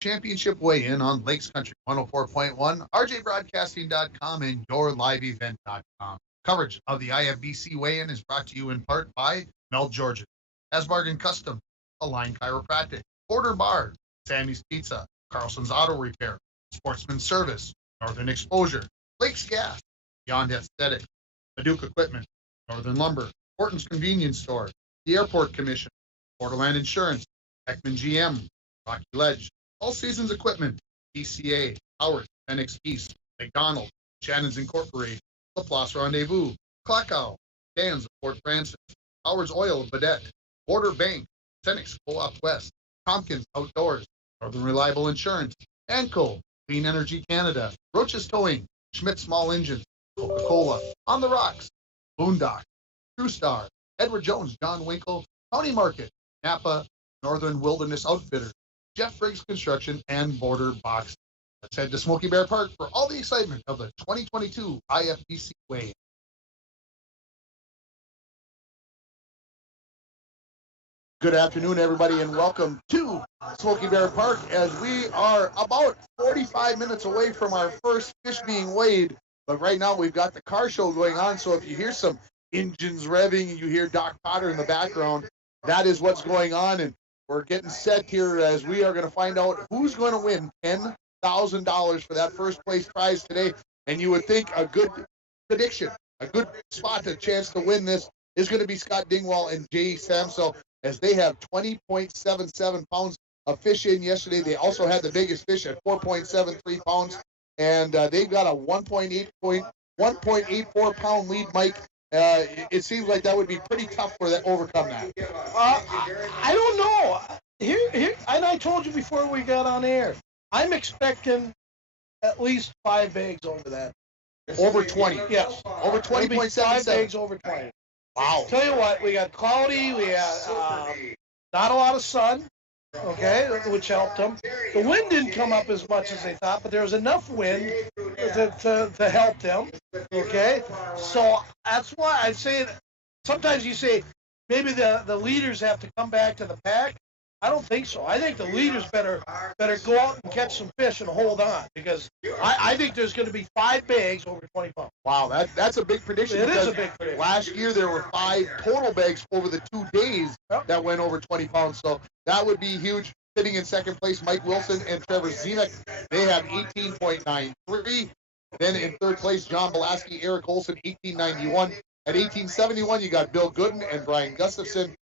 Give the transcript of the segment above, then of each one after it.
Championship weigh-in on Lakes Country 104.1, rjbroadcasting.com, and yourliveevent.com. Coverage of the IFBC weigh-in is brought to you in part by Mel Georgia, Asbargan Custom, Align Chiropractic, Border Bar, Sammy's Pizza, Carlson's Auto Repair, Sportsman Service, Northern Exposure, Lakes Gas, Beyond Aesthetics, Paducah Equipment, Northern Lumber, Horton's Convenience Store, the Airport Commission, Borderland Insurance, Heckman GM, Rocky Ledge, All Seasons Equipment, DCA, Howard, Phoenix East, McDonald, Shannon's Incorporated, Laplace Rendezvous, Klakow, Dan's of Port Francis, Howard's Oil of Badette, Border Bank, Phoenix Co-op West, Tompkins Outdoors, Northern Reliable Insurance, Anco, Clean Energy Canada, Roach's Towing, Schmidt Small Engines, Coca-Cola, On the Rocks, Boondock, True Star, Edward Jones, John Winkle, County Market, Napa, Northern Wilderness Outfitters, Jeff Briggs Construction, and Border Box. Let's head to Smoky Bear Park for all the excitement of the 2022 IFBC Weigh. Good afternoon, everybody, and welcome to Smoky Bear Park as we are about 45 minutes away from our first fish being weighed. But right now we've got the car show going on, so if you hear some engines revving and you hear Doc Potter in the background, that is what's going on, and we're getting set here as we are going to find out who's going to win $10,000 for that first place prize today. And you would think a good prediction, a good spot, a chance to win this is going to be Scott Dingwall and Jay Samso, as they have 20.77 pounds of fish in yesterday. They also had the biggest fish at 4.73 pounds, and they've got a 1.84 pound lead, Mike. It seems like that would be pretty tough for that overcome that. I don't know. Here, and I told you before we got on air, I'm expecting at least 5 bags over that. Over 20. Yes. Over 20.77. 5 bags over 20. Wow. Tell you what, we got cloudy, we got not a lot of sun, okay, which helped them. The wind didn't come up as much as they thought, but there was enough wind to help them, okay? So that's why I say sometimes you say maybe the leaders have to come back to the pack. I don't think so. I think the leaders better go out and catch some fish and hold on, because I think there's going to be 5 bags over 20 pounds. Wow, that's a big prediction. It is a big prediction. Last year there were 5 total bags over the 2 days that went over 20 pounds, so that would be huge. Sitting in second place, Mike Wilson and Trevor Zemek, they have 18.93. Then in third place, John Belaski, Eric Olson, 1891. At 1871, you got Bill Gooden and Brian Gustafson.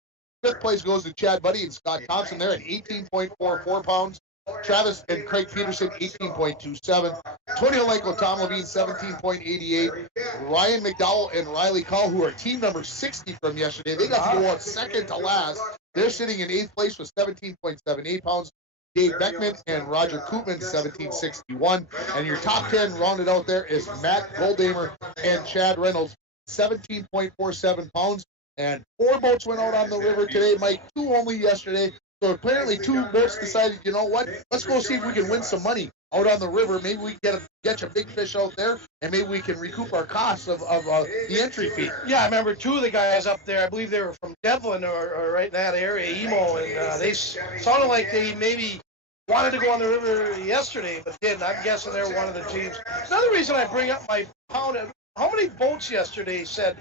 Fifth place goes to Chad Buddy and Scott Thompson. They're at 18.44 pounds. Travis and Craig Peterson, 18.27. Tony Olenko, Tom Levine, 17.88. Ryan McDowell and Riley Call, who are team number 60 from yesterday, they got to go out second to last. They're sitting in 8th place with 17.78 pounds. Dave Beckman and Roger Koopman, 1761. And your top 10 rounded out there is Matt Goldamer and Chad Reynolds, 17.47 pounds. And 4 boats went out on the river today, Mike, 2 only yesterday. So apparently 2 boats decided, you know what, let's go see if we can win some money out on the river. Maybe we can get a big fish out there, and maybe we can recoup our costs of the entry fee. Yeah, I remember 2 of the guys up there, I believe they were from Devlin or right in that area, Emo, and they sounded like they maybe wanted to go on the river yesterday, but didn't. I'm guessing they're one of the teams. Another reason I bring up my pound, how many boats yesterday said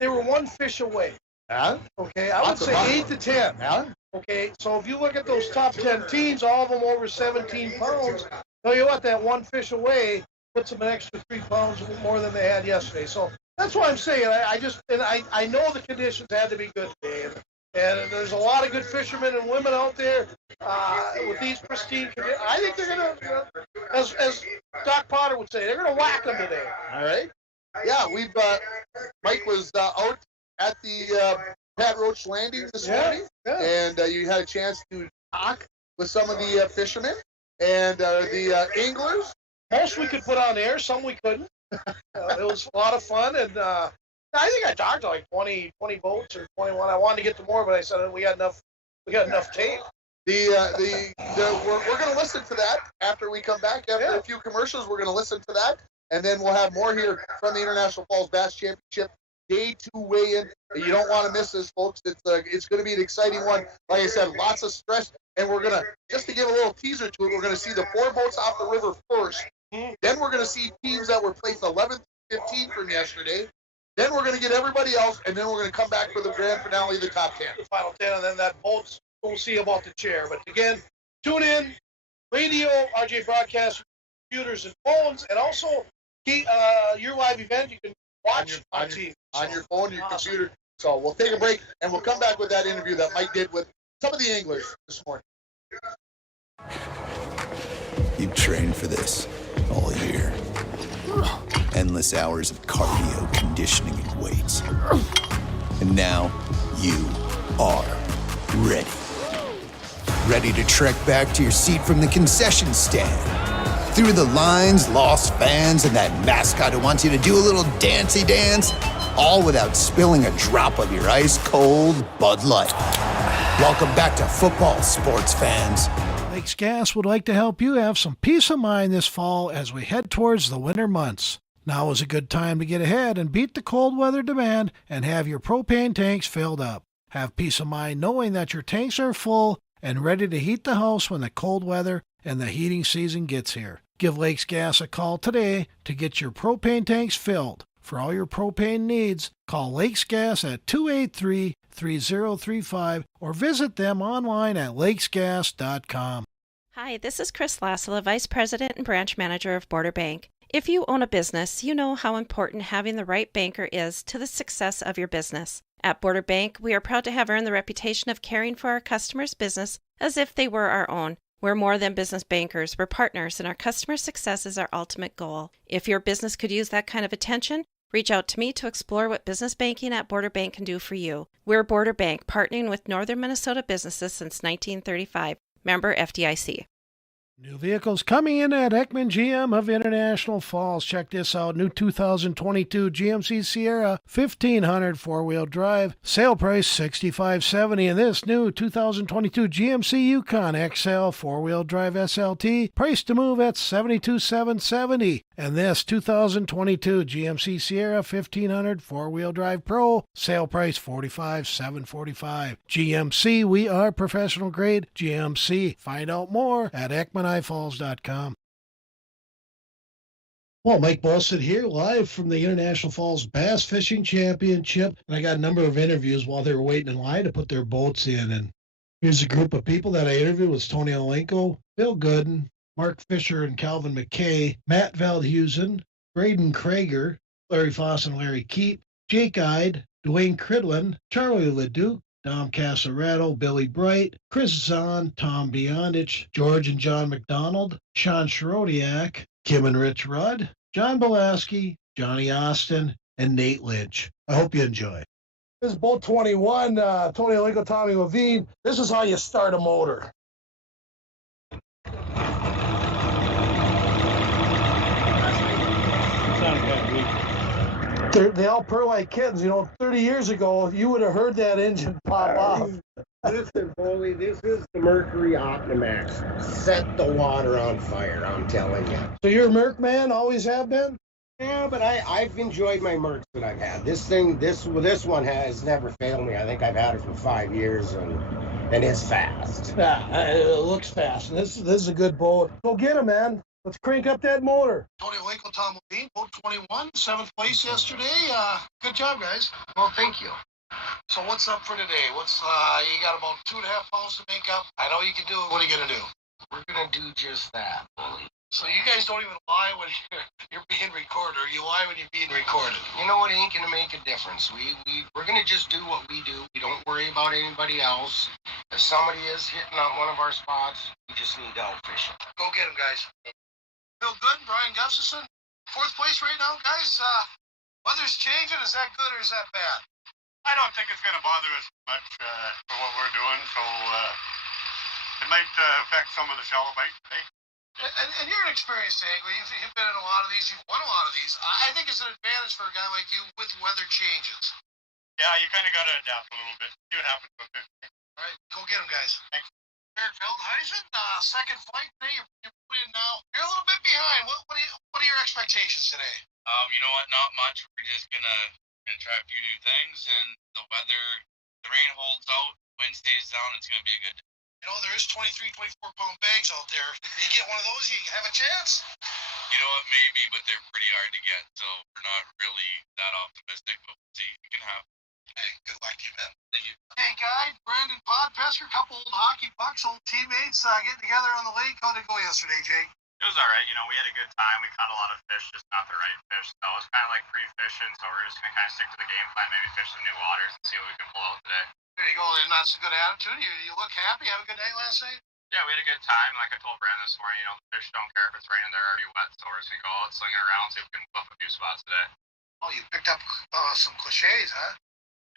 they were 1 fish away? Yeah. Okay, I would say 8 to 10. Yeah. Okay, so if you look at those top 10 teams, all of them over 17 pounds, tell you what, that 1 fish away puts them an extra 3 pounds more than they had yesterday. So that's what I'm saying. I know the conditions had to be good today, and there's a lot of good fishermen and women out there with these pristine conditions. I think they're going to, as Doc Potter would say, they're going to whack them today. All right. Yeah, Mike was out at the Pat Roach Landing this morning, and you had a chance to talk with some of the fishermen and the anglers. Most we could put on air, some we couldn't. It was a lot of fun, and I think I talked to like 20 boats or 21. I wanted to get to more, but I said we got enough tape. We're going to listen to that after we come back. After a few commercials, we're going to listen to that, and then we'll have more here from the International Falls Bass Championship Day 2 weigh-in. You don't want to miss this, folks. It's going to be an exciting one. Like I said, lots of stress, and we're going to, just to give a little teaser to it, we're going to see the 4 boats off the river first. Then we're going to see teams that were placed 11th, 15th from yesterday. Then we're going to get everybody else, and then we're going to come back for the grand finale of the top 10. The final 10, and then that boats, we'll see about the chair. But again, tune in, radio, RJ Broadcast, computers and phones, and also your live event you can watch on your phone, your computer. So we'll take a break, and we'll come back with that interview that Mike did with some of the anglers this morning. You've trained for this all year. Endless hours of cardio, conditioning, and weights. And now you are ready. Ready to trek back to your seat from the concession stand. Through the lines, lost fans, and that mascot who wants you to do a little dancey dance, all without spilling a drop of your ice-cold Bud Light. Welcome back to football, sports fans. Lakes Gas would like to help you have some peace of mind this fall as we head towards the winter months. Now is a good time to get ahead and beat the cold weather demand and have your propane tanks filled up. Have peace of mind knowing that your tanks are full and ready to heat the house when the cold weather and the heating season gets here. Give Lakes Gas a call today to get your propane tanks filled. For all your propane needs, call Lakes Gas at 283-3035 or visit them online at lakesgas.com. Hi, this is Chris Lassila, Vice President and Branch Manager of Border Bank. If you own a business, you know how important having the right banker is to the success of your business. At Border Bank, we are proud to have earned the reputation of caring for our customers' business as if they were our own. We're more than business bankers, we're partners, and our customer success is our ultimate goal. If your business could use that kind of attention, reach out to me to explore what business banking at Border Bank can do for you. We're Border Bank, partnering with Northern Minnesota businesses since 1935. Member FDIC. New vehicles coming in at Ekman GM of International Falls. Check this out. New 2022 GMC Sierra 1500 four-wheel drive. Sale price $65.70. And this new 2022 GMC Yukon XL four-wheel drive SLT. Price to move at $72,770. And this 2022 GMC Sierra 1500 four-wheel drive Pro. Sale price $45,745. GMC, we are professional grade. GMC. Find out more at EkmanIFalls.com. Well, Mike Bossett here, live from the International Falls Bass Fishing Championship. And I got a number of interviews while they were waiting in line to put their boats in. And here's a group of people that I interviewed with Tony Olenko, Bill Gooden, Mark Fisher and Calvin McKay, Matt Veldhusen, Braden Krager, Larry Foss and Larry Keep, Jake Ide, Dwayne Cridlin, Charlie Leduc, Dom Casaretto, Billy Bright, Chris Zahn, Tom Beyondich, George and John McDonald, Sean Sherodiak, Kim and Rich Rudd, John Belaski, Johnny Austin, and Nate Lynch. I hope you enjoy. This is boat 21, Tony Olenko, Tommy Levine. This is how you start a motor. They all purr like kittens. 30 years ago, you would have heard that engine pop off. Listen, Foley, this is the Mercury Optimax. Set the water on fire, I'm telling you. So you're a Merc man, always have been? Yeah, but I've enjoyed my Mercs that I've had. This one has never failed me. I think I've had it for 5 years, and it's fast. Yeah, it looks fast. This is a good boat. Go get him, man. Let's crank up that motor. Tony Olenko, Tom Levine, boat 21, 7th place yesterday. Good job, guys. Well, thank you. So what's up for today? You got about 2.5 pounds to make up. I know you can do it. What are you going to do? We're going to do just that, Foley. So you guys don't even lie when you're being recorded, or you lie when you're being recorded. You know what? It ain't going to make a difference. We're going to just do what we do. We don't worry about anybody else. If somebody is hitting on one of our spots, we just need to outfish it. Go get them, guys. Bill Good, Brian Gustafson, 4th place right now, guys. Weather's changing. Is that good or is that bad? I don't think it's going to bother us much for what we're doing, so it might affect some of the shallow bite today. And you're an experienced angler. You've been in a lot of these. You've won a lot of these. I think it's an advantage for a guy like you with weather changes. Yeah, you kind of got to adapt a little bit. See what happens with it. All right, go get him, guys. Thanks. Eric Veldhuisen, 2nd flight today. You're putting now. You're a little bit behind. What are your expectations today? You know what? Not much. We're just gonna We're going to try a few new things, and the rain holds out, wind stays down, it's going to be a good day. You know, there is 23, 24-pound bags out there. You get one of those, you have a chance. You know what, maybe, but they're pretty hard to get, so we're not really that optimistic, but we'll see. It can happen. Hey, good luck to you, man. Thank you. Hey, Guy, Brandon Podpester, a couple old hockey pucks, old teammates, getting together on the lake. How'd it go yesterday, Jake? It was all right. You know, we had a good time. We caught a lot of fish, just not the right fish. So it was kind of like pre-fishing, so we're just going to kind of stick to the game plan, maybe fish some new waters and see what we can pull out today. There you go. And that's a good attitude. You look happy. Have a good night last night? Yeah, we had a good time. Like I told Brandon this morning, you know, the fish don't care if it's raining, they're already wet. So we're just going to go out, sling it around, see if we can flip a few spots today. Oh, you picked up some cliches, huh?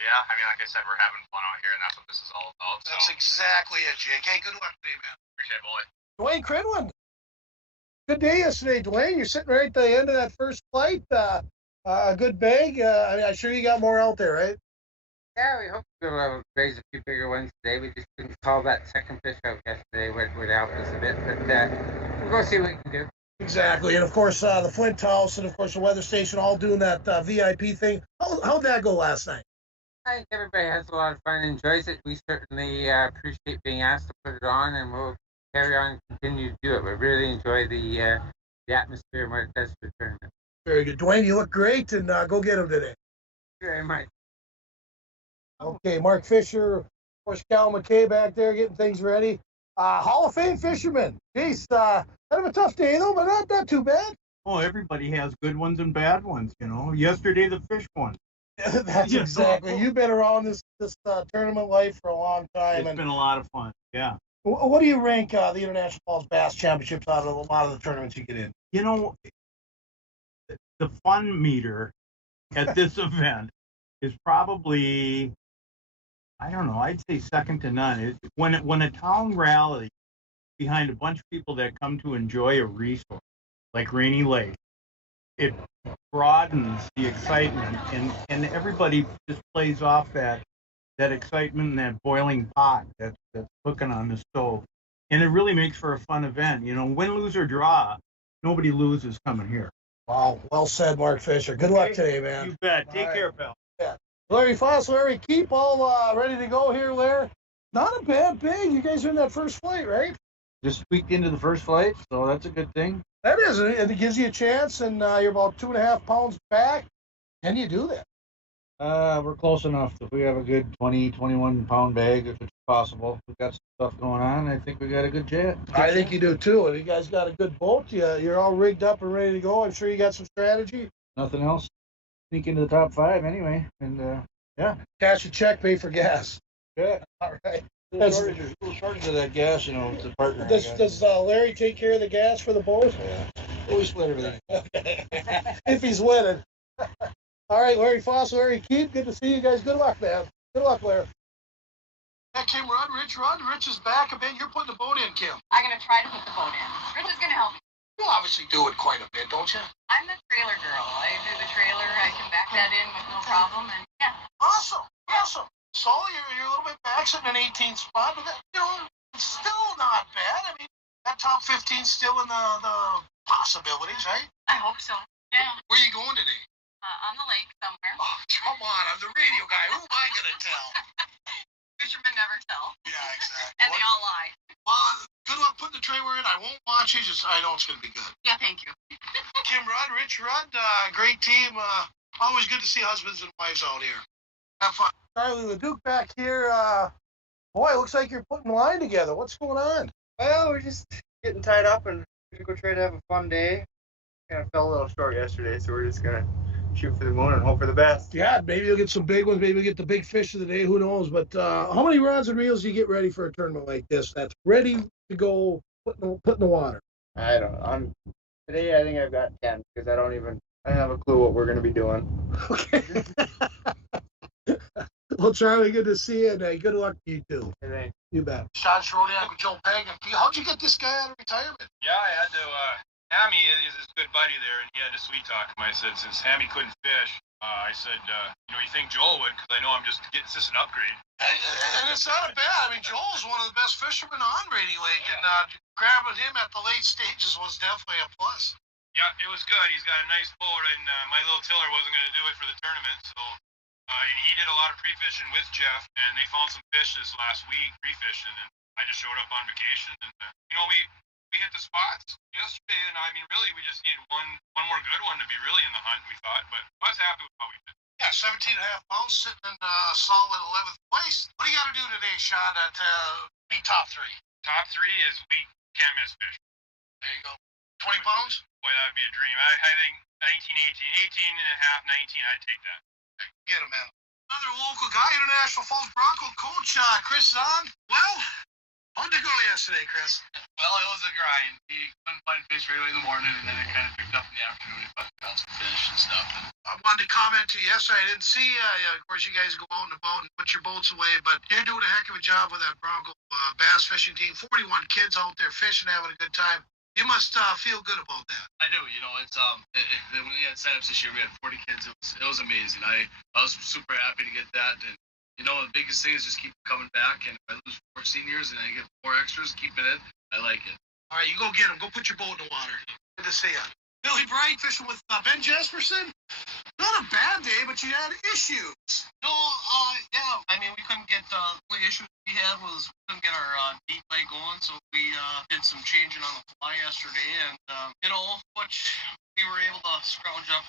Yeah, I mean, like I said, we're having fun out here, and that's what this is all about. So. That's exactly it, Jake. Hey, good luck today, man. Appreciate it, Bully. Dwayne Cridlin. Good day yesterday, Dwayne. You're sitting right at the end of that first flight. A good bag. I'm sure you got more out there, right? Yeah, we hope to raise a few bigger ones today. We just couldn't call that second fish out yesterday, would help us a bit. But we'll go see what we can do. Exactly. And, of course, the Flint House and, of course, the weather station all doing that VIP thing. How'd that go last night? I think everybody has a lot of fun and enjoys it. We certainly appreciate being asked to put it on, and we'll carry on and continue to do it. We really enjoy the atmosphere and what it does for the tournament. Very good. Dwayne, you look great, and go get them today. Thank you very much. Okay, Mark Fisher, of course, Cal McKay back there getting things ready. Hall of Fame fisherman. Jeez, kind of a tough day, though, but not too bad. Oh, everybody has good ones and bad ones, you know. Yesterday, the fish won. That's exactly. You've been around this tournament life for a long time. It's been a lot of fun, yeah. What do you rank the International Falls Bass Championships out of a lot of the tournaments you get in? You know, the fun meter at this event is probably, I don't know, I'd say second to none. When a town rallies behind a bunch of people that come to enjoy a resource like Rainy Lake, it broadens the excitement, and everybody just plays off that excitement and that boiling pot that's cooking on the stove. And it really makes for a fun event. You know, win, lose, or draw, nobody loses coming here. Wow, well said, Mark Fisher. Good luck today, man. You bet. Take care, pal. Yeah. Larry Foss, Larry Keep, all ready to go here, Larry. Not a bad bag. You guys are in that first flight, right? Just squeaked into the first flight, so that's a good thing. That is, and it gives you a chance, and you're about 2.5 pounds back. Can you do that? We're close enough. If we have a good 20, 21 pound bag, if it's possible, we've got some stuff going on. I think we got a good jet. I think you do too. And you guys got a good boat. You're all rigged up and ready to go. I'm sure you got some strategy. Nothing else. Sneak into the top 5 anyway. And yeah. Cash a check, pay for gas. Yeah. All right. A little shortage of that gas, you know, to partner. Does Larry take care of the gas for the boat? Yeah. We split everything. If he's winning. All right, Larry Foss, Larry Keep, good to see you guys. Good luck, man. Good luck, Larry. Yeah, Kim Rudd. Rich is back a bit. You're putting the boat in, Kim. I'm going to try to put the boat in. Rich is going to help me. You obviously do it quite a bit, don't you? I'm the trailer girl. I do the trailer. I can back that in with no problem. And yeah. Awesome. So you're a little bit back, sitting in 18th spot, but that, it's still not bad. I mean, that top 15's still in the possibilities, right? I hope so. Yeah. Where are you going today? On the lake somewhere. Oh, come on. I'm the radio guy. Who am I going to tell? Fishermen never tell. Yeah, exactly. And they all lie. Well, good luck putting the trailer in. I won't watch it. I know it's going to be good. Yeah, thank you. Kim Rudd, Rich Rudd, great team. Always good to see husbands and wives out here. Have fun. Charlie LeDuc back here. Boy, it looks like you're putting line together. What's going on? Well, we're just getting tied up and we're going to go try to have a fun day. Kind of fell a little short yesterday, so we're just going to shoot for the moon and hope for the best. Yeah, maybe you'll get some big ones. Maybe you'll get the big fish of the day. Who knows? But how many rods and reels do you get ready for a tournament like this that's ready to go put in the water? I don't know. Today I think I've got 10 because I don't have a clue what we're going to be doing. Okay. Well, Charlie, good to see you, and good luck to you, too. Hey, you bet. Sean Shrodiak with Joe Pagan. How'd you get this guy out of retirement? Yeah, I had to, Hammy is his good buddy there, and he had to sweet talk him. I said, since Hammy couldn't fish, I said, you think Joel would, because I know I'm just getting this an upgrade. And it's not bad. I mean, Joel's one of the best fishermen on Rainy Lake, and grabbing him at the late stages was definitely a plus. Yeah, it was good. He's got a nice boat, and my little tiller wasn't going to do it for the tournament, so and he did a lot of pre-fishing with Jeff, and they found some fish this last week pre-fishing, and I just showed up on vacation, and we hit the spots yesterday, and I mean, really, we just needed one more good one to be really in the hunt, we thought, but I was happy with how we did. Yeah, 17.5 pounds sitting in a solid 11th place. What do you got to do today, Sean, to be top 3? Top 3 is we can't miss fish. There you go. 20 pounds? Boy, that would be a dream. I think 19, 18 and a half, 19, I'd take that. Get him, man. Another local guy, International Falls Bronco coach, Chris is on. Well, how'd it go yesterday, Chris? Well, it was a grind. We couldn't find fish right away in the morning, and then it kind of picked up in the afternoon. We found some fish and stuff. And I wanted to comment to you yesterday. I didn't see of course, you guys go out and about and put your boats away, but you're doing a heck of a job with that Bronco bass fishing team. 41 kids out there fishing, having a good time. You must feel good about that. I do. It's when we had signups this year, we had 40 kids. It was amazing. I was super happy to get that, and the biggest thing is just keep coming back. And if I lose 4 seniors and I get 4 extras, keeping it. I like it. All right, you go get them. Go put your boat in the water. Good to see you. Billy Bright fishing with Ben Jesperson. Not a bad day, but you had issues. No, yeah. I mean, we couldn't get the only issue we had was we couldn't get our deep leg going, so we did some changing on the fly yesterday, and which we were able to scrounge up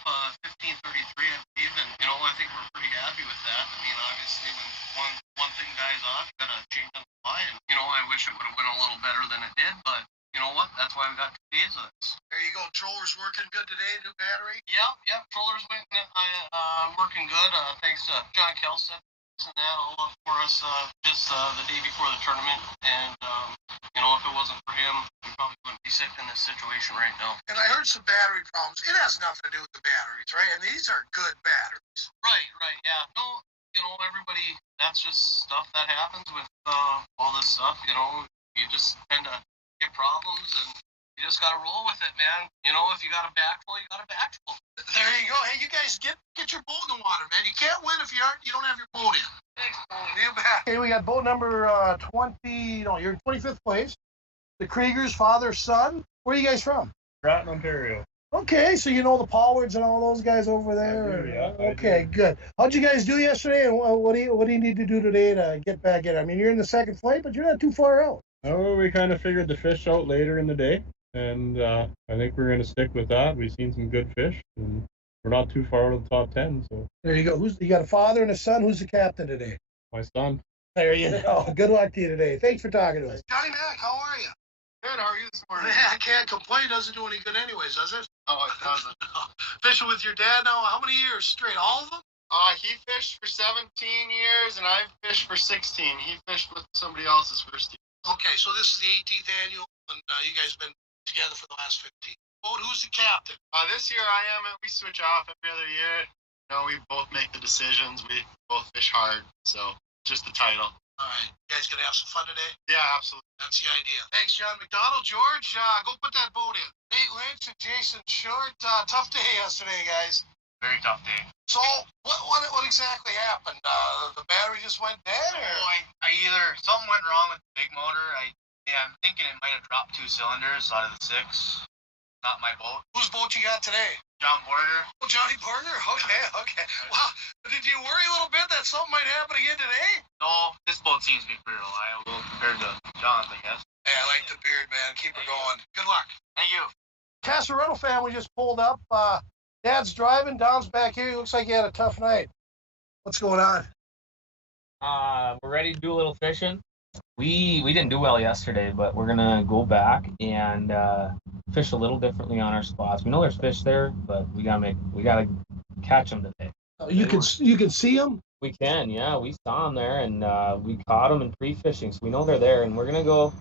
1533, I believe, and I think we're pretty happy with that. I mean, obviously, when one thing dies off, you gotta change on the fly, and I wish it would have went a little better than it did, but. You know what? That's why we got 2 days of this. There you go. Trollers working good today. New battery. Yep. Trollers working good. Thanks to John Kelson and that all up for us just the day before the tournament. And if it wasn't for him, we probably wouldn't be sitting in this situation right now. And I heard some battery problems. It has nothing to do with the batteries, right? And these are good batteries. Right. Yeah. No. Everybody. That's just stuff that happens with all this stuff. You just tend to get problems, and you just gotta roll with it, man. If you got a backful, you got a backful. There you go. Hey, you guys get your boat in the water, man. You can't win if you don't have your boat in. Thanks, you bet. Okay, we got boat number 20. No, you're in 25th place. The Kriegers, father, son. Where are you guys from? Groton, Ontario. Okay, so you know the Pollards and all those guys over there. Okay, good. How'd you guys do yesterday, and what do you need to do today to get back in? I mean, you're in the second flight, but you're not too far out. Oh, we kind of figured the fish out later in the day, and I think we're going to stick with that. We've seen some good fish, and we're not too far out of the top 10. So there you go. You got a father and a son. Who's the captain today? My son. There you go. Good luck to you today. Thanks for talking to us. Johnny Mac, how are you? Good. How are you this morning? I can't complain. Doesn't do any good anyways, does it? Oh, it doesn't. Fishing with your dad now, how many years straight? All of them? He fished for 17 years, and I've fished for 16. He fished with somebody else's first year. Okay, so this is the 18th annual, and you guys have been together for the last 15. Who's the captain? This year I am, and we switch off every other year. We both make the decisions. We both fish hard, so just the title. All right, you guys gonna have some fun today? Yeah, absolutely. That's the idea. Thanks, John McDonald. George, go put that boat in. Nate Lynch and Jason Short. Tough day yesterday, guys. Very tough day. So, what exactly happened? The battery just went dead, or? I either something went wrong with the big motor. I'm thinking it might have dropped 2 cylinders out of the 6. Not my boat. Whose boat you got today? John Porter. Oh, Johnny Porter? Okay. Well, did you worry a little bit that something might happen again today? No, this boat seems to be pretty reliable compared to John's, I guess. Yeah, I like the beard, man. Keep her going. Good luck. Thank you. Casarello family just pulled up. Dad's driving. Don's back here. He looks like he had a tough night. What's going on? We're ready to do a little fishing. We didn't do well yesterday, but we're gonna go back and fish a little differently on our spots. We know there's fish there, but we gotta catch them today. You can see them. We can, yeah. We saw them there, and we caught them in pre-fishing, so we know they're there. And we're gonna go.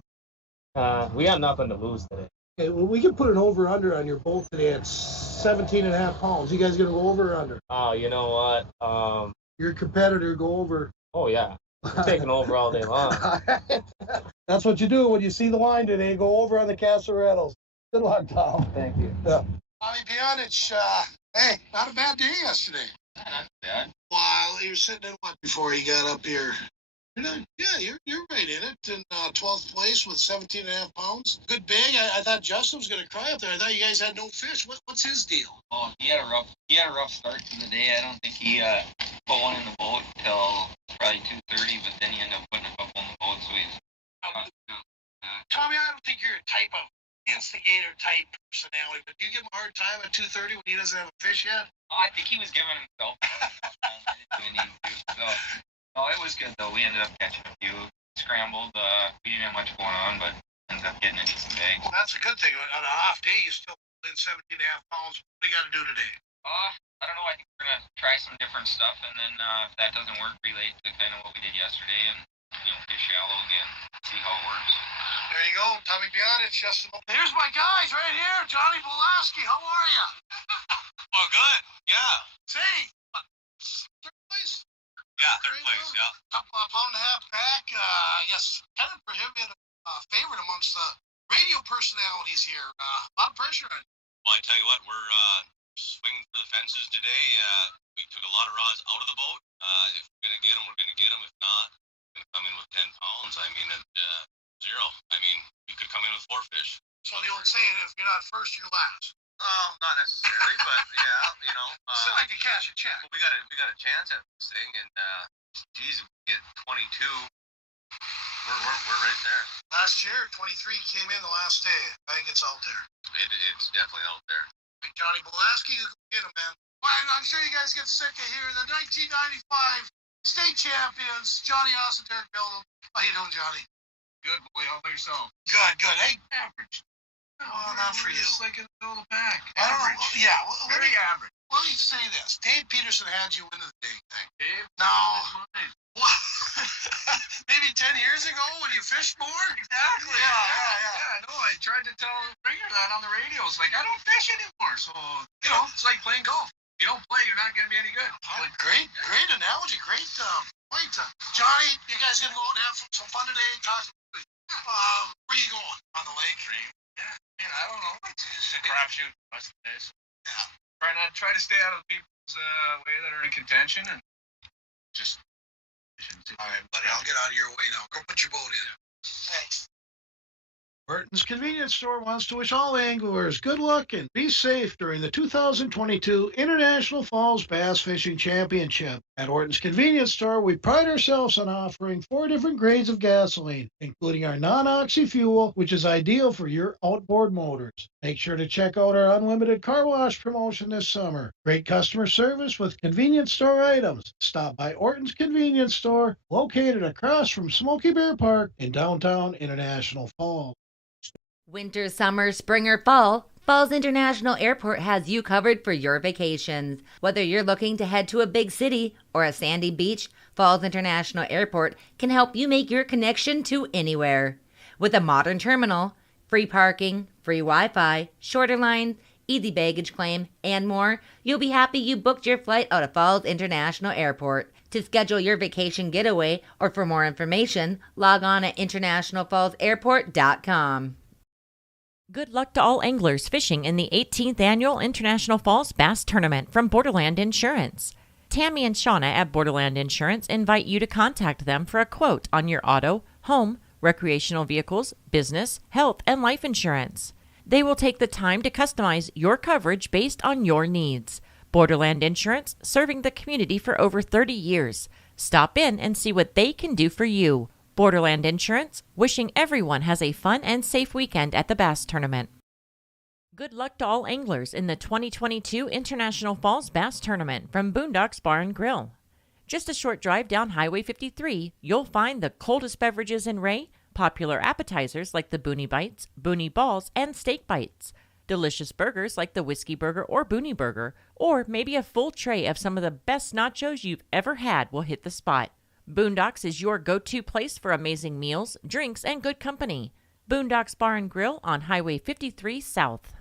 We got nothing to lose today. Okay, well, we can put an over/under on your boat today at 17.5 pounds. You guys gonna go over or under? Oh, you know what? Your competitor go over. Oh yeah. We're taking over all day long. That's what you do when you see the line today. Go over on the Casarellos. Good luck, Tom. Thank you. Yeah. Bobby Pionich, hey, not a bad day yesterday. Not bad. Well, you were sitting in what before you got up here? You're right in it. In 12th place with 17.5 pounds. Good bag. I thought Justin was going to cry up there. I thought you guys had no fish. What's his deal? Oh, he had a rough start to the day. I don't think he put one in the boat till probably 2:30, but then he ended up putting a couple in the boat. So he's. Tommy, I don't think you're a type of instigator type personality, but do you give him a hard time at 2:30 when he doesn't have a fish yet? Oh, I think he was giving himself. We need to. So, no, it was good though. We ended up catching a few. Scrambled. We didn't have much going on, but ended up getting a decent bag. Well, that's a good thing. On a off day, you still in 17.5 pounds. What do you got to do today? I don't know. I think we're gonna try some different stuff, and then if that doesn't work, relate to kind of what we did yesterday, and fish shallow again, see how it works. There you go, Tommy Bionich, Justin. Here's my guys right here, Johnny Bulaski. How are you? Well, good. Yeah. Say, third place? Yeah, third place. Yeah. Pound and a half back. Yes, kind of prohibited favorite amongst the radio personalities here. A lot of pressure on you. Well, I tell you what, we're swinging for the fences today. We took a lot of rods out of the boat. If we're gonna get them, we're gonna get them. If not, we're gonna come in with 10 pounds. I mean, at zero. I mean, we could come in with 4 fish. So the old saying, if you're not first, you're last. Oh, not necessarily, but yeah, Still like to cash a check. we got a chance at this thing, and geez, if we get 22, we're right there. Last year, 23 came in the last day. I think it's out there. It's definitely out there. Hey, Johnny Bulaski, you get him, man. Well, I'm sure you guys get sick of hearing the 1995 state champions, Johnny Austin, Derek Bill. How you doing, Johnny? Good, boy. How about yourself? Good. Hey, Average. oh, not for you. Just like in the middle of the pack. I don't know. Average. Yeah, Very average. Let me say this. Dave Peterson had you into the dang thing. Dave? Now, what? Maybe 10 years ago when you fished more? Exactly. Yeah. No, I tried to tell Ringer that on the radio. It's like, I don't fish anymore. So, it's like playing golf. If you don't play, you're not going to be any good. Great analogy. Great point. Johnny, you guys going to go out and have some fun today? Where you going? On the lake? Yeah, man, I don't know. It's a crapshoot the rest of the days. Yeah. Try to stay out of people's way that are in contention and just. All right, buddy. I'll get out of your way now. Go put your boat in. Thanks. Horton's Convenience Store wants to wish all anglers good luck and be safe during the 2022 International Falls Bass Fishing Championship. At Horton's Convenience Store, we pride ourselves on offering 4 different grades of gasoline, including our non-oxy fuel, which is ideal for your outboard motors. Make sure to check out our unlimited car wash promotion this summer. Great customer service with convenience store items. Stop by Horton's Convenience Store, located across from Smoky Bear Park in downtown International Falls. Winter, summer, spring, or fall, Falls International Airport has you covered for your vacations. Whether you're looking to head to a big city or a sandy beach, Falls International Airport can help you make your connection to anywhere. With a modern terminal, free parking, free Wi-Fi, shorter lines, easy baggage claim, and more, you'll be happy you booked your flight out of Falls International Airport. To schedule your vacation getaway or for more information, log on at internationalfallsairport.com. Good luck to all anglers fishing in the 18th Annual International Falls Bass Tournament from Borderland Insurance. Tammy and Shauna at Borderland Insurance invite you to contact them for a quote on your auto, home, recreational vehicles, business, health, and life insurance. They will take the time to customize your coverage based on your needs. Borderland Insurance, serving the community for over 30 years. Stop in and see what they can do for you. Borderland Insurance, wishing everyone has a fun and safe weekend at the Bass Tournament. Good luck to all anglers in the 2022 International Falls Bass Tournament from Boondocks Bar and Grill. Just a short drive down Highway 53, you'll find the coldest beverages in Ray, popular appetizers like the Boonie Bites, Boonie Balls, and Steak Bites, delicious burgers like the Whiskey Burger or Boonie Burger, or maybe a full tray of some of the best nachos you've ever had will hit the spot. Boondocks is your go-to place for amazing meals, drinks, and good company. Boondocks Bar and Grill on Highway 53 South.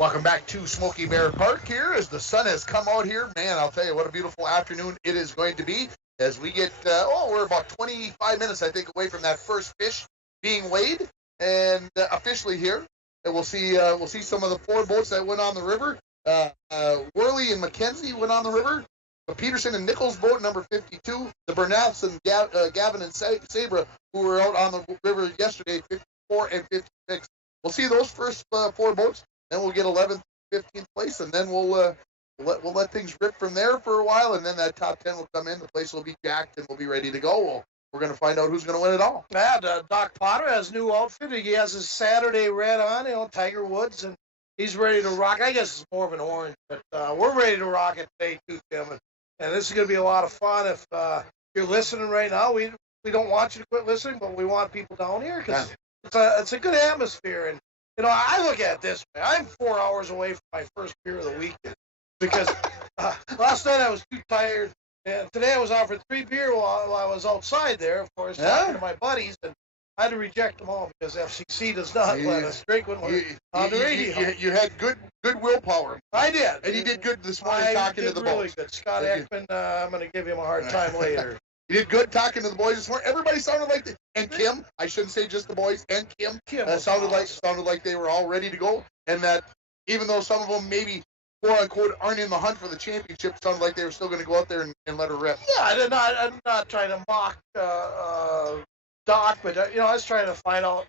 Welcome back to Smoky Bear Park here as the sun has come out here. Man, I'll tell you what a beautiful afternoon it is going to be. as we get, we're about 25 minutes, I think, away from that first fish being weighed and officially here. And we'll see some of the 4 boats that went on the river. Worley and Mackenzie went on the river. The Peterson and Nichols boat, number 52. The Bernaths and Gavin and Sabra, who were out on the river yesterday, 54 and 56. We'll see those first 4 boats. Then we'll get 11th, 15th place, and then we'll let things rip from there for a while, and then that top 10 will come in. The place will be jacked, and we'll be ready to go. We're going to find out who's going to win it all. Yeah, Doc Potter has a new outfit. He has his Saturday red on, Tiger Woods, and he's ready to rock. I guess it's more of an orange, but we're ready to rock it today too, Tim. And this is going to be a lot of fun. If you're listening right now, we don't want you to quit listening, but we want people down here because it's a good atmosphere. And I look at it this way. I'm 4 hours away from my first beer of the weekend because last night I was too tired. And today I was offered 3 beer while I was outside there, of course, talking to my buddies, and I had to reject them all because FCC does not let us drink when we're on the radio. You had good willpower. I did. And you did good this morning talking to the boys. Really good. Scott Ekman, I'm going to give him a hard time later. You did good talking to the boys this morning. Everybody sounded like and Kim, I shouldn't say just the boys, and Kim sounded like they were all ready to go, and that even though some of them maybe quote unquote aren't in the hunt for the championship, sounded like they were still going to go out there and let her rip. Yeah, I'm not trying to mock Doc, but I was trying to find out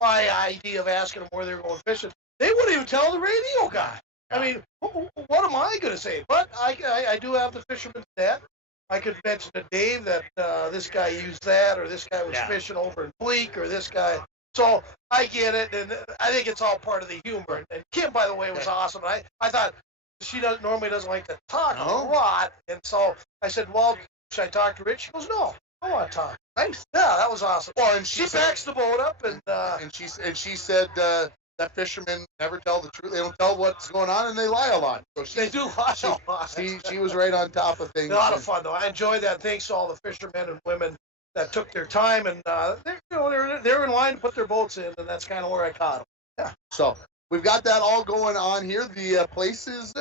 my idea of asking them where they were going fishing. They wouldn't even tell the radio guy. I mean, what am I going to say? But I do have the fisherman's net. I could mention to Dave that this guy used that, or this guy was fishing over in Bleak, or this guy. So I get it, and I think it's all part of the humor. And Kim, by the way, was awesome. And I thought she normally doesn't like to talk a lot, and so I said, "Well, should I talk to Rich?" She goes, "No, I want to talk." Nice. Yeah, that was awesome. Well, and she backs the boat up, and she said that fishermen never tell the truth. They don't tell what's going on, and they lie a lot. So they do lie a lot. She was right on top of things. A lot of fun, though. I enjoyed that. Thanks to all the fishermen and women that took their time, and they're in line to put their boats in, and that's kind of where I caught them. Yeah. So we've got that all going on here. The place is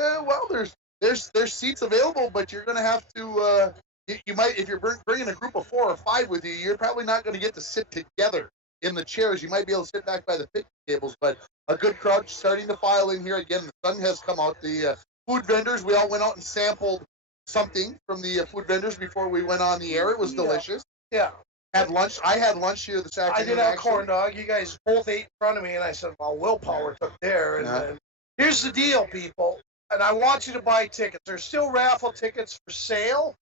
there's seats available, but you're going to have to. You might, if you're bringing a group of 4 or 5 with you, you're probably not going to get to sit together in the chairs. You might be able to sit back by the picnic tables, but a good crowd starting to file in here. Again, the sun has come out. The food vendors, we all went out and sampled something from the food vendors before we went on the air. It was delicious. Yeah. Had lunch. I had lunch here this afternoon. I did have a corn dog. You guys both ate in front of me, and I said, well, willpower took there. And here's the deal, people, and I want you to buy tickets. There's still raffle tickets for sale,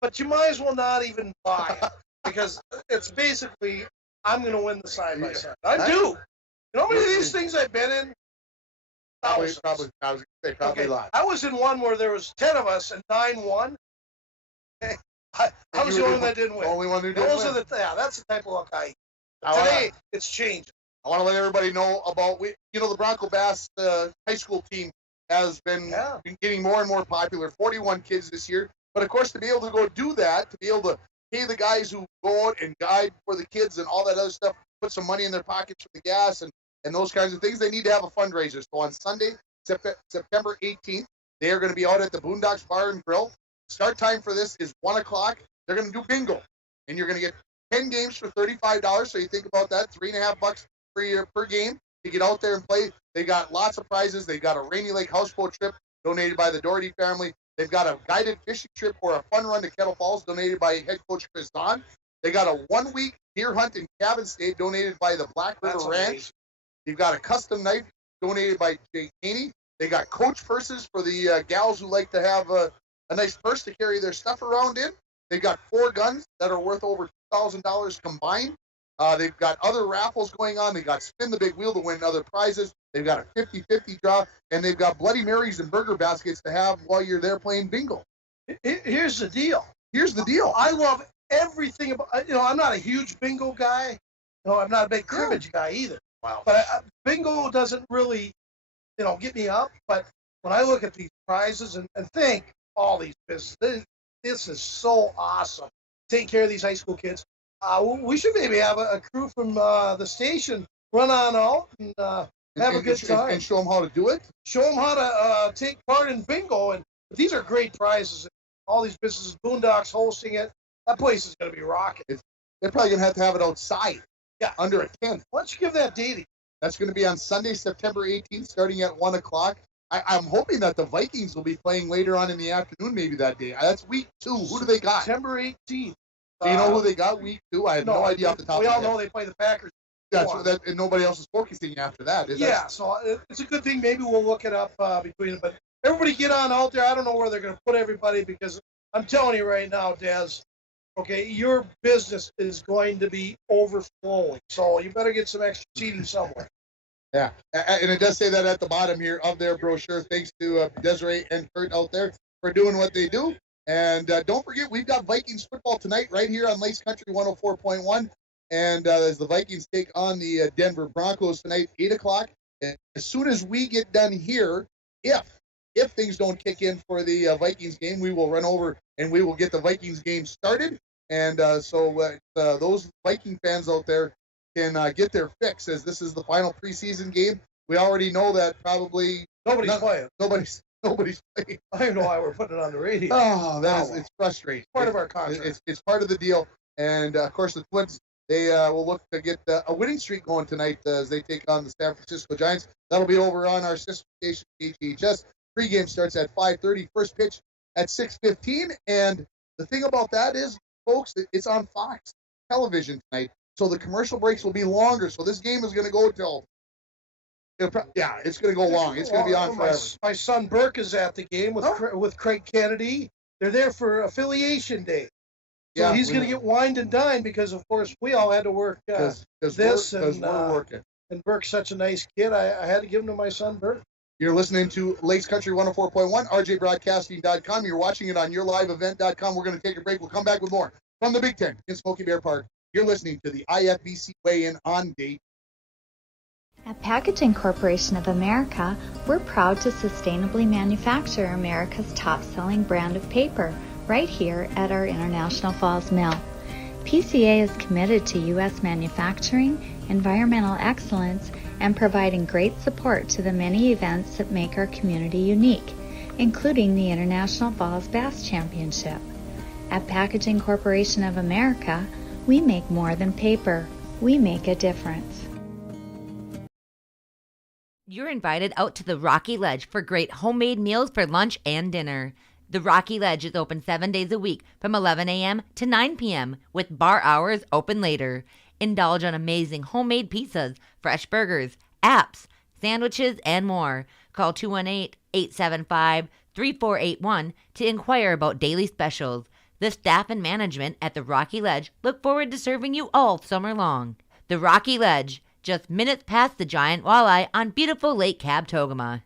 but you might as well not even buy it because it's basically I'm going to win the side-by-side. I do. You know how many of these things I've been in? Probably I was going to say probably a lot. I was in one where there was 10 of us and 9 won. I was the only one that didn't win. The only one who didn't win. That's the type of luck I today, it's changing. I want to let everybody know about, the Bronco Bass high school team has been getting more and more popular. 41 kids this year. But, of course, to be able to go do that, to be able to pay the guys who go out and guide for the kids and all that other stuff, put some money in their pockets for the gas and those kinds of things, they need to have a fundraiser. So on Sunday, September 18th, they are going to be out at the Boondocks Bar and Grill. Start time for this is 1 o'clock. They're going to do bingo, and you're going to get 10 games for $35. So you think about that, $3.50 per game to get out there and play. They got lots of prizes. They got a Rainy Lake houseboat trip donated by the Doherty family. They've got a guided fishing trip or a fun run to Kettle Falls donated by head coach Chris Don. They got a 1-week deer hunt and cabin stay donated by the Black River Ranch. You've got a custom knife donated by Jay Caney. They got coach purses for the gals who like to have a nice purse to carry their stuff around in. They've got 4 guns that are worth over $2,000 combined. They've got other raffles going on. They got Spin the Big Wheel to win other prizes. They've got a 50-50 draw, and they've got Bloody Marys and burger baskets to have while you're there playing bingo. Here's the deal. I love everything about. I'm not a huge bingo guy. I'm not a big cribbage guy either. Wow. But bingo doesn't really, get me up. But when I look at these prizes and think all these businesses, this is so awesome. Taking care of these high school kids. We should maybe have a crew from the station run on out and have a good time. And show them how to do it? Show them how to take part in bingo. And these are great prizes. all these businesses, Boondocks hosting it. That place is going to be rocking. They're probably going to have it outside. Yeah. Under a tent. Why don't you give that date? That's going to be on Sunday, September 18th, starting at 1 o'clock. I'm hoping that the Vikings will be playing later on in the afternoon, maybe that day. That's week 2. Who do they got? September 18th. Do you know who they got week 2? I have no idea off the top of my head. We all know they play the Packers. And nobody else is focusing after that, is Yeah, so it's a good thing. Maybe we'll look it up between them. But everybody get on out there. I don't know where they're going to put everybody because I'm telling you right now, Des, okay, your business is going to be overflowing. So you better get some extra seating somewhere. Yeah, and it does say that at the bottom here of their brochure. Thanks to Desiree and Kurt out there for doing what they do. And don't forget, we've got Vikings football tonight right here on Lace Country 104.1. And as the Vikings take on the Denver Broncos tonight, 8 o'clock. And as soon as we get done here, if things don't kick in for the Vikings game, we will run over and we will get the Vikings game started. And so those Viking fans out there can get their fix, as this is the final preseason game. We already know that probably nobody's playing. Nobody's playing. I don't know why we're putting it on the radio. Oh, it's frustrating. It's part of our contract. It's part of the deal. And of course, the Twins, they will look to get a winning streak going tonight as they take on the San Francisco Giants. That'll be over on our sister station, HHS. Pregame starts at 5:30. First pitch at 6:15. And the thing about that is, folks, it's on Fox television tonight. So the commercial breaks will be longer. So this game is going to go till, it's going to go long. It's going to be on forever. My son Burke is at the game with Craig Kennedy. They're there for affiliation day. So he's going to get wined and dined because, of course, we all had to work because we're working. And Burke's such a nice kid. I had to give him to my son Burke. You're listening to Lakes Country 104.1, rjbroadcasting.com. You're watching it on yourliveevent.com. We're going to take a break. We'll come back with more from the Big Ten in Smoky Bear Park. You're listening to the IFBC Weigh-In on Date. At Packaging Corporation of America, we're proud to sustainably manufacture America's top-selling brand of paper right here at our International Falls Mill. PCA is committed to U.S. manufacturing, environmental excellence, and providing great support to the many events that make our community unique, including the International Falls Bass Championship. At Packaging Corporation of America, we make more than paper. We make a difference. You're invited out to the Rocky Ledge for great homemade meals for lunch and dinner. The Rocky Ledge is open 7 days a week from 11 a.m. to 9 p.m. with bar hours open later. Indulge on amazing homemade pizzas, fresh burgers, apps, sandwiches, and more. Call 218-875-3481 to inquire about daily specials. The staff and management at the Rocky Ledge look forward to serving you all summer long. The Rocky Ledge, just minutes past the giant walleye on beautiful Lake Kabetogama.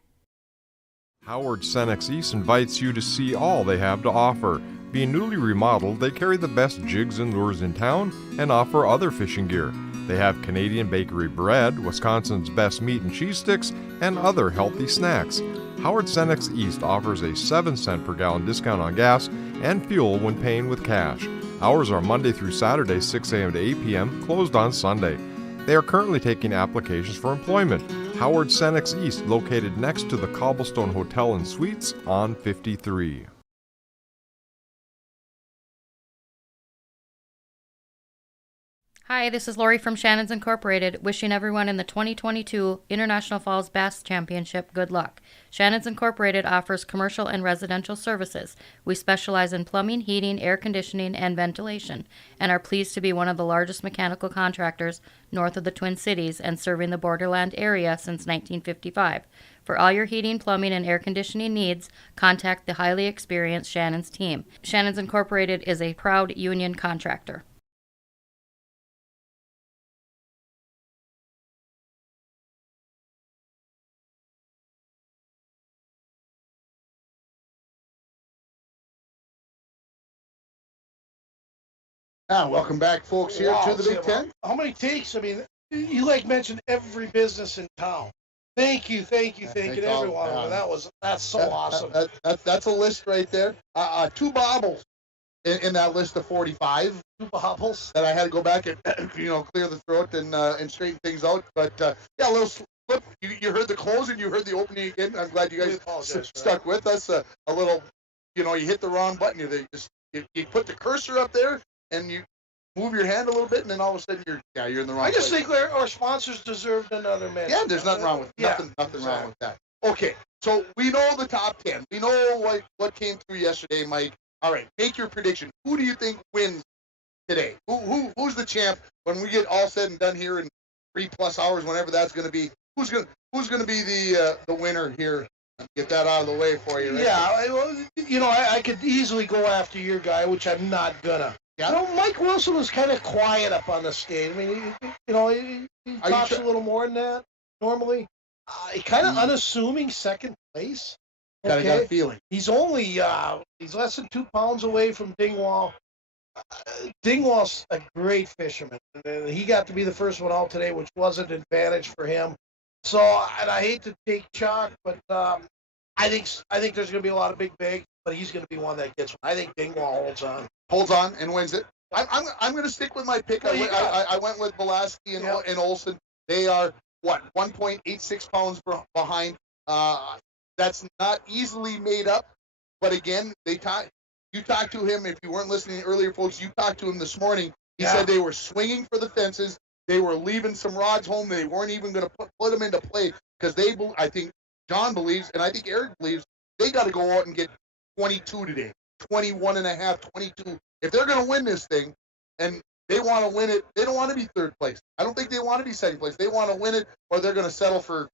Howard Senex East invites you to see all they have to offer. Being newly remodeled, they carry the best jigs and lures in town and offer other fishing gear. They have Canadian bakery bread, Wisconsin's best meat and cheese sticks, and other healthy snacks. Howard Senex East offers a 7-cent per gallon discount on gas and fuel when paying with cash. Hours are Monday through Saturday, 6 a.m. to 8 p.m., closed on Sunday. They are currently taking applications for employment. Howard Senex East, located next to the Cobblestone Hotel and Suites on 53. Hi, this is Lori from Shannon's Incorporated, wishing everyone in the 2022 International Falls Bass Championship good luck. Shannon's Incorporated offers commercial and residential services. We specialize in plumbing, heating, air conditioning, and ventilation, and are pleased to be one of the largest mechanical contractors north of the Twin Cities and serving the borderland area since 1955. For all your heating, plumbing, and air conditioning needs, contact the highly experienced Shannon's team. Shannon's Incorporated is a proud union contractor. Welcome back, folks, here to the Big Ten. How many takes? I mean, you mentioned every business in town. Thank you to everyone. That's so awesome. That's a list right there. 2 bobbles in that list of 45. 2 bobbles that I had to go back and clear the throat and straighten things out. But a little slip. You heard the close and you heard the opening again. I'm glad you guys stuck with us. A little you hit the wrong button. You put the cursor up there and you move your hand a little bit, and then all of a sudden you're in the wrong. I just place. think our sponsors deserved another mention. Yeah, there's nothing wrong with nothing wrong with that. Okay, so we know the top 10. We know what came through yesterday, Mike. All right, make your prediction. Who do you think wins today? Who's the champ when we get all said and done here in 3+ hours, whenever that's going to be? Who's going to be the winner here? Get that out of the way for you. Right? Yeah, I could easily go after your guy, which I'm not gonna. Yeah. Mike Wilson was kind of quiet up on the stage. I mean, he talks a little more than that normally. Kind of unassuming second place. Kind of got a feeling. He's only he's less than 2 pounds away from Dingwall. Dingwall's a great fisherman. And he got to be the first one out today, which was an advantage for him. So, and I hate to take chalk, but I think there's going to be a lot of big bags, but he's going to be one that gets one. I think Dingwall holds on and wins it. I'm going to stick with my pick. I went with Belaski and Olsen. They are 1.86 pounds behind. That's not easily made up, but again, you talked to him. If you weren't listening earlier, folks, you talked to him this morning. He said they were swinging for the fences. They were leaving some rods home. They weren't even going to put them into play because I think John believes, and I think Eric believes, they got to go out and get 22 today, 21 and a half, 22. If they're going to win this thing, and they want to win it, they don't want to be third place. I don't think they want to be second place. They want to win it, or they're going to settle for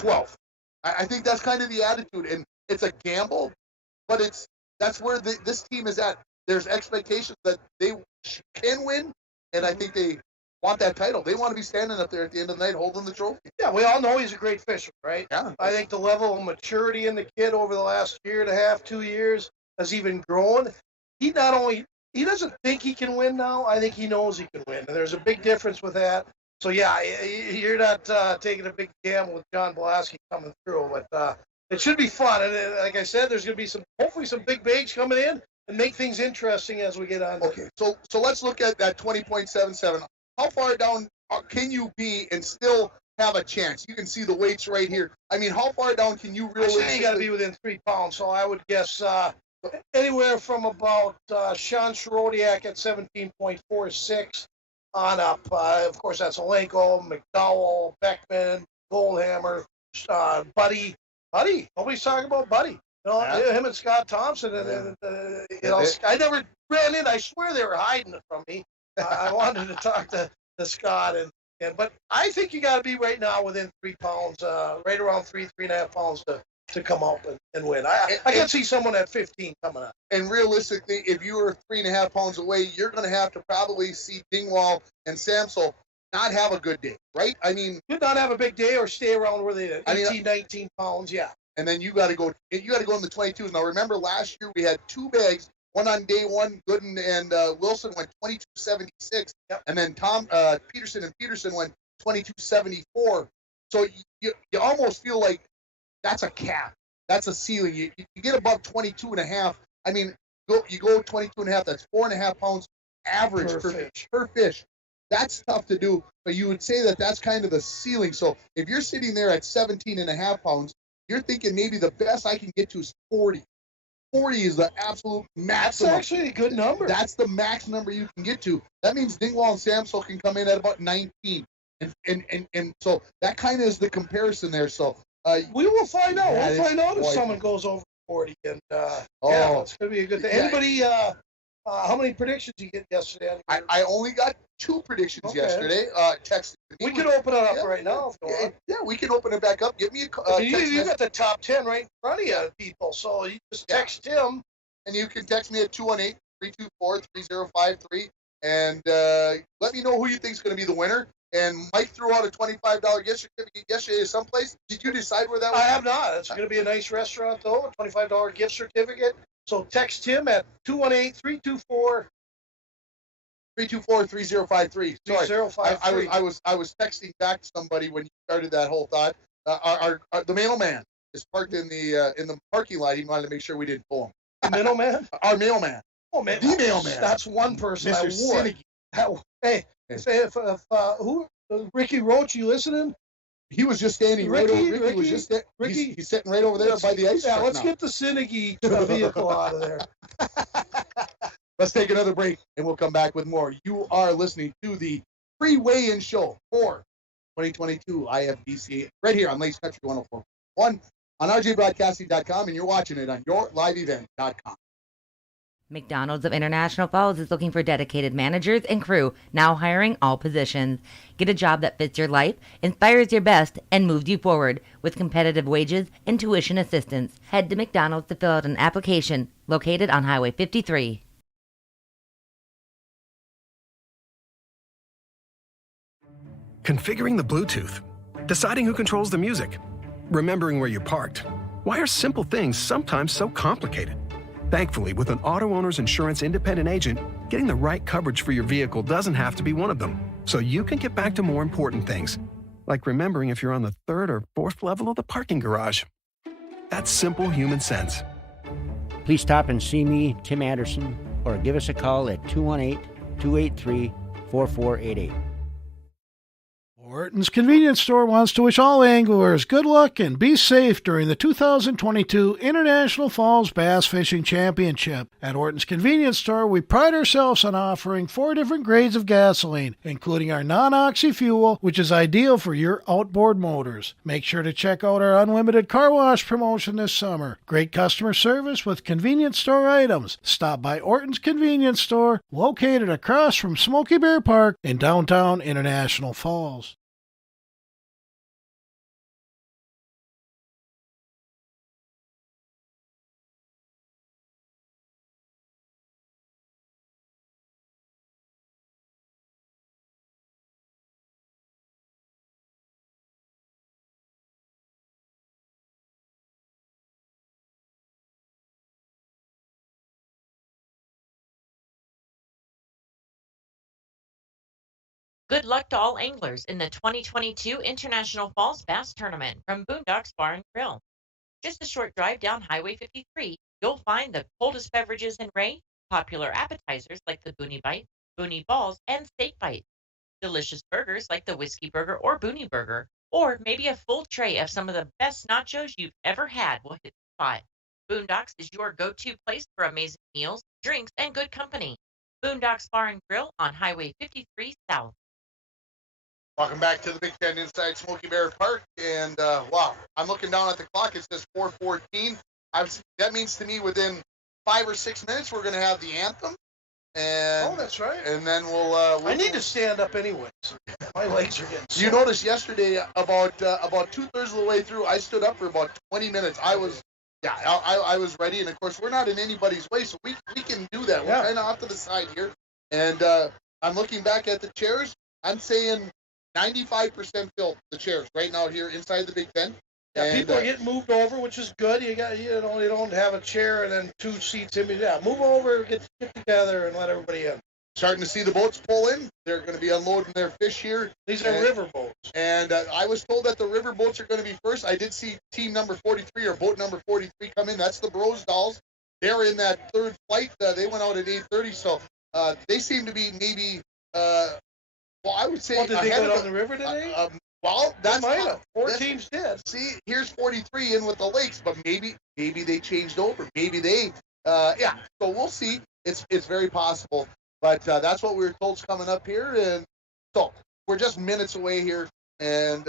12th. I think that's kind of the attitude, and it's a gamble, but that's where this team is at. There's expectations that they can win, and I think they want that title. They want to be standing up there at the end of the night holding the trophy. Yeah, we all know he's a great fisherman, right? Yeah. I think the level of maturity in the kid over the last year and a half, 2 years, has even grown. He doesn't think he can win now. I think he knows he can win. And there's a big difference with that. So, yeah, you're not taking a big gamble with John Belaski coming through. But it should be fun. And like I said, there's going to be hopefully some big bags coming in and make things interesting as we get on. Okay, so let's look at that 20.77. How far down can you be and still have a chance? You can see the weights right here. I mean, how far down can you really? I say you got to be within 3 pounds. So I would guess anywhere from about Sean Sherodiak at 17.46 on up. Of course, that's Alenko, McDowell, Beckman, Goldhammer, Buddy. Nobody's talking about Buddy. Him and Scott Thompson. I never ran in. I swear they were hiding it from me. I wanted to talk to Scott, but I think you got to be right now within 3 pounds, right around 3.5 pounds to come out and win. I can see someone at 15 coming up. And realistically, if you were 3.5 pounds away, you're going to have to probably see Dingwall and Samsel not have a good day, right? I mean, you not have a big day or stay around where they 18, 19 pounds, yeah. And then you got to go in the 22s. Now remember, last year we had 2 bags. One on day one, Gooden and Wilson went 22.76, and then Peterson went 22.74. So you almost feel like that's a cap, that's a ceiling. You get above 22.5. I mean, you go 22.5. That's 4.5 pounds average per fish. That's tough to do, but you would say that that's kind of the ceiling. So if you're sitting there at 17.5 pounds, you're thinking maybe the best I can get to is 40. 40 is the absolute maximum. That's actually a good number. That's the max number you can get to. That means Dingwall and Samsel can come in at about 19. And so that kind of is the comparison there. So we will find out. We'll find out if someone goes over 40. And yeah, it's going to be a good day. Anybody, how many predictions did you get yesterday? I only got 2 predictions yesterday. Text. We can open it up right now. Yeah, we can open it back up. Give me a you got the top 10 right in front of you, people. So you just text him. And you can text me at 218-324-3053. And let me know who you think is going to be the winner. And Mike threw out a $25 gift certificate yesterday to someplace. Did you decide where that was? I have not. It's going to be a nice restaurant, though, a $25 gift certificate. So text him at 218-324-3053. 324-3053. Sorry, 3053. I was texting back to somebody when you started that whole thought. The mailman is parked in the parking lot. He wanted to make sure we didn't pull him. The mailman? Our mailman. Oh man, the mailman. That's one person. Mr. Hey, say if Ricky Roach, you listening? He was just standing right over. Ricky was just there. Ricky, he's sitting right over there by the ice. Yeah, truck let's now. get the Synergy vehicle out of there. Let's take another break, and we'll come back with more. You are listening to the pre-weigh-in show for 2022 IFBC right here on Lakes Country 104.1 on rjbroadcasting.com, and you're watching it on yourliveevent.com. McDonald's of International Falls is looking for dedicated managers and crew, now hiring all positions. Get a job that fits your life, inspires your best, and moves you forward with competitive wages and tuition assistance. Head to McDonald's to fill out an application located on Highway 53. Configuring the Bluetooth, deciding who controls the music, remembering where you parked. Why are simple things sometimes so complicated? Thankfully, with an auto owner's insurance independent agent, getting the right coverage for your vehicle doesn't have to be one of them. So you can get back to more important things, like remembering if you're on the 3rd or 4th level of the parking garage. That's simple human sense. Please stop and see me, Tim Anderson, or give us a call at 218-283-4488. Orton's Convenience Store wants to wish all anglers good luck and be safe during the 2022 International Falls Bass Fishing Championship. At Orton's Convenience Store, we pride ourselves on offering 4 different grades of gasoline, including our non-oxy fuel, which is ideal for your outboard motors. Make sure to check out our unlimited car wash promotion this summer. Great customer service with convenience store items. Stop by Orton's Convenience Store, located across from Smoky Bear Park in downtown International Falls. Good luck to all anglers in the 2022 International Falls Bass Tournament from Boondocks Bar and Grill. Just a short drive down Highway 53, you'll find the coldest beverages in Ray, popular appetizers like the Boonie Bite, Boonie Balls, and Steak Bite, delicious burgers like the Whiskey Burger or Boonie Burger, or maybe a full tray of some of the best nachos you've ever had will hit the spot. Boondocks is your go-to place for amazing meals, drinks, and good company. Boondocks Bar and Grill on Highway 53 South. Welcome back to the Big Ten inside Smoky Bear Park, and wow, I'm looking down at the clock. It says 4:14. That means to me within 5 or 6 minutes we're going to have the anthem. And that's right. And then we'll I need to stand up anyways. My legs are getting sore. You noticed yesterday about 2/3 of the way through, I stood up for about 20 minutes. I was ready, and of course we're not in anybody's way, so we can do that. We're kind of off to the side here, and I'm looking back at the chairs. I'm saying 95% filled, the chairs right now here inside the Big Ten. Yeah, and, people are getting moved over, which is good. You don't have a chair and then 2 seats in. Yeah, move over, get together, and let everybody in. Starting to see the boats pull in. They're going to be unloading their fish here. These are river boats. And I was told that the river boats are going to be first. I did see team number 43 or boat number 43 come in. That's the Bros Dolls. They're in that 3rd flight. They went out at 8:30, so they seem to be maybe. Well, I would say. Well, did they go down the river today? Well, that's might 4 teams did. See, here's 43 in with the Lakes, but maybe they changed over. Maybe they, So we'll see. It's very possible, but that's what we were told's coming up here, and so we're just minutes away here. And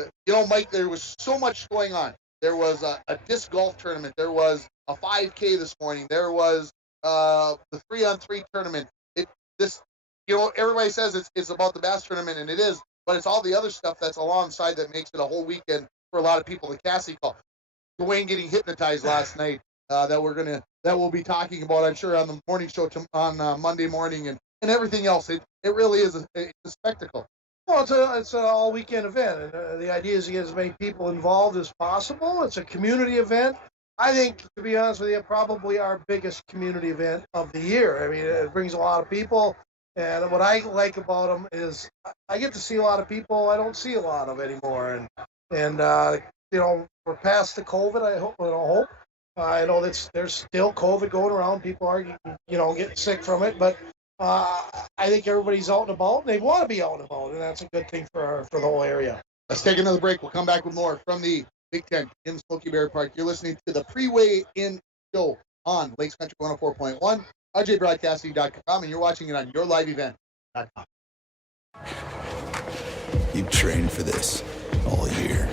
Mike, there was so much going on. There was a disc golf tournament. There was a 5K this morning. There was the 3-on-3 tournament. Everybody says it's about the bass tournament, and it is, but it's all the other stuff that's alongside that makes it a whole weekend for a lot of people. The Cassie call, Dwayne getting hypnotized last night, that we'll be talking about, I'm sure, on the morning show on Monday morning, and everything else. It really is a spectacle. Well, it's an all weekend event, and the idea is to get as many people involved as possible. It's a community event. I think, to be honest with you, probably our biggest community event of the year. I mean, it brings a lot of people. And what I like about them is I get to see a lot of people I don't see a lot of anymore. And we're past the COVID, I hope. I know that there's still COVID going around. People are, getting sick from it. But I think everybody's out and about, and they want to be out and about, and that's a good thing for the whole area. Let's take another break. We'll come back with more from the Big Tent in Smoky Bear Park. You're listening to the Pre-Weigh-In Show on Lakes Country 104.1, RJBroadcasting.com, and you're watching it on yourliveevent.com. You've trained for this all year.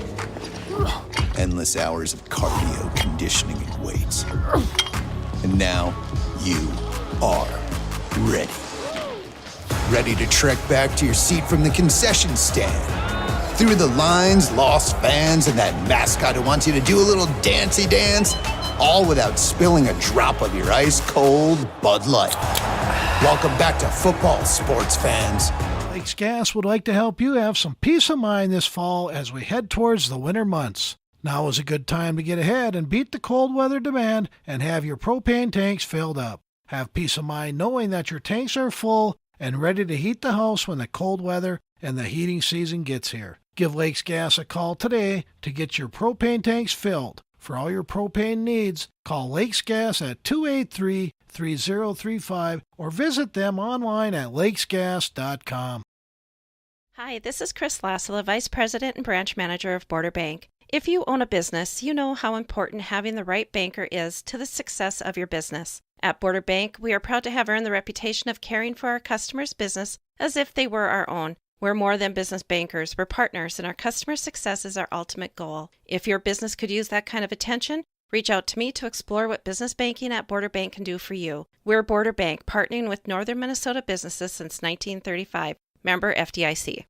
Endless hours of cardio, conditioning, and weights. And now you are ready. Ready to trek back to your seat from the concession stand. Through the lines, lost fans, and that mascot who wants you to do a little dancey dance, all without spilling a drop of your ice-cold Bud Light. Welcome back to football, sports fans. Lakes Gas would like to help you have some peace of mind this fall as we head towards the winter months. Now is a good time to get ahead and beat the cold weather demand and have your propane tanks filled up. Have peace of mind knowing that your tanks are full and ready to heat the house when the cold weather and the heating season gets here. Give Lakes Gas a call today to get your propane tanks filled. For all your propane needs, call Lakes Gas at 283-3035 or visit them online at lakesgas.com. Hi, this is Chris Lassila, Vice President and Branch Manager of Border Bank. If you own a business, you know how important having the right banker is to the success of your business. At Border Bank, we are proud to have earned the reputation of caring for our customers' business as if they were our own. We're more than business bankers, we're partners, and our customer success is our ultimate goal. If your business could use that kind of attention, reach out to me to explore what business banking at Border Bank can do for you. We're Border Bank, partnering with Northern Minnesota businesses since 1935. Member FDIC.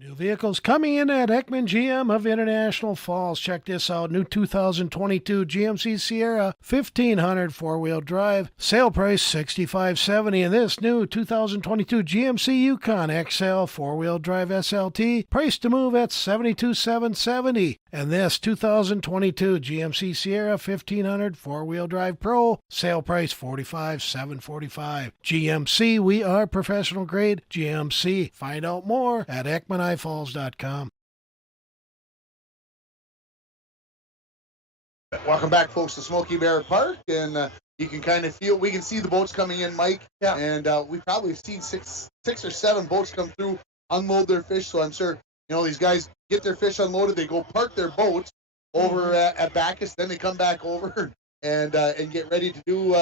New vehicles coming in at Ekman GM of International Falls. Check this out. New 2022 GMC Sierra 1500 four-wheel drive. Sale price $65.70. And this new 2022 GMC Yukon XL four-wheel drive SLT. Price to move at $72,770. And this 2022 GMC Sierra 1500 four-wheel drive Pro. Sale price $45,745. GMC, we are professional grade. GMC. Find out more at ekmanifalls.com. Welcome back, folks, to Smoky Bear Park, and you can kind of feel, we can see the boats coming in, Mike. Yeah. And we've probably seen six or seven boats come through, unload their fish. So I'm sure, these guys get their fish unloaded, they go park their boats over at Bacchus, then they come back over and get ready to do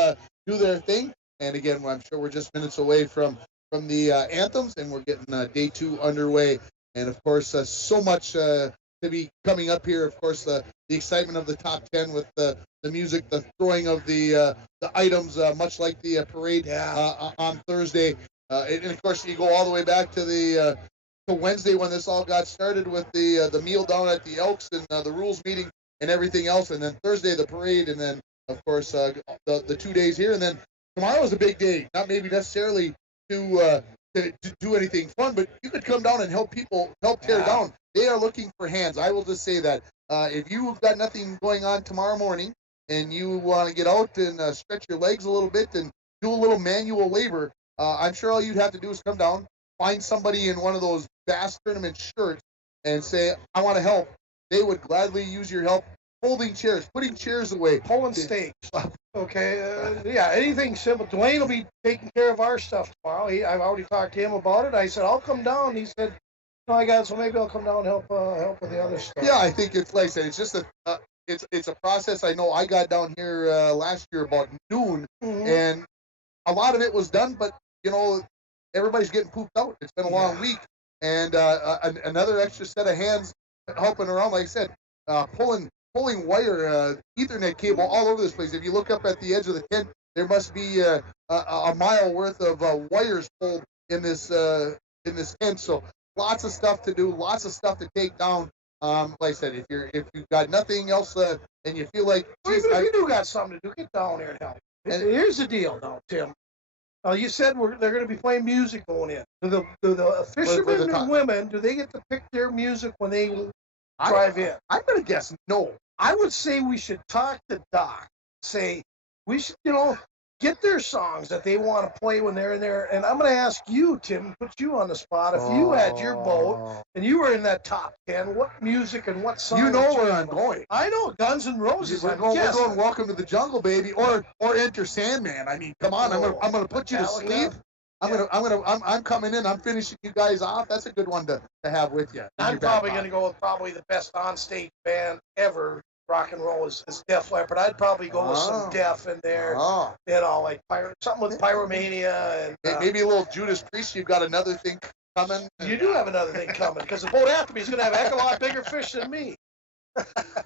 their thing. And again, I'm sure we're just minutes away from the anthems, and we're getting day 2 underway. And of course, so much to be coming up here. Of course, the excitement of the top 10 with the music, the throwing of the items, much like the parade on Thursday. And of course, you go all the way back to Wednesday when this all got started with the meal down at the Elks and the rules meeting and everything else. And then Thursday, the parade. And then, of course, the 2 days here. And then tomorrow's a big day. Not maybe necessarily to do anything fun, but you could come down and help tear down. They are looking for hands. I will just say that if you've got nothing going on tomorrow morning and you want to get out and stretch your legs a little bit and do a little manual labor, I'm sure all you'd have to do is come down, find somebody in one of those Bass Tournament shirts and say, I want to help. They would gladly use your help. Folding chairs, putting chairs away. Pulling stakes. Okay, anything simple. Dwayne will be taking care of our stuff tomorrow. I've already talked to him about it. I said, I'll come down. He said, no, I got it, so maybe I'll come down and help with the other stuff. Yeah, I think it's like I said, it's just it's a process. I know I got down here last year about noon, and a lot of it was done, but, everybody's getting pooped out. It's been a long week, and another extra set of hands helping around, like I said, pulling wire, Ethernet cable all over this place. If you look up at the edge of the tent, there must be a mile worth of wires pulled in this tent. So lots of stuff to do, lots of stuff to take down. Like I said, if you've got nothing else and you feel like, if you do got something to do, get down here and help. And here's the deal, though, Tim. You said they're going to be playing music going in. Do the fishermen and women, do they get to pick their music when they drive in? I'm going to guess no. I would say we should talk to Doc. Say we should, get their songs that they want to play when they're in there. And I'm going to ask you, Tim, put you on the spot. If you had your boat and you were in that top 10, what music and what song? You know where I'm going. I know, Guns N' Roses. We're going Welcome to the Jungle, baby, or Enter Sandman. I mean, come on, I'm going to put you to sleep. I'm coming in. I'm finishing you guys off. That's a good one to have with you. I'm probably going to go with probably the best on-stage band ever. Rock and roll is Def Leppard. I'd probably go with some Def in there. You know, like something with Pyromania and maybe a little Judas Priest. You've got another thing coming. You do have another thing coming because the boat after me is going to have a heck of a lot bigger fish than me.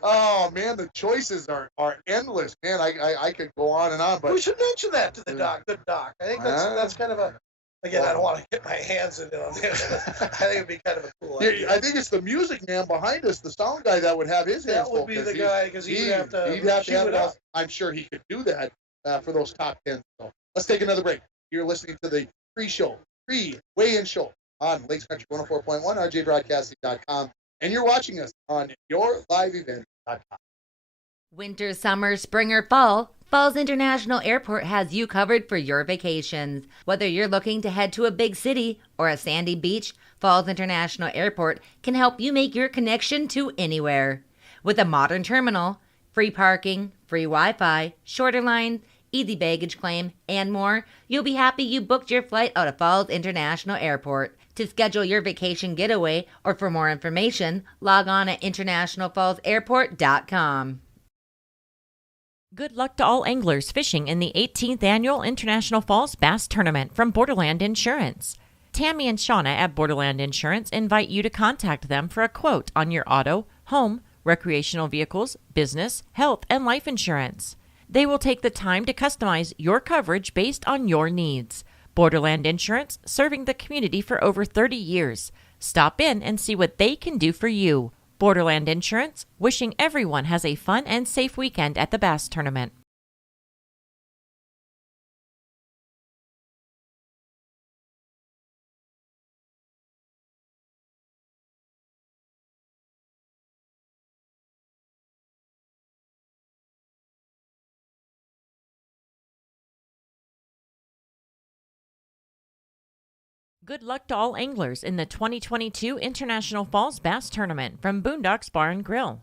Oh man, the choices are endless, man. I could go on and on, but we should mention that to the doc. Good doc. I think that's kind of a. Again, I don't want to get my hands in it on this. I think it'd be kind of a cool idea. I think it's the music man behind us, the sound guy, that would have his hands full. That would be the guy because he'd have to have it up. I'm sure he could do that for those top 10. So let's take another break. You're listening to the pre-weigh-in show on Lakes Country 104.1, rjbroadcasting.com, and you're watching us on yourliveevent.com. Winter, summer, spring, or fall, Falls International Airport has you covered for your vacations. Whether you're looking to head to a big city or a sandy beach, Falls International Airport can help you make your connection to anywhere. With a modern terminal, free parking, free Wi-Fi, shorter lines, easy baggage claim, and more, you'll be happy you booked your flight out of Falls International Airport. To schedule your vacation getaway or for more information, log on at internationalfallsairport.com. Good luck to all anglers fishing in the 18th Annual International Falls Bass Tournament from Borderland Insurance. Tammy and Shauna at Borderland Insurance invite you to contact them for a quote on your auto, home, recreational vehicles, business, health, and life insurance. They will take the time to customize your coverage based on your needs. Borderland Insurance, serving the community for over 30 years. Stop in and see what they can do for you. Borderland Insurance, wishing everyone has a fun and safe weekend at the Bass Tournament. Good luck to all anglers in the 2022 International Falls Bass Tournament from Boondocks Bar and Grill.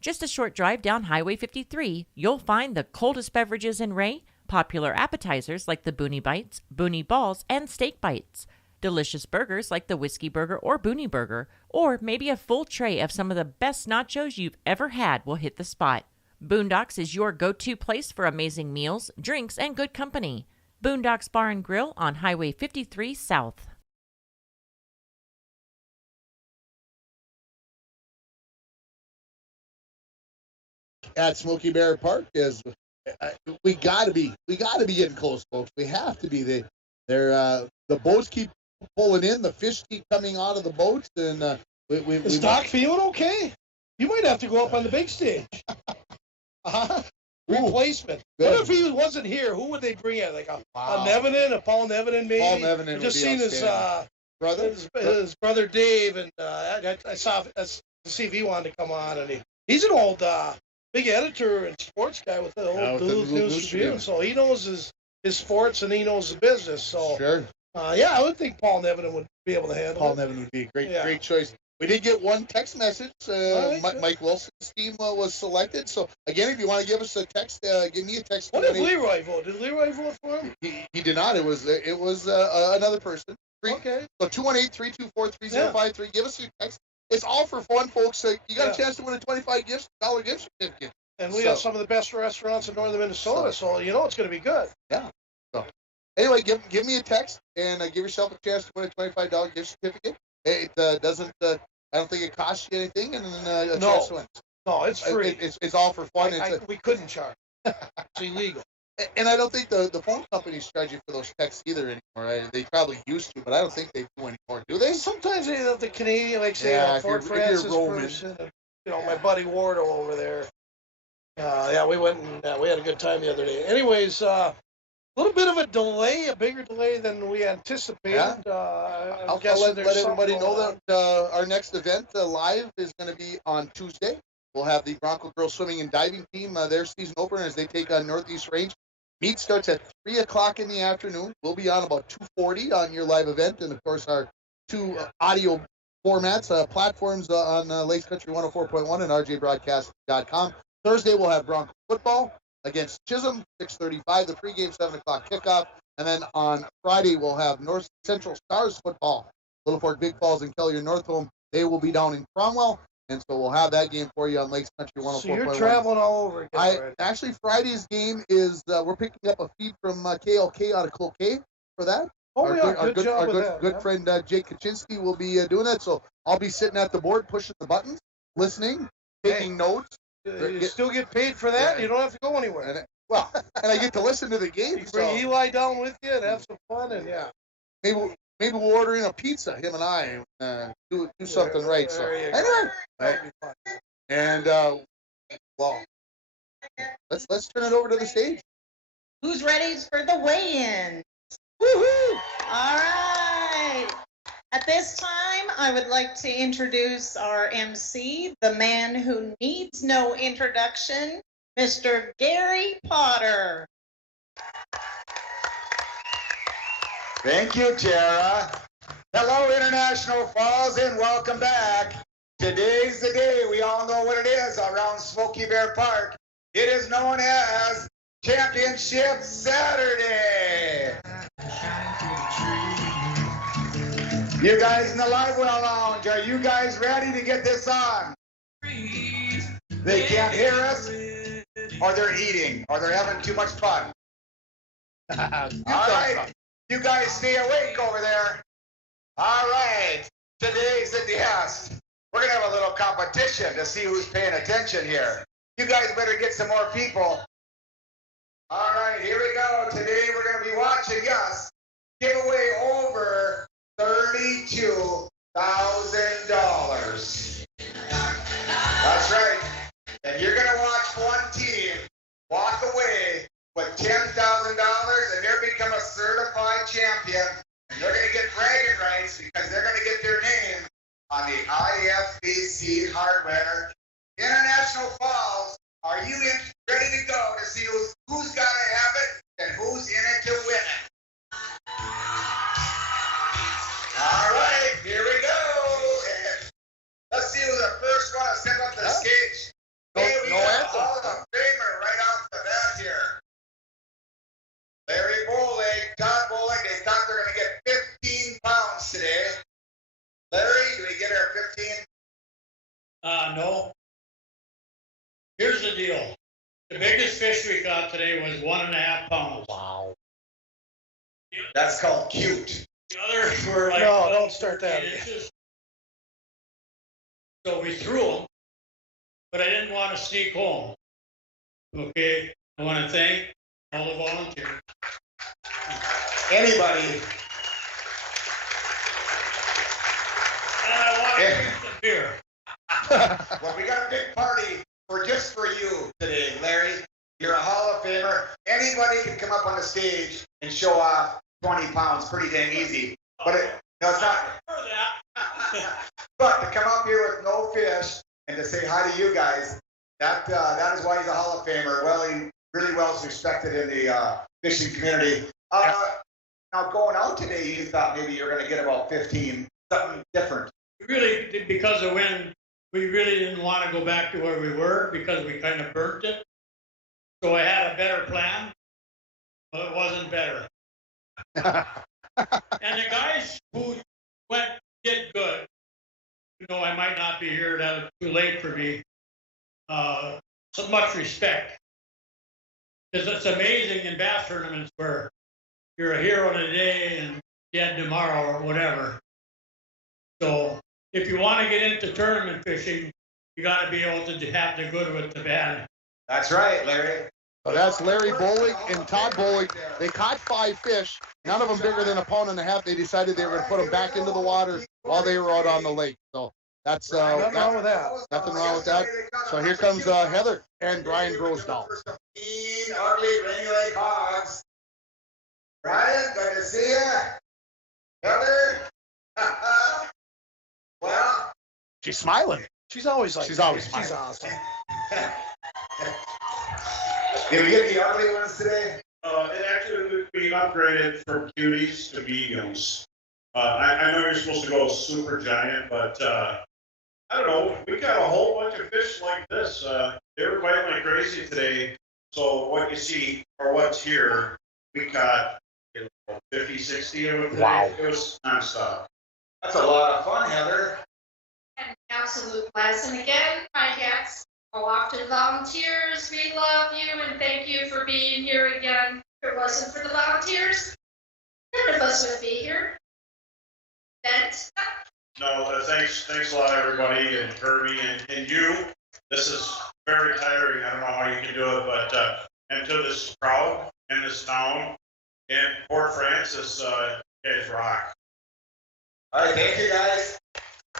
Just a short drive down Highway 53, you'll find the coldest beverages in Ray, popular appetizers like the Boonie Bites, Boonie Balls, and Steak Bites, delicious burgers like the Whiskey Burger or Boonie Burger, or maybe a full tray of some of the best nachos you've ever had will hit the spot. Boondocks is your go-to place for amazing meals, drinks, and good company. Boondocks Bar and Grill on Highway 53 South. At Smoky Bear Park is we gotta be getting close, folks. We have to be. The boats keep pulling in, the fish keep coming out of the boats, and is Doc feeling okay? You might have to go up on the big stage. Replacement. What if he wasn't here? Who would they bring in? Like a Nevenin, a Paul Nevenin, maybe. Paul Nevenin. Just seen his brother, his brother Dave, and I saw to see if he wanted to come on, and he's an old. Big editor and sports guy with the old Duluth News Tribune, so he knows his sports and he knows the business. So, sure. I would think Paul Nevin would be able to handle Paul it. Nevin would be a great choice. We did get one text message. Mike Wilson's team was selected. So, again, if you want to give us a text, give me a text. What did Leroy vote? Did Leroy vote for him? He did not. It was another person. Okay. So 218-324-3053. Give us your text. It's all for fun, folks. You got a chance to win a $25 gift certificate. And we have some of the best restaurants in northern Minnesota, so you know it's going to be good. Yeah. So anyway, give me a text and give yourself a chance to win a $25 gift certificate. It doesn't. I don't think it costs you anything, and then a chance to win. No, it's free. It's all for fun. We couldn't charge. It's illegal. And I don't think the phone companies charge you for those texts either anymore. They probably used to, but I don't think they do anymore, do they? Sometimes they have the Canadian, like say Fort Francis person. My buddy Wardo over there. We went and we had a good time the other day. Anyways, a little bit of a delay, a bigger delay than we anticipated. Yeah. I'll let everybody know that our next event live is going to be on Tuesday. We'll have the Bronco Girls Swimming and Diving Team, their season opener as they take on Northeast Range. Meet starts at 3 o'clock in the afternoon. We'll be on about 2:40 on your live event. And, of course, our two audio formats, platforms on Lakes Country 104.1 and rjbroadcasting.com. Thursday, we'll have Bronco football against Chisholm, 6:35. The pregame, 7 o'clock kickoff. And then on Friday, we'll have North Central Stars football. Little Fork, Big Falls, and Kelly North Home. They will be down in Cromwell. And so we'll have that game for you on Lakes Country 104.1. So you're traveling all over again. Actually, Friday's game is we're picking up a feed from KLK out of Cloquet for that. Oh, good job with that. Our good friend Jake Kaczynski will be doing that. So I'll be sitting at the board, pushing the buttons, listening, taking notes. You still get paid for that? You don't have to go anywhere. And I get to listen to the game. You bring Eli down with you and have some fun, and Maybe we'll order in a pizza, him and I, do something right. So there you go. anyway, That'd be fun. and let's turn it over to the stage. Who's ready for the weigh-in? Woohoo! All right. At this time, I would like to introduce our MC, the man who needs no introduction, Mr. Gary Potter. Thank you, Tara. Hello, International Falls, and welcome back. Today's the day. We all know what it is around Smoky Bear Park. It is known as Championship Saturday. You guys in the Live Well Lounge, are you guys ready to get this on? They can't hear us, or they're eating, or they're having too much fun. All right. You guys stay awake over there. All right. Today's the test. We're going to have a little competition to see who's paying attention here. You guys better get some more people. All right, here we go. Today we're going to be watching us give away over $32,000. That's right. And you're going to watch one team walk away with $10,000, and they're become a certified champion. And they're going to get bragging rights because they're going to get their name on the IFBC hardware. International Falls, are you ready to go to see who's got to have it and who's in it to win it? All right, here we go. And let's see who's the first one to step up to the stage. Hey, we got Hall of Famer right off the bat here. Larry Bowling, Todd Bowling, they thought they're going to get 15 pounds today. Larry, do we get our 15? No. Here's the deal. The biggest fish we caught today was 1.5 pounds. Wow. That's called cute. The others were like... No, don't start that. So we threw them, but I didn't want to sneak home. Okay, I want to thank all the volunteers. Anybody. And I want to drink some beer. Well, we got a big party just for you today, Larry. You're a Hall of Famer. Anybody can come up on the stage and show off 20 pounds pretty dang easy. But it's not. But to come up here with no fish and to say hi to you guys, that is why he's a Hall of Famer. Well, he really well respected in the fishing community. Now going out today, you thought maybe you're going to get about 15, something different. Really, because of wind, we really didn't want to go back to where we were because we kind of burnt it. So I had a better plan, but it wasn't better. And the guys who did good, I might not be here, that's too late for me. So much respect. Because it's amazing in bass tournaments where you're a hero today and dead tomorrow or whatever. So if you want to get into tournament fishing, you got to be able to have the good with the bad. That's right, Larry. So that's Larry Bowling and Todd Bowling. They caught 5 fish, none of them bigger than 1.5 pounds. They decided they were going to put them back into the water while they were out on the lake. So that's nothing wrong with that. Nothing wrong with that. So here comes Heather and Brian Grosdahl. Ugly Rainy Lake Hogs. Brian, good to see you. Heather. Well, she's smiling. She's always like. She's always She's smiling. awesome. Did we get the ugly ones today? It actually being upgraded from cuties to mediums. I know you're supposed to go super giant, but I don't know. We got a whole bunch of fish like this. They were biting like crazy today. So what you see or what's here, we caught in 50, 60 of them. Wow. It was nonstop. That's a lot of fun, Heather. An absolute blast. And again, my hats go off to the volunteers. We love you and thank you for being here again. If it wasn't for the volunteers, none of us would be here. No, thanks a lot, everybody, and Kirby, and you. This is very tiring. I don't know how you can do it, but and to this crowd and this town and Port Francis, you guys rock. All right, thank you guys.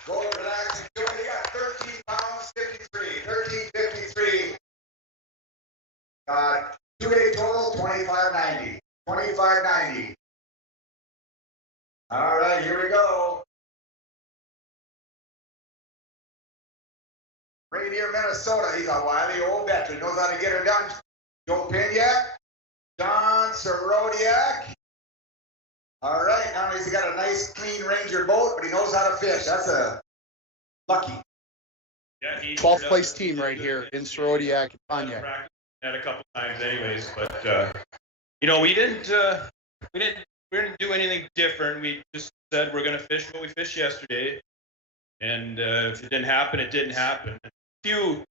Go relax and enjoy. You got 13 pounds, 53, 1353. 2-day total, 2590. 2590. All right, here we go. Rainier, Minnesota. He's a wily old veteran. Knows how to get her done. Joe Piniak. Don Sorodiak. All right, now he's got a nice, clean Ranger boat, but he knows how to fish. That's a lucky. Yeah, 12th place team right here in Sorodiak and Pontiac. Had a couple times, anyways, but you know, we didn't do anything different. We just said we're going to fish what we fished yesterday, and if it didn't happen, it didn't happen. A few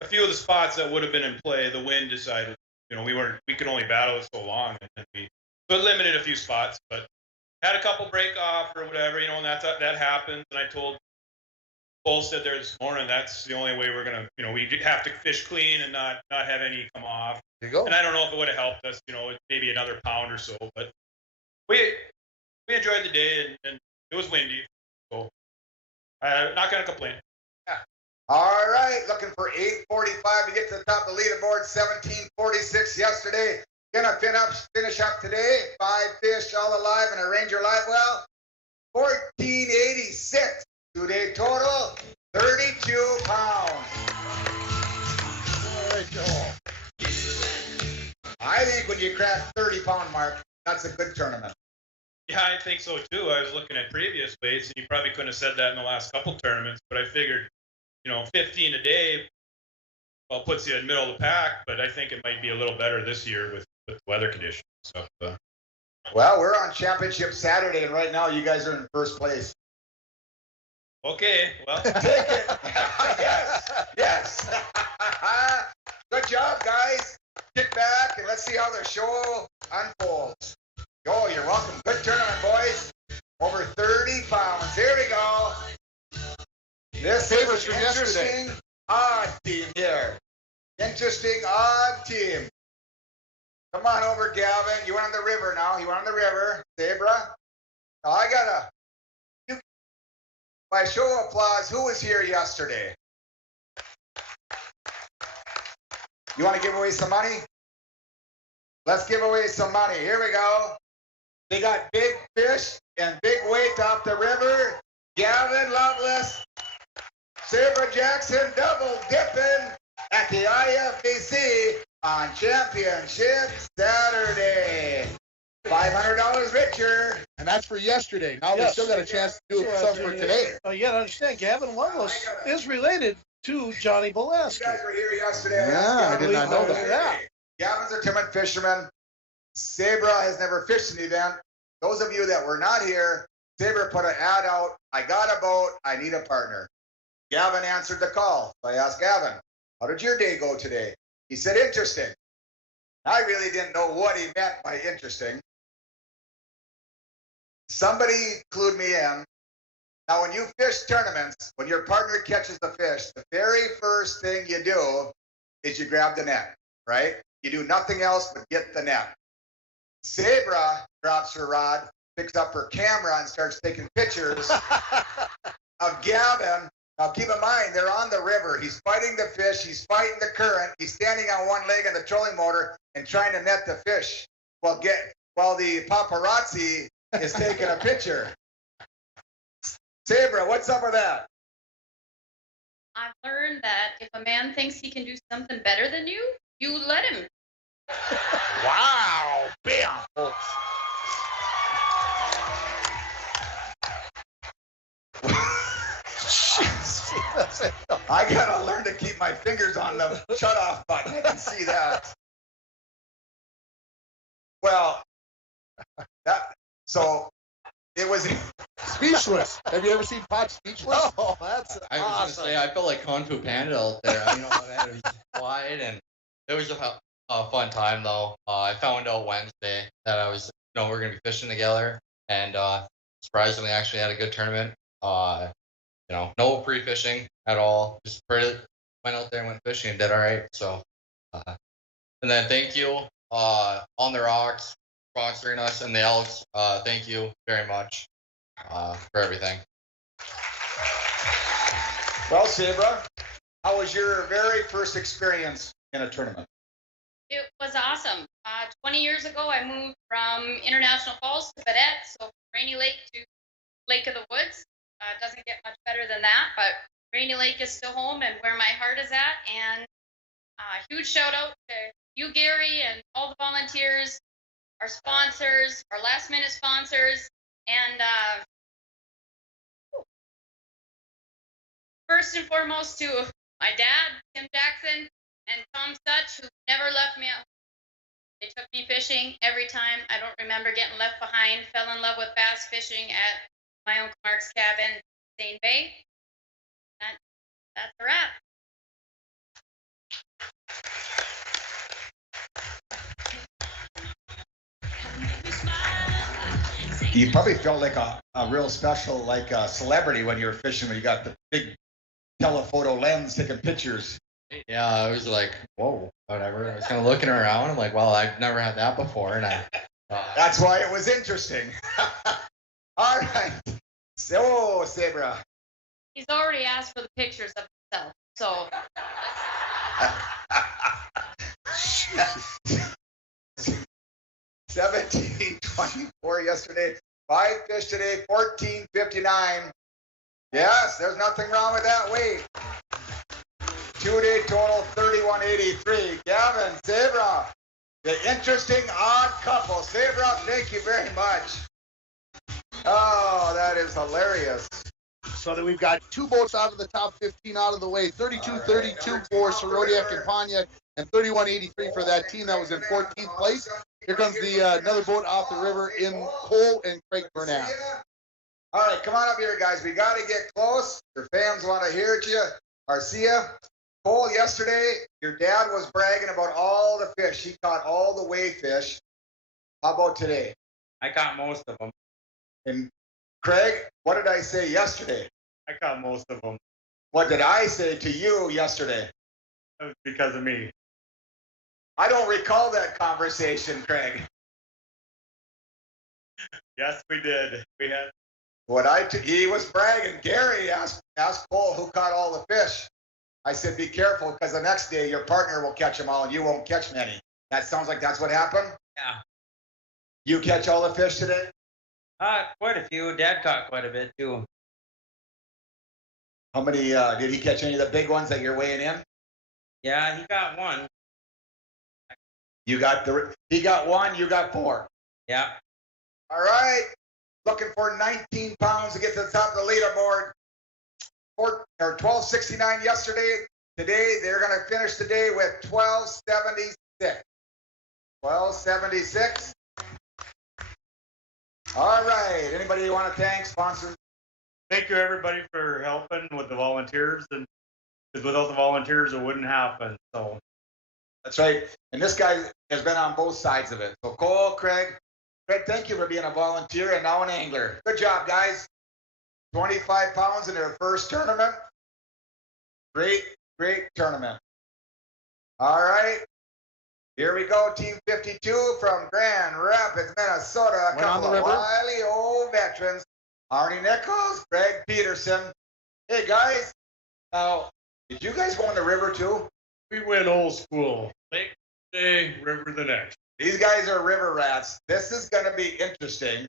of the spots that would have been in play, the wind decided, you know, we could only battle it so long, and so it limited a few spots, but had a couple break off or whatever, you know, and that happens. And I told Cole said there this morning, that's the only way we're gonna, you know, we have to fish clean and not have any come off. There you go. And I don't know if it would have helped us, you know, maybe another pound or so, but we enjoyed the day, and it was windy, so not gonna complain. Yeah. All right, looking for 8:45 to get to the top of the leaderboard. 17:46 yesterday. Gonna finish up today. 5 fish all alive and a Ranger live well. 1486. 2-day total. 32 pounds. There we go. I think when you crack 30-pound mark, that's a good tournament. Yeah, I think so too. I was looking at previous weights, and you probably couldn't have said that in the last couple tournaments, but I figured, you know, 15 a day, well, puts you in the middle of the pack, but I think it might be a little better this year with weather conditions and stuff. Well, we're on championship Saturday, and right now you guys are in first place. Okay, well. Take it. Yes. Good job, guys. Get back, and let's see how the show unfolds. Oh, you're welcome. Good tournament, boys. Over 30 pounds. Here we go. This is an interesting, odd team here. Interesting, odd team. Come on over, Gavin. You went on the river now. You went on the river. Zebra. Now, by show of applause, who was here yesterday? You want to give away some money? Let's give away some money. Here we go. They got big fish and big weight off the river. Gavin Loveless, Sarah Jackson double dipping at the IFBC on Championship Saturday. $500 richer. And that's for yesterday. Now they still got a chance to do something for today. You got to understand, Gavin Loveless is related to Johnny Boleski. You guys were here yesterday. Yeah, I did not know that. Yeah. Gavin's a timid fisherman. Sabra has never fished an event. Those of you that were not here, Sabra put an ad out. I got a boat. I need a partner. Gavin answered the call. So I asked Gavin, how did your day go today? He said, interesting. I really didn't know what he meant by interesting. Somebody clued me in. Now, when you fish tournaments, when your partner catches the fish, the very first thing you do is you grab the net, right? You do nothing else but get the net. Sabra drops her rod, picks up her camera, and starts taking pictures of Gavin. Now, keep in mind, they're on the river. He's fighting the fish. He's fighting the current. He's standing on one leg on the trolling motor and trying to net the fish while the paparazzi is taking a picture. Sabra, what's up with that? I've learned that if a man thinks he can do something better than you, you let him. Wow. Bam. I gotta learn to keep my fingers on the shut-off button. I can see that. Well, So it was Speechless. Have you ever seen Pot Speechless? oh, that's I was gonna say I felt like Kung Fu Panda out there. You know, man, it was quiet and it was a fun time though. I found out Wednesday that we're gonna be fishing together, and surprisingly, actually had a good tournament. No pre-fishing at all. Just went out there and went fishing and did all right. So, and then thank you, On the Rocks, sponsoring us, and the Elks. Thank you very much for everything. Well, Sabra, how was your very first experience in a tournament? It was awesome. 20 years ago, I moved from International Falls to Badette, so Rainy Lake to Lake of the Woods. Doesn't get much better than that, but Rainy Lake is still home and where my heart is at. And huge shout out to you, Gary, and all the volunteers, our sponsors, our last minute sponsors, and first and foremost to my dad, Tim Jackson, and Tom Such, who never left me out. They took me fishing every time. I don't remember getting left behind. Fell in love with bass fishing at my Uncle Mark's cabin, Stain Bay. That's a wrap. You probably felt like a real special, like a celebrity when you were fishing, when you got the big telephoto lens taking pictures. Yeah, I was like, whoa, whatever. I was kind of looking around. I'm like, well, I've never had that before, and That's why it was interesting. All right. So, Sabra. He's already asked for the pictures of himself, so. 17:24 yesterday. 5 fish today. 14:59. Yes, there's nothing wrong with that weight. 2-day total 31.83. Gavin, Sabra, the interesting odd couple. Sabra, thank you very much. Oh, that is hilarious. So that we've got two boats out of the top 15 out of the way. 32-32 for Sorodiak and Pontiac, and 31.83 for that team that was in 14th place. Here comes the another boat off the river in Cole and Craig Burnett. All right, come on up here, guys. We got to get close. Your fans want to hear it you. Arcia, Cole, yesterday, your dad was bragging about all the fish. He caught all the way fish. How about today? I caught most of them. And Craig, what did I say yesterday? I caught most of them. What did I say to you yesterday? That was because of me. I don't recall that conversation, Craig. Yes, we did. We had. He was bragging. Gary asked Cole who caught all the fish. I said, be careful, because the next day your partner will catch them all and you won't catch many. That sounds like that's what happened? Yeah. You catch all the fish today? Quite a few. Dad caught quite a bit too. How many, did he catch any of the big ones that you're weighing in? Yeah, he got one. He got one, you got 4. Yeah. All right. Looking for 19 pounds to get to the top of the leaderboard. 1269 yesterday. Today, they're going to finish today with 1276. 1276. All right. Anybody you want to thank? Sponsors? Thank you, everybody, for helping with the volunteers. And because without the volunteers, it wouldn't happen. So. That's right. And this guy has been on both sides of it. So Cole, Craig, thank you for being a volunteer and now an angler. Good job, guys. 25 pounds in their first tournament. Great tournament. All right. Here we go. Team 52 from Grand Rapids, Minnesota. A couple of wily old veterans. Arnie Nichols, Greg Peterson. Hey, guys. Now, did you guys go on the river too? We went old school. Lake day, river the next. These guys are river rats. This is going to be interesting.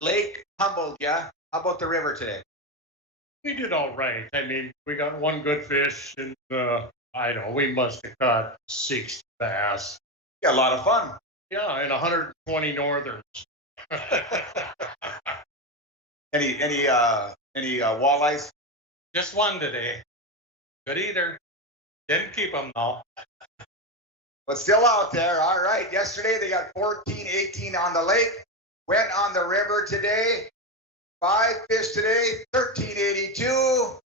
Lake humbled you. How about the river today? We did all right. I mean, we got one good fish, and I don't know, we must have caught 6 bass. Yeah, a lot of fun. Yeah, and 120 northerns. Any walleyes? Just one today. Good eater. Didn't keep them though. But still out there. All right. Yesterday they got 14, 18 on the lake. Went on the river today. 5 fish today, 1382.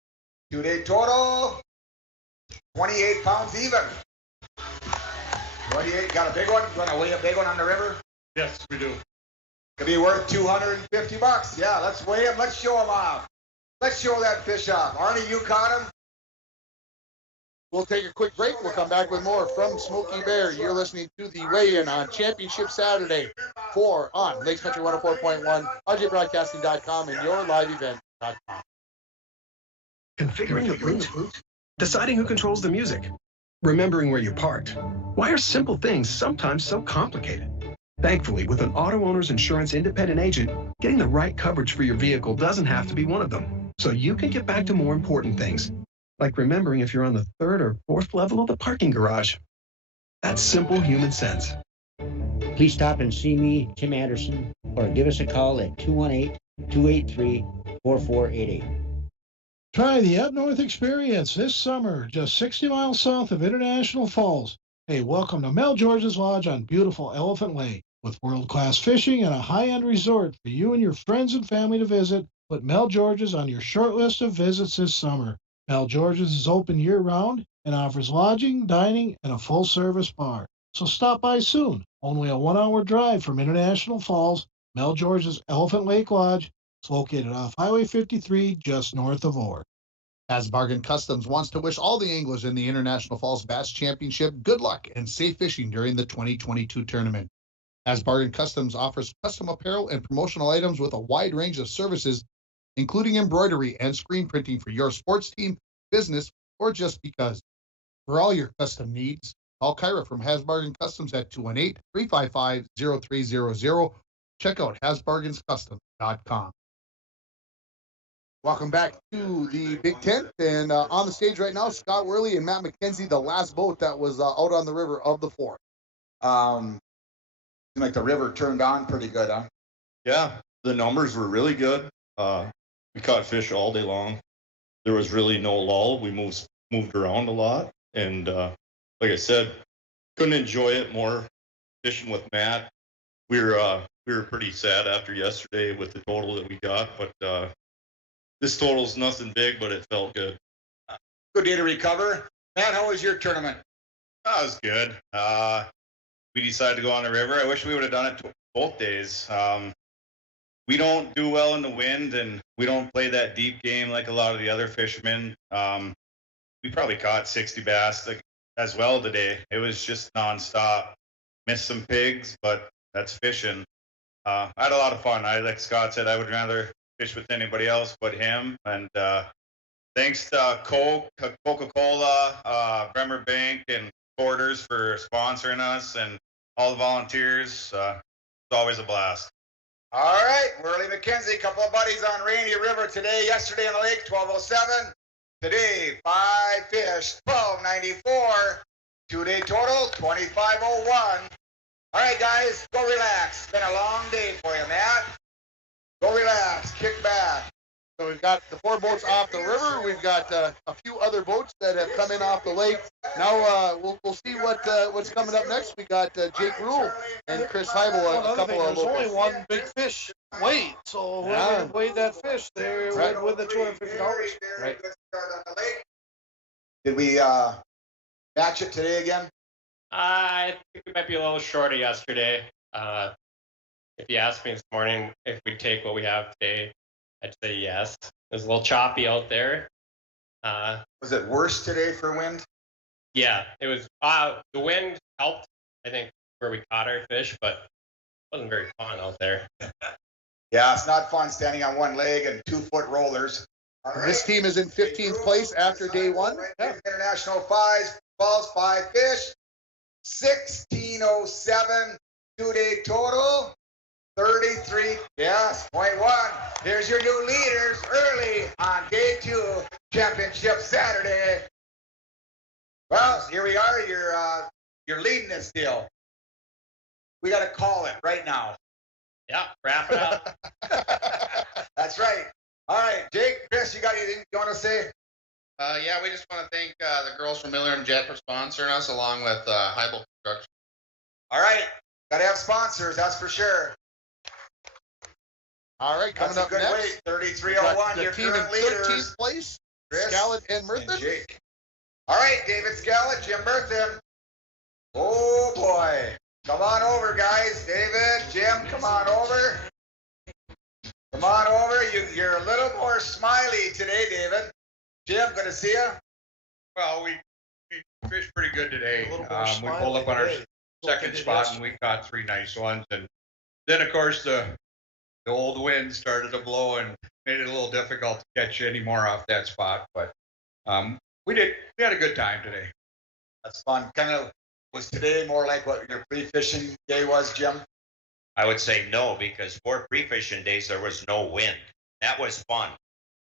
2-day total, 28 pounds even. 28, got a big one? You want to weigh a big one on the river? Yes, we do. Could be worth $250. Yeah, let's weigh him. Let's show him off. Let's show that fish off. Arnie, you caught him? We'll take a quick break. We'll come back with more from Smokey Bear. You're listening to the weigh-in on Championship Saturday 4 on Lakes Country 104.1, RJBroadcasting.com, and yourliveevent.com. Configuring the Bluetooth? Deciding who controls the music? Remembering where you parked? Why are simple things sometimes so complicated? Thankfully, with an auto owner's insurance independent agent, getting the right coverage for your vehicle doesn't have to be one of them. So you can get back to more important things, like remembering if you're on the 3rd or 4th level of the parking garage. That's simple human sense. Please stop and see me, Tim Anderson, or give us a call at 218-283-4488. Try the Up North experience this summer, just 60 miles south of International Falls. Hey, welcome to Mel George's Lodge on beautiful Elephant Lake. With world-class fishing and a high-end resort for you and your friends and family to visit, put Mel George's on your short list of visits this summer. Mel George's is open year-round and offers lodging, dining, and a full-service bar. So stop by soon. Only a 1-hour drive from International Falls, Mel George's Elephant Lake Lodge. It's located off Highway 53, just north of Orr. Hasbargen Customs wants to wish all the anglers in the International Falls Bass Championship good luck and safe fishing during the 2022 tournament. Hasbargen Customs offers custom apparel and promotional items with a wide range of services, including embroidery and screen printing for your sports team, business, or just because. For all your custom needs, call Kyra from Hasbargen Customs at 218-355-0300. Check out hasbargenscustoms.com. Welcome back to the Big Tent, and on the stage right now, Scott Worley and Matt McKenzie, the last boat that was out on the river of the 4. Seemed like the river turned on pretty good, huh? Yeah, the numbers were really good. We caught fish all day long. There was really no lull. We moved around a lot, and like I said, couldn't enjoy it more fishing with Matt. We were pretty sad after yesterday with the total that we got, but this total's nothing big, but it felt good. Good day to recover. Matt, how was your tournament? That was good. We decided to go on the river. I wish we would have done it both days. We don't do well in the wind, and we don't play that deep game like a lot of the other fishermen. We probably caught 60 bass as well today. It was just nonstop. Missed some pigs, but that's fishing. I had a lot of fun. Like Scott said, I would rather fish with anybody else but him. And thanks to Coca-Cola, Bremer Bank, and Porters for sponsoring us, and all the volunteers. It's always a blast. All right, Worley McKenzie, a couple of buddies on Rainy River today. Yesterday on the lake, 1207. Today, 5 fish, 1294. 2-day total, 2501. All right, guys, go relax. It's been a long day for you, Matt. Go relax, kick back. So we've got the 4 boats off the river. We've got a few other boats that have come in off the lake. Now we'll see what's coming up next. We got Jake Rule and Chris Heibel, a couple of There's locals. only one big fish weighed, so whoever weighed that fish, they went with the $250. Right. Did we match it today again? I think we might be a little short of yesterday. If you asked me this morning if we'd take what we have today, I'd say yes. It was a little choppy out there. Was it worse today for wind? Yeah, it was. The wind helped, I think, where we caught our fish, but it wasn't very fun out there. Yeah, it's not fun standing on one leg and 2-foot rollers. This team is in 15th place after day 1. Yeah. International Falls 5 fish, 1607. 2-day total, 33, yes, 0.1. Here's your new leaders early on day 2, championship Saturday. Well, here we are. You're leading this deal. We got to call it right now. Yeah, wrap it up. That's right. All right, Jake, Chris, you got anything you want to say? Yeah, we just want to thank the girls from Miller and Jet for sponsoring us, along with Heibel Construction. All right, got to have sponsors, that's for sure. All right, coming That's up a good next. weight. we got 3301. the Your team in current 13th leaders. place, Chris Scarlett and and Murthen. Jake. All right, David Scallett, Jim Murthen. Oh boy. Come on over, guys. David, Jim, come on over. Come on over. You're a little more smiley today, David. Jim, good to see you. Well, we fished pretty good today. A little more We pulled up on our today. second spot and we caught 3 nice ones. And then, of course, the old wind started to blow and made it a little difficult to catch any more off that spot. But we had a good time today. That's fun. Kind of was today more like what your pre-fishing day was, Jim? I would say no, because 4 pre-fishing days there was no wind. That was fun.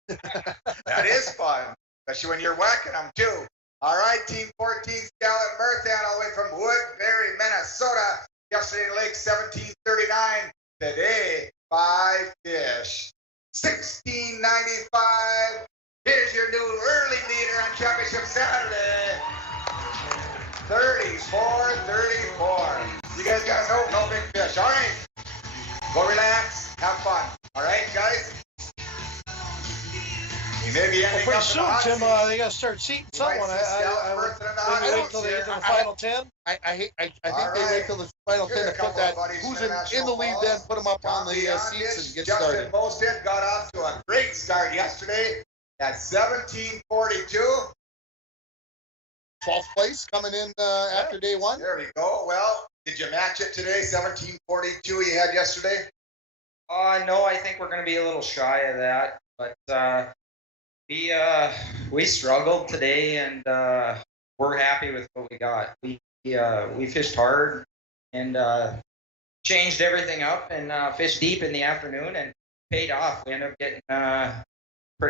That is fun, especially when you're whacking them too. All right, Team 14, Scarlett Murthan, all the way from Woodbury, Minnesota. Yesterday in Lake 1739. Today, 5 fish. 1695. Here's your new early leader on Championship Saturday. 34. You guys got no big fish. All right. Go relax. Have fun. All right, guys? You may be ending Pretty up in soon, the hot Tim, seat. they got to start seating someone. I would maybe wait till they get to the final 10. I think they wait till the final 10 to put that. Who's in the lead then? Put them up on the seats and get started. Justin Bosted got off to a great start yesterday at 1742. 12th place coming in after day one. There we go. Well, did you match it today? 1742 you had yesterday? No, I think we're going to be a little shy of that. But we struggled today, and we're happy with what we got. We fished hard and changed everything up and fished deep in the afternoon and paid off. We ended up getting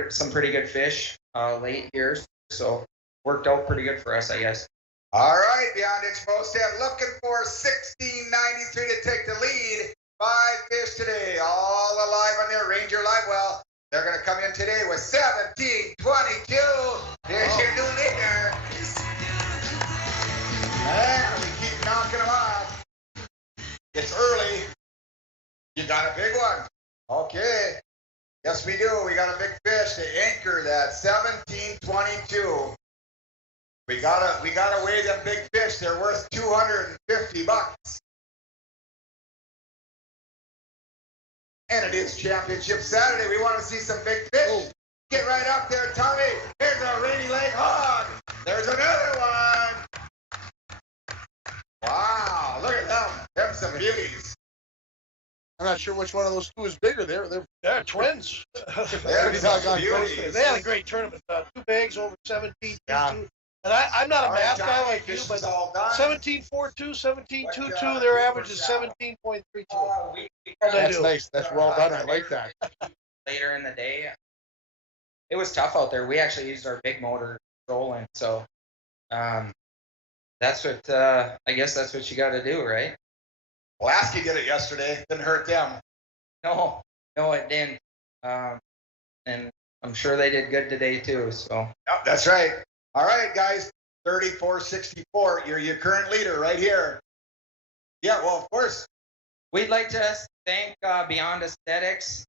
some pretty good fish late here, so worked out pretty good for us, I guess. All right, Beyond Exposed, looking for 1693 to take the lead. 5 fish today, all alive on their Ranger Live Well. They're going to come in today with 1722. Here's your new leader. And we keep knocking them off. It's early. You got a big one. Okay. Yes, we do. We got a big fish to anchor that 1722. We gotta weigh them big fish. They're worth $250. And it is Championship Saturday. We want to see some big fish. Get right up there, Tommy. Here's a rainy lake hog. There's another one. Wow, look at them. Them some beauties. I'm not sure which one of those two is bigger. They're twins. They're pretty doggone close. They had a great tournament. 2 bags over 17. Yeah. And I'm not a All right, math Johnny, guy like you, fish but is all done. 17.42, 17.22, their average is 17.32. That's nice. That's well done. I like that. Later in the day, it was tough out there. We actually used our big motor trolling, so that's what I guess that's what you got to do, right? Lasky did it yesterday. Didn't hurt them. No, it didn't. And I'm sure they did good today too. So. Yep, that's right. All right, guys. 34-64. You're your current leader right here. Yeah, well, of course. We'd like to thank Beyond Aesthetics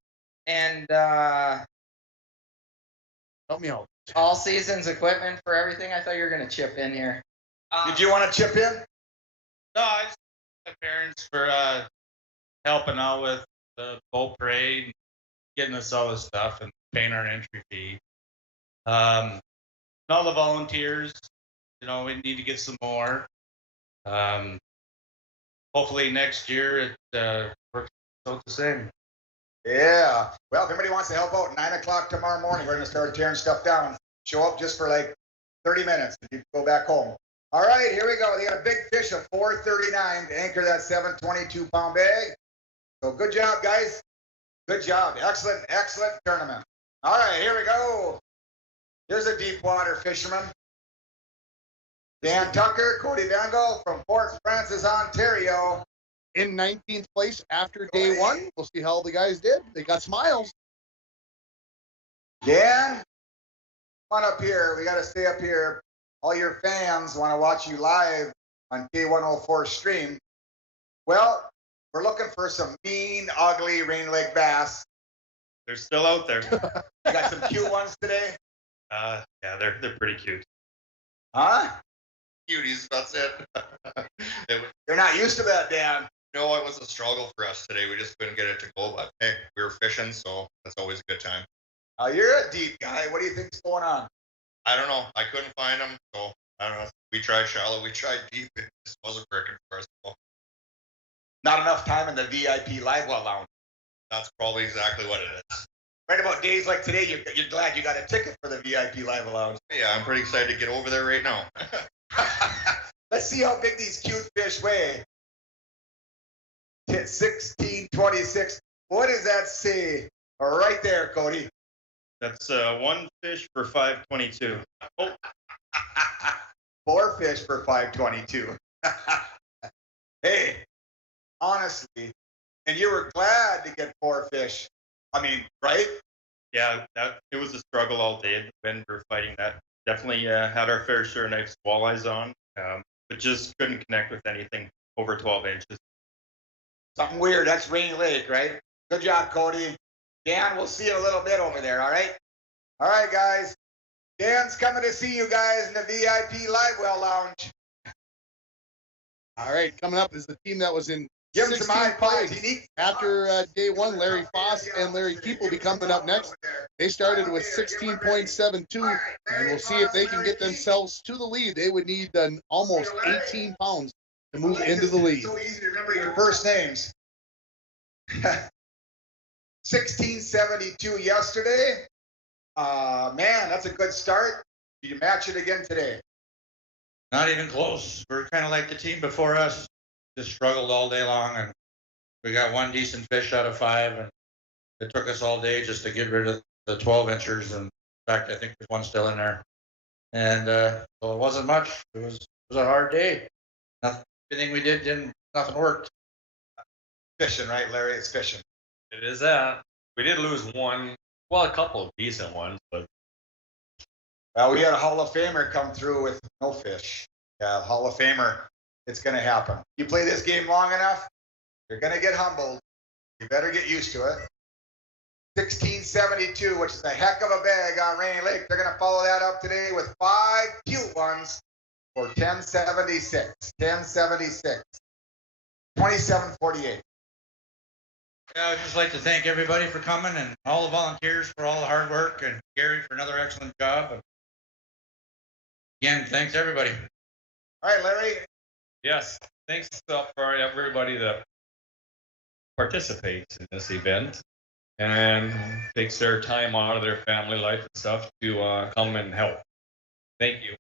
and help me out. All Seasons Equipment for everything. I thought you were going to chip in here. Did you want to chip in? No, I just thank my parents for helping out with the boat parade, getting us all this stuff, and paying our entry fee. And all the volunteers, we need to get some more. Hopefully next year it works out the same. Yeah. Well, if anybody wants to help out, 9 o'clock tomorrow morning, we're going to start tearing stuff down. Show up just for like 30 minutes and you can go back home. All right, here we go. They got a big fish of 439 to anchor that 722-pound bag. So good job, guys. Good job. Excellent tournament. All right, here we go. Here's a deep water fisherman. Dan Tucker, Cody Bangle from Fort Francis, Ontario. In 19th place after day one. We'll see how the guys did. They got smiles. Dan, come on up here. We got to stay up here. All your fans want to watch you live on K104 stream. Well, we're looking for some mean, ugly rain lake bass. They're still out there. You got some cute ones today? Yeah, they're pretty cute. Huh? Cuties, that's it. You're not used to that, Dan. No, it was a struggle for us today. We just couldn't get it to go, but hey, we were fishing, so that's always a good time. You're a deep guy. What do you think's going on? I don't know. I couldn't find them, so I don't know. We tried shallow, we tried deep. It just wasn't working for us. So Not enough time in the VIP live well lounge. that's probably exactly what it is. Right about days like today, you're glad you got a ticket for the VIP live lounge. Yeah, I'm pretty excited to get over there right now. Let's see how big these cute fish weigh. 1626. What does that say? Right there, Cody. That's one fish for 522. Oh. 4 fish for 522. Hey, honestly, and you were glad to get 4 fish. I mean, right? Yeah, it was a struggle all day. The wind, we were fighting that. Definitely had our fair share of nice walleyes on, but just couldn't connect with anything over 12 inches. Something weird. That's Rainy Lake, right? Good job, Cody. Dan, we'll see you in a little bit over there, all right? All right, guys. Dan's coming to see you guys in the VIP Live Well Lounge. All right, coming up is the team that was in Give him some 16th iPods. place. After day one, Larry Foss and Larry Keep will be coming up next. They started with 16.72, and we'll see if they can get themselves to the lead. They would need almost 18 pounds to move into the lead. So easy to remember your first names. 1672 yesterday. Man, that's a good start. Did you match it again today? Not even close. We're kind of like the team before us. Just struggled all day long, and we got 1 decent fish out of 5, and it took us all day just to get rid of the 12 inchers. And in fact, I think there's one still in there. And so it wasn't much. It was a hard day. Everything we did nothing worked. Fishing, right, Larry? It's fishing. It is that. We did lose one, well, a couple of decent ones, but. Well, we had a Hall of Famer come through with no fish. Yeah, Hall of Famer. It's going to happen. You play this game long enough, you're going to get humbled. You better get used to it. 1672, which is a heck of a bag on Rainy Lake. They're going to follow that up today with 5 cute ones for 1076. 1076. 2748. Yeah, I'd just like to thank everybody for coming and all the volunteers for all the hard work and Gary for another excellent job. And again, thanks everybody. All right, Larry. Yes, thanks for everybody that participates in this event and takes their time out of their family life and stuff to come and help. Thank you.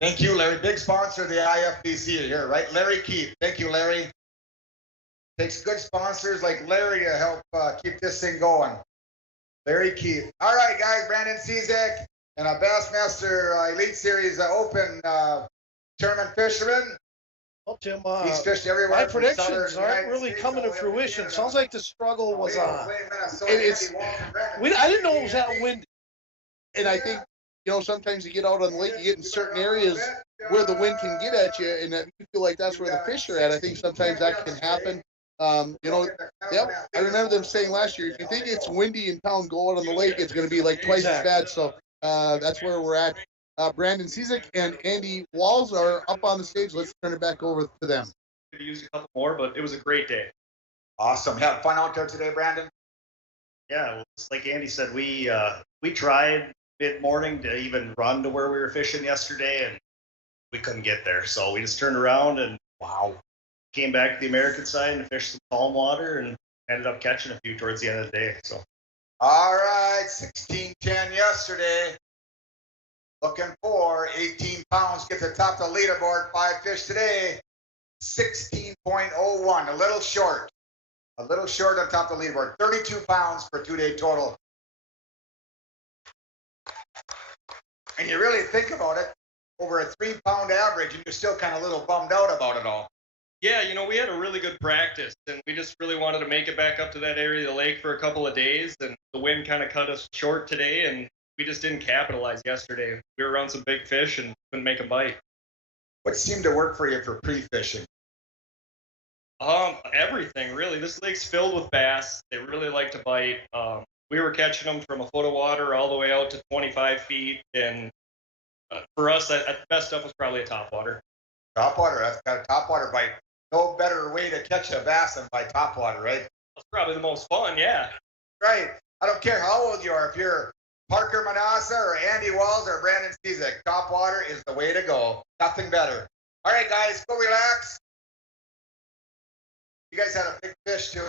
Thank you, Larry. Big sponsor of the IFBC here, right? Larry Keith. Thank you, Larry. Takes good sponsors like Larry to help keep this thing going. Larry Keith. All right, guys. Brandon Cizek and a Bassmaster Elite Series Open tournament fisherman. Well, Tim, He's fished everywhere. my from predictions southern aren't United really States coming to all the way up fruition. Canada. Sounds like the struggle was on. It's I didn't know it was that windy. And I think, sometimes you get out on the lake, you get in certain areas where the wind can get at you, and you feel like that's where the fish are at. I think sometimes that can happen. Yep. I remember them saying last year, if you think it's windy in town, go out on the lake, it's going to be like twice as bad. So that's where we're at. Brandon Cizek and Andy Walls are up on the stage. Let's turn it back over to them. Could use a couple more, but it was a great day. Awesome. Have fun out there today, Brandon. Yeah, well, it's like Andy said, we tried mid-morning to even run to where we were fishing yesterday, and we couldn't get there. So we just turned around and came back to the American side and fished some calm water and ended up catching a few towards the end of the day. So. All right, 1610 yesterday. Looking for 18 pounds. Get to the top of the leaderboard. 5 fish today. 16.01. A little short. A little short on top of the leaderboard. 32 pounds for 2-day total. And you really think about it, over a 3-pound average, and you're still kind of a little bummed out about it all. Yeah, we had a really good practice, and we just really wanted to make it back up to that area of the lake for a couple of days, and the wind kind of cut us short today, and we just didn't capitalize yesterday. We were around some big fish and couldn't make them bite. What seemed to work for you for pre-fishing? Everything, really. This lake's filled with bass. They really like to bite. we were catching them from a foot of water all the way out to 25 feet. And for us, the best stuff was probably a topwater. Topwater, that's got a topwater bite. No better way to catch a bass than by topwater, right? That's probably the most fun, yeah. Right. I don't care how old you are. If you're Parker Manassa or Andy Walls or Brandon Cizek, topwater is the way to go. Nothing better. All right, guys, go relax. You guys had a big fish, too.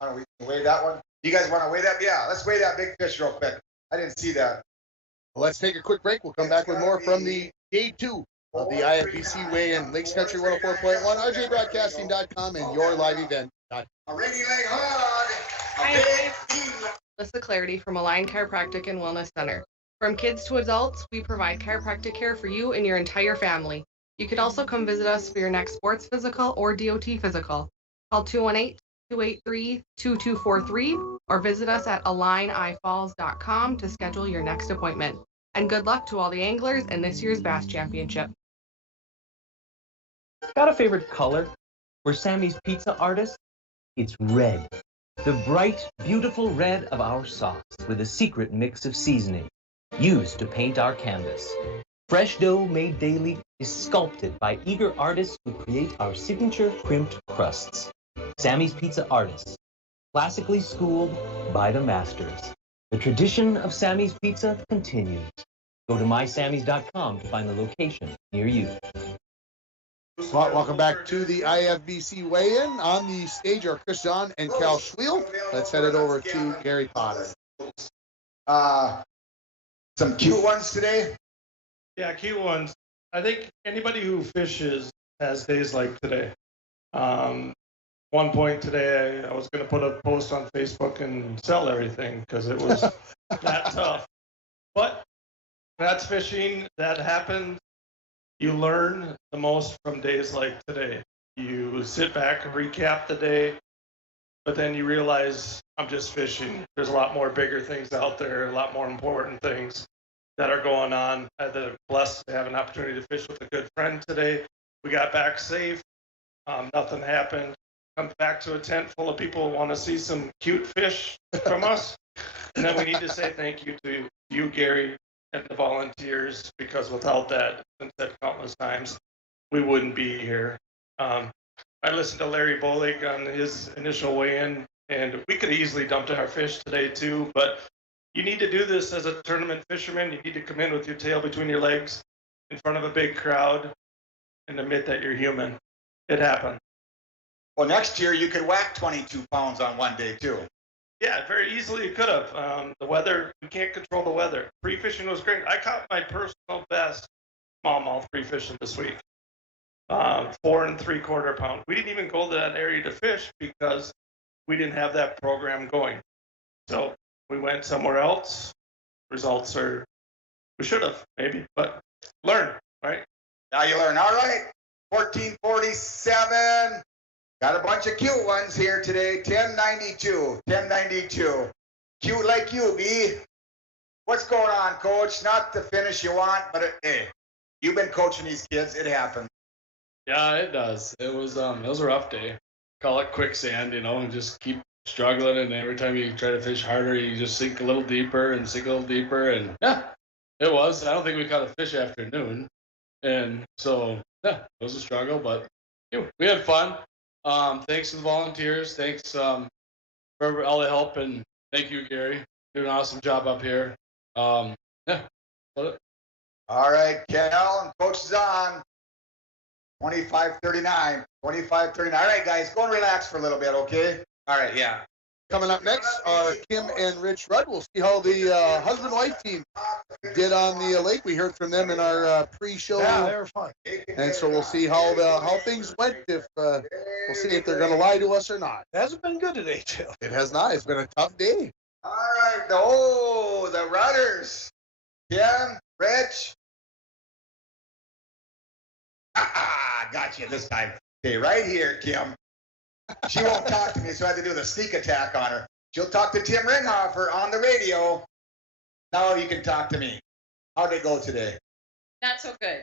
I don't know, we can weigh that one. You guys want to weigh that? Yeah, let's weigh that big fish real quick. I didn't see that. Well, let's take a quick break. We'll come back with more from the day 2 of the IFBC weigh-in, Lakes Country 104.1, rjbroadcasting.com, and your live event. A ready leg hog. Hi, Melissa Clarity from Align Chiropractic and Wellness Center. From kids to adults, we provide chiropractic care for you and your entire family. You could also come visit us for your next sports physical or DOT physical. Call 218-283-2243 or visit us at alignifalls.com to schedule your next appointment. And good luck to all the anglers in this year's Bass Championship. Got a favorite color? For Sammy's Pizza Artist, it's red. The bright, beautiful red of our sauce with a secret mix of seasoning used to paint our canvas. Fresh dough made daily is sculpted by eager artists who create our signature crimped crusts. Sammy's Pizza Artists, classically schooled by the masters. The tradition of Sammy's Pizza continues. Go to mysammys.com to find the location near you. Welcome back to the IFBC weigh-in. On the stage are Chris John and Cal Schwiel. Let's head it over to Gary Potter. Some cute ones today. Yeah, cute ones. I think anybody who fishes has days like today. One point today, I was going to put a post on Facebook and sell everything because it was that tough. But that's fishing. That happens. You learn the most from days like today. You sit back and recap the day, but then you realize I'm just fishing. There's a lot more bigger things out there, a lot more important things that are going on. I'm blessed to have an opportunity to fish with a good friend today. We got back safe. Nothing happened. Come back to a tent full of people who want to see some cute fish from us. And then we need to say thank you to you, Gary, and the volunteers, because without that, been said countless times, we wouldn't be here. I listened to Larry Bolig on his initial weigh-in, and we could have easily dumped our fish today too, but you need to do this as a tournament fisherman. You need to come in with your tail between your legs in front of a big crowd and admit that you're human. It happened. Well, next year you could whack 22 pounds on one day too. Yeah, very easily you could have. The weather, we can't control the weather. Pre-fishing was great. I caught my personal best smallmouth pre-fishing this week. 4 3/4 pound. We didn't even go to that area to fish because we didn't have that program going. So we went somewhere else. Results are, we should have maybe, but learn, right? Now you learn. All right, 1447. Got a bunch of cute ones here today. 1092. Cute like you, B. What's going on, Coach? Not the finish you want, but hey, you've been coaching these kids. It happens. Yeah, it does. It was a rough day. Call it quicksand, and just keep struggling. And every time you try to fish harder, you just sink a little deeper and sink a little deeper. And yeah, it was. I don't think we caught a fish after noon. And so, yeah, it was a struggle, but we had fun. Thanks to the volunteers. Thanks for all the help, and thank you, Gary. Doing an awesome job up here. Yeah. All right, Cal and Coach is on. 25-39. 25-39. All right, guys, go and relax for a little bit, okay? All right, yeah. Coming up next are Kim and Rich Rudd. We'll see how the husband-wife team did on the lake. We heard from them in our pre-show. Yeah, they were fun. And so we'll see how things went. If we'll see if they're going to lie to us or not. It hasn't been good today, too. It has not. It's been a tough day. All right, the Rudders. Kim, Rich. Got you this time. Okay, right here, Kim. She won't talk to me, so I had to do the sneak attack on her. She'll talk to Tim Ringhofer on the radio. Now you can talk to me. How'd it go today? Not so good.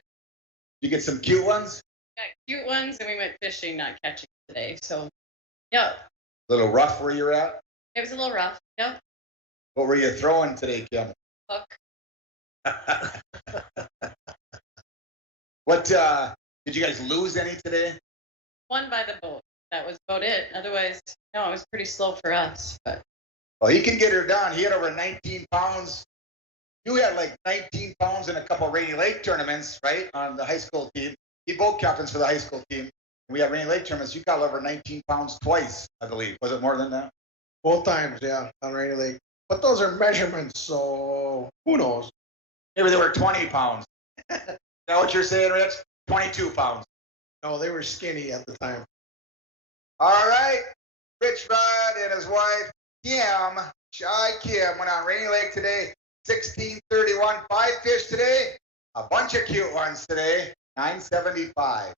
You get some cute ones? Got cute ones, and we went fishing, not catching today. So, yeah. A little rough where you're at? It was a little rough. Yep. What were you throwing today, Kim? Hook. What did you guys lose any today? Won by the boat. That was about it. Otherwise, no, it was pretty slow for us. But Well, he can get her done. He had over 19 pounds. You had like 19 pounds in a couple of Rainy Lake tournaments, right? On the high school team. He both captains for the high school team. We have Rainy Lake tournaments. You got over 19 pounds twice, I believe. Was it more than that? Both times, yeah, on Rainy Lake. But those are measurements, so who knows? Maybe they were 20 pounds. Is that what you're saying, Rich? 22 pounds. No, they were skinny at the time. All right. Rich Rod and his wife, Kim, Shy Kim, went on Rainy Lake today. 1631. 5 fish today. A bunch of cute ones today. 975.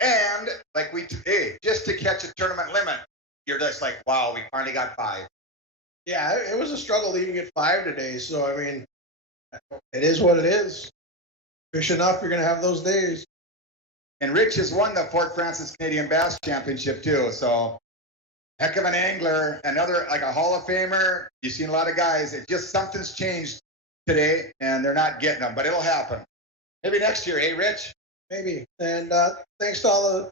And like just to catch a tournament limit, you're just like, wow, we finally got 5. Yeah, it was a struggle to even get 5 today. So, I mean, it is what it is. Fish enough, you're going to have those days. And Rich has won the Fort Francis Canadian Bass Championship too. So, heck of an angler, another like a Hall of Famer. You've seen a lot of guys. It just something's changed today, and they're not getting them, but it'll happen. Maybe next year, hey, Rich? Maybe. And thanks to all the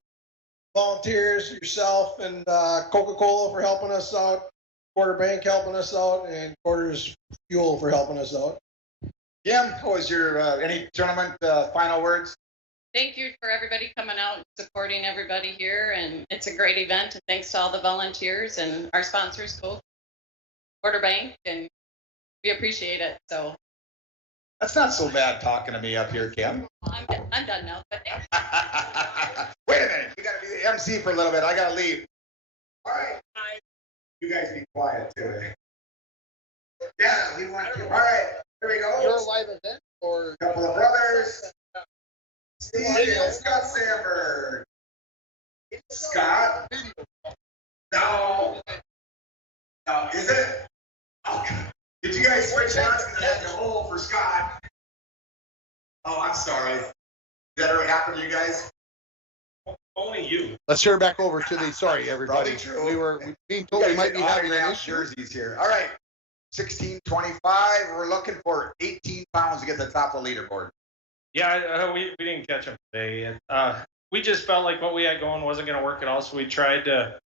volunteers, yourself, and Coca-Cola for helping us out, Quarter Bank helping us out, and Quarters Fuel for helping us out. Kim, what was your any tournament final words? thank you for everybody coming out and supporting everybody here. And it's a great event. And thanks to all the volunteers and our sponsors, Coke, Quarter Bank, and we appreciate it. So that's not so bad talking to me up here, Kim. I'm done now. But wait a minute. You got to be the MC for a little bit. I got to leave. All right. You guys be quiet today. Yeah, we want to. All right. Here we go. You're a live event or a couple of brothers. Steve and Scott Sandberg. Scott? No. No, is it? Oh, did you guys switch out? Because I had the hole for Scott. Oh, I'm sorry. Is that ever happened to you guys? Only you. Let's hear back over to the. Sorry, everybody. We were being told we might be having an issue. Jerseys here. All right. 1625. We're looking for 18 pounds to get the top of the leaderboard. Yeah, we didn't catch them today. We just felt like what we had going wasn't going to work at all, so we tried to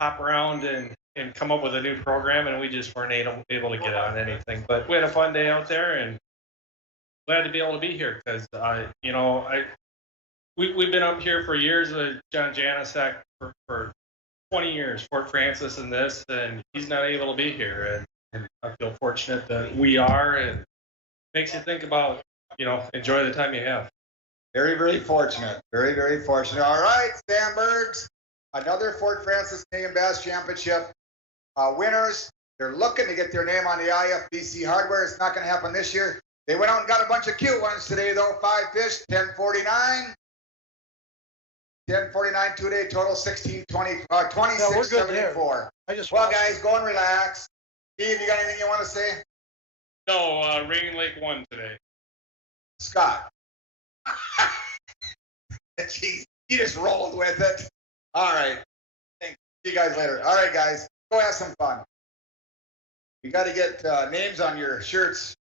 hop around and come up with a new program, and we just weren't able to get on anything. But we had a fun day out there, and glad to be able to be here because, we've been up here for years with John Janicek for 20 years, Fort Francis and this, and he's not able to be here. And I feel fortunate that we are, and makes you think about, enjoy the time you have. Very, very fortunate. Very, very fortunate. All right, Sandbergs. Another Fort Francis Canadian Bass Championship winners. They're looking to get their name on the IFBC hardware. It's not going to happen this year. They went out and got a bunch of cute ones today, though. 5 fish, 1049. 1049 two-day total, 1620, 2674. Well, guys, go and relax. Steve, you got anything you want to say? No, Rain Lake won today. Scott. Jeez, you just rolled with it. All right. Thanks. See you guys later. All right, guys. Go have some fun. You got to get names on your shirts.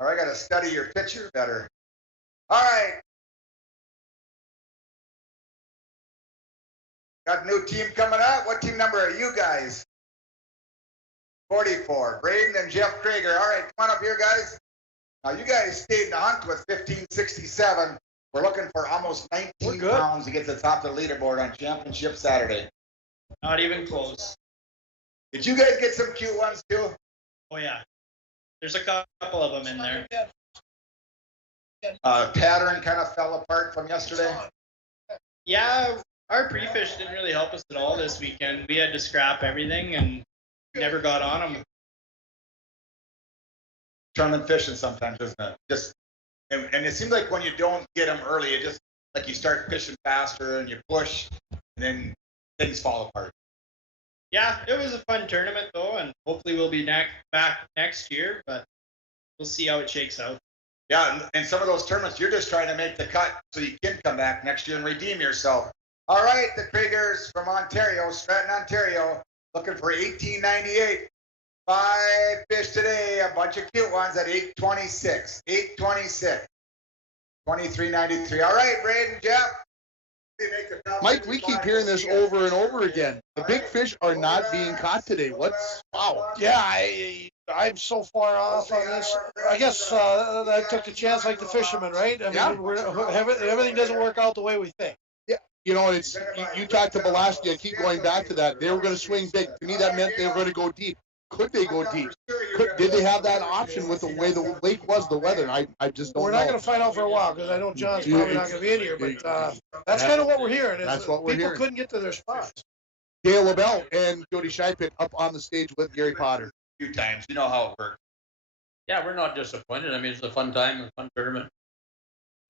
Or I got to study your picture better. All right. Got a new team coming up. What team number are you guys? 44. Braden and Jeff Krager. All right, come on up here, guys. Now, you guys stayed in the hunt with 1567. We're looking for almost 19 pounds to get to the top of the leaderboard on Championship Saturday. Not even close. Did you guys get some cute ones, too? Oh, yeah. There's a couple of them in there. Pattern kind of fell apart from yesterday. Yeah, our pre-fish didn't really help us at all this weekend. We had to scrap everything and never got on them. Tournament fishing sometimes, isn't it? Just and it seems like when you don't get them early, it just like you start fishing faster and you push, and then things fall apart. Yeah, it was a fun tournament though, and hopefully we'll be back next year, but we'll see how it shakes out. Yeah, and some of those tournaments, you're just trying to make the cut so you can come back next year and redeem yourself. All right, the Kragers from Ontario, Stratton, Ontario, Looking for 1898. 5 fish today, a bunch of cute ones at 826. 826. 2393. All right, Braden, Jeff. Mike, we keep hearing this over and over again. The big fish are not being caught today. Wow. Yeah, I'm so far off on this. I guess I took a chance like the fishermen, right? I mean, everything doesn't work out the way we think. Yeah, it's you talked to Belasky. I keep going back to that. They were going to swing big. To me, that meant they were going to go deep. Could they go deep? Did they have that option with the way the lake was, the weather? I just don't know. We're not going to find out for a while because I know John's probably not going to be in here, but that's kind of what we're hearing. That's what we're hearing. People couldn't get to their spots. Dale LaBelle and Jody Scheipit up on the stage with Gary Potter. A few times. You know how it works. Yeah, we're not disappointed. I mean, it's a fun time, a fun tournament.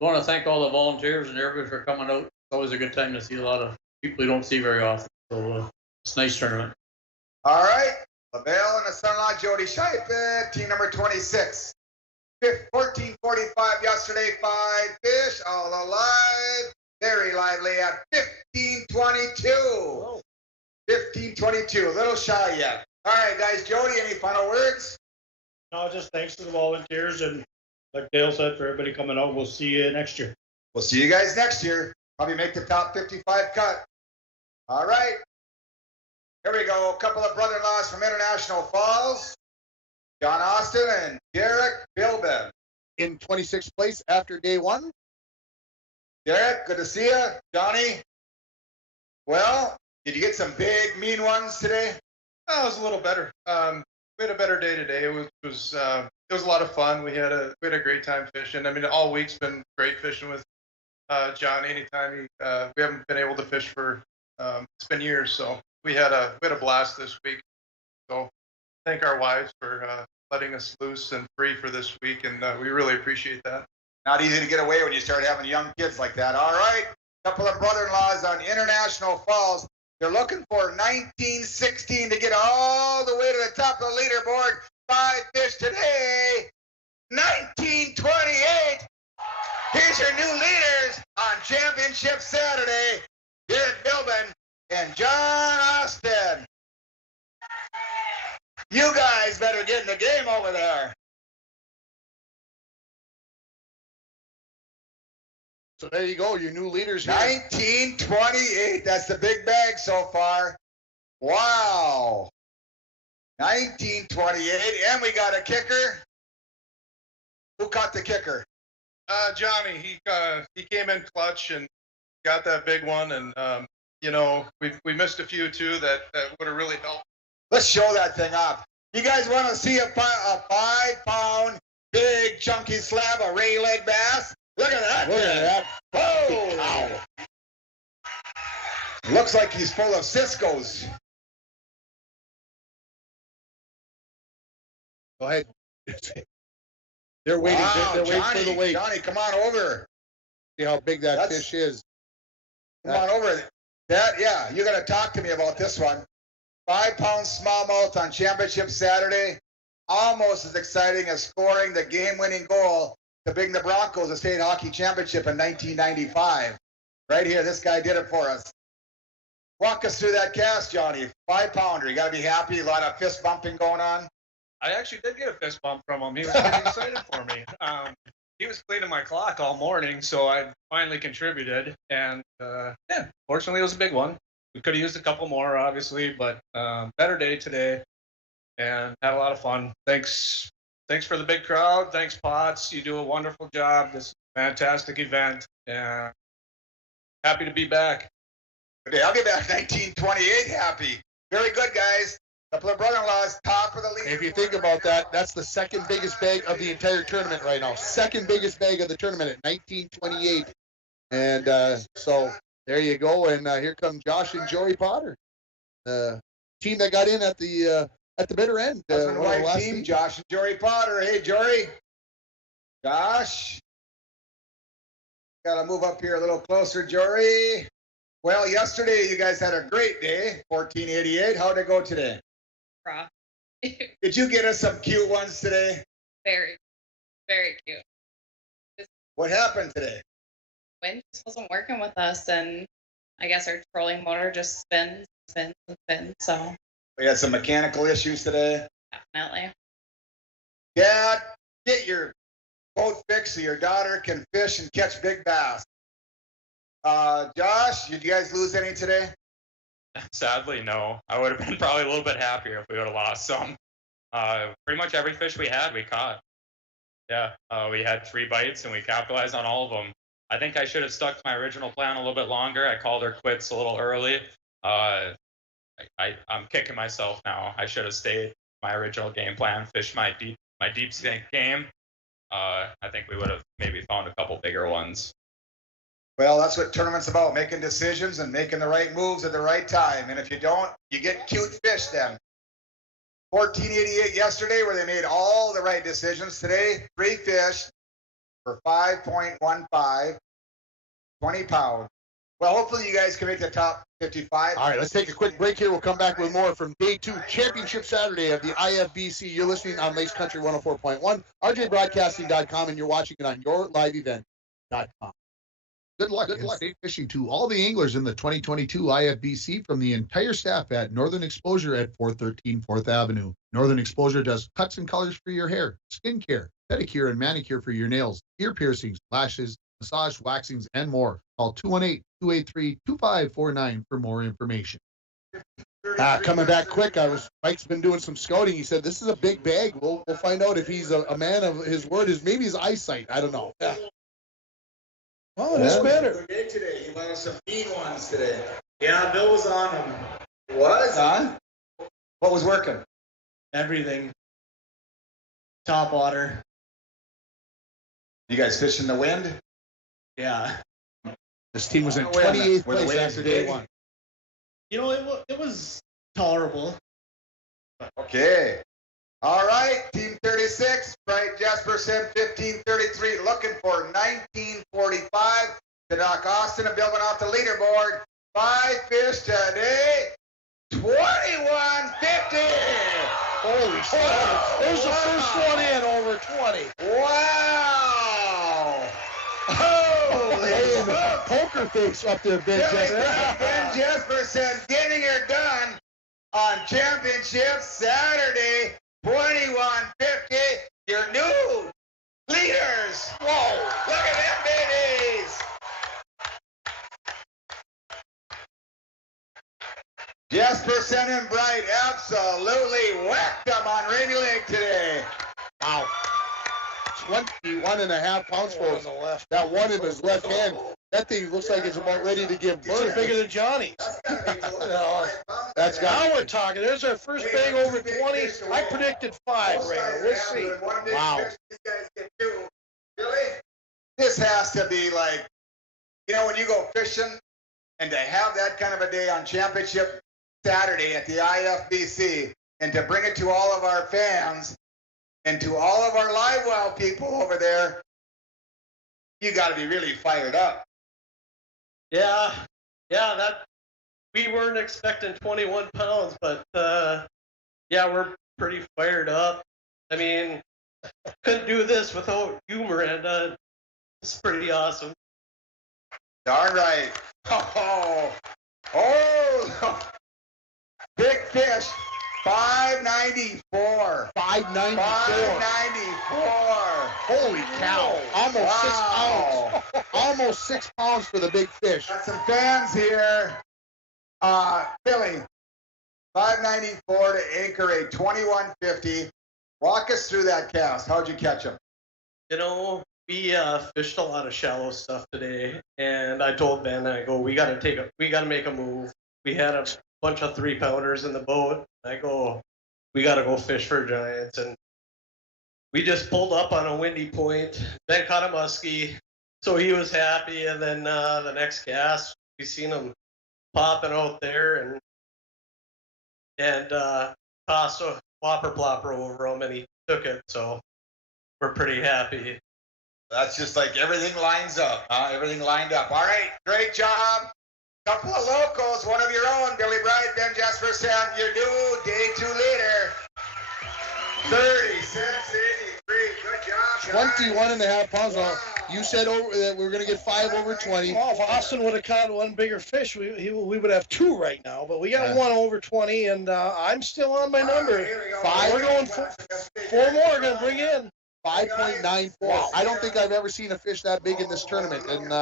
I want to thank all the volunteers and everybody for coming out. It's always a good time to see a lot of people you don't see very often. So it's a nice tournament. All right. LaBelle and his son-in-law Jody Scheipit, team number 26. 14:45 yesterday, 5 fish, all alive. Very lively at 15:22. 15:22, a little shy yet. All right, guys. Jody, any final words? No, just thanks to the volunteers and like Dale said, for everybody coming out. We'll see you next year. We'll see you guys next year. Probably make the top 55 cut. All right. Here we go. A couple of brother-in-laws from International Falls. John Austin and Derek Bilben. In 26th place after day one. Derek, good to see you. Johnny, well, did you get some big, mean ones today? It was a little better. We had a better day today. It was a lot of fun. We had a great time fishing. I mean, all week's been great fishing with John. Anytime we haven't been able to fish for it's been years, so we had a blast this week. So thank our wives for letting us loose and free for this week, and we really appreciate that. Not easy to get away when you start having young kids like that. All right, a couple of brother-in-laws on International Falls. They're looking for 1916 to get all the way to the top of the leaderboard. 5 fish today. 1928. Here's your new leaders on Championship Saturday. Derek Bilben and John Austin. You guys better get in the game over there. So there you go, your new leaders here. 1928. That's the big bag so far. Wow. 1928. And we got a kicker. Who caught the kicker? Johnny. He came in clutch and got that big one, and we missed a few too that would have really helped. Let's show that thing up. You guys want to see a 5-pound, big, chunky slab of ray leg bass? Look at that. Look at that. Whoa. Looks like he's full of Cisco's. Go ahead. They're waiting. Wow, they're waiting Johnny, for the wait. Johnny, come on over. See how big that fish is. Come on over. Yeah, you're going to talk to me about this one. 5-pound smallmouth on Championship Saturday. Almost as exciting as scoring the game-winning goal to bring the Broncos a state hockey championship in 1995. Right here, this guy did it for us. Walk us through that cast, Johnny. 5-pounder. You got to be happy. A lot of fist bumping going on. I actually did get a fist bump from him. He was pretty excited for me. He was cleaning my clock all morning, so I finally contributed. And fortunately, it was a big one. We could have used a couple more, obviously, but better day today, and had a lot of fun. Thanks for the big crowd. Thanks, Potts. You do a wonderful job. This is a fantastic event, and happy to be back. Okay, I'll be back 1928 happy. Very good, guys. Couple of brother-in-laws, top of the league. If you think about that, that's the second biggest bag of the entire tournament right now. Second biggest bag of the tournament at 1928. And so there you go. And here come Josh and Joey Potter, the team that got in at the bitter end. Husband and wife team, Josh and Joey Potter. Hey, Jory. Josh. Got to move up here a little closer, Jory. Well, yesterday you guys had a great day, 1488. How'd it go today? Rough. Did you get us some cute ones today? Very, very cute. What happened today? Wind just wasn't working with us, and I guess our trolling motor just spins. So We had some mechanical issues today. Definitely. Dad, get your boat fixed so your daughter can fish and catch big bass. Josh, did you guys lose any today? Sadly, no. I would have been probably a little bit happier if we would have lost some. Pretty much every fish we had, we caught. Yeah, we had 3 bites and we capitalized on all of them. I think I should have stuck to my original plan a little bit longer. I called her quits a little early. I'm kicking myself now. I should have stayed my original game plan, fish my deep sink game. I think we would have maybe found a couple bigger ones. Well, that's what tournament's about, making decisions and making the right moves at the right time. And if you don't, you get cute fish then. 1488 yesterday where they made all the right decisions. Today, 3 fish for 5.15, 20 pounds. Well, hopefully you guys can make the top 55. All right, let's take a quick break here. We'll come back with more from Day 2, Championship Saturday of the IFBC. You're listening on Lakes Country 104.1, rjbroadcasting.com, and you're watching it on yourliveevent.com. Good luck and safe fishing to all the anglers in the 2022 IFBC from the entire staff at Northern Exposure at 413 4th Avenue. Northern Exposure does cuts and colors for your hair, skin care, pedicure and manicure for your nails, ear piercings, lashes, massage, waxings, and more. Call 218-283-2549 for more information. Coming back quick, Mike's been doing some scouting. He said this is a big bag. We'll find out if he's a man of his word. Maybe his eyesight. I don't know. Yeah. Oh, it is better. Good day today. You bought us some mean ones today. Yeah, Bill was on them. Was? Huh? What was working? Everything. Top water. You guys fish in the wind? Yeah. This team was in 28th place after day 1. You know, it was tolerable. Okay. All right, Team 36, Bright Jesperson, 1533, looking for 1945 to knock Austin and Billman off the leaderboard. 5 fish today, 2150. Holy shit. There's the first one in over 20. Wow. Holy hey, the poker face up there, Ben Jesperson. Ben Jesperson getting her done on Championship Saturday. 2150, your new leaders. Whoa, look at them babies. Jesperson and Bright absolutely whacked them on Rainy Lake today. Wow. 21.5 pounds for him. That one in his left hand. That thing looks like it's about ready to give birth. It's bigger than Johnny's. That's got. Now we're talking. There's our first bag over 20. I predicted 5, Rainer. We'll see. Wow. This has to be like, when you go fishing and to have that kind of a day on Championship Saturday at the IFBC and to bring it to all of our fans and to all of our live well people over there, you got to be really fired up. Yeah, that we weren't expecting 21 pounds, but yeah, we're pretty fired up. I mean, couldn't do this without you, Miranda. It's pretty awesome. Darn right. Oh, big fish. 594. 594. Holy cow. Almost 6 pounds. Almost 6 pounds for the big fish. Got some fans here. Billy, 594 to anchor a 2150. Walk us through that cast. How'd you catch them? We fished a lot of shallow stuff today, and I told Ben, we gotta make a move. We had a bunch of 3-pounders in the boat. We gotta go fish for giants, and we just pulled up on a windy point. Ben caught a muskie, so he was happy. And then the next cast, we seen him popping out there, and tossed a whopper plopper over him, and he took it. So we're pretty happy. That's just like everything lines up, huh? Everything lined up. All right, great job. Couple of locals, one of your own, Billy Bright, Ben Jesperson, your new day 2 leader. 36.83. Good job, guys. 21.5 pounds. You said that we were going to get 5 over 20. Well, if Austin would have caught one bigger fish, we would have 2 right now. But we got 1 over 20, and I'm still on my number. We're going 4 more. Going to bring in 5.94. Wow. I don't think I've ever seen a fish that big in this tournament, and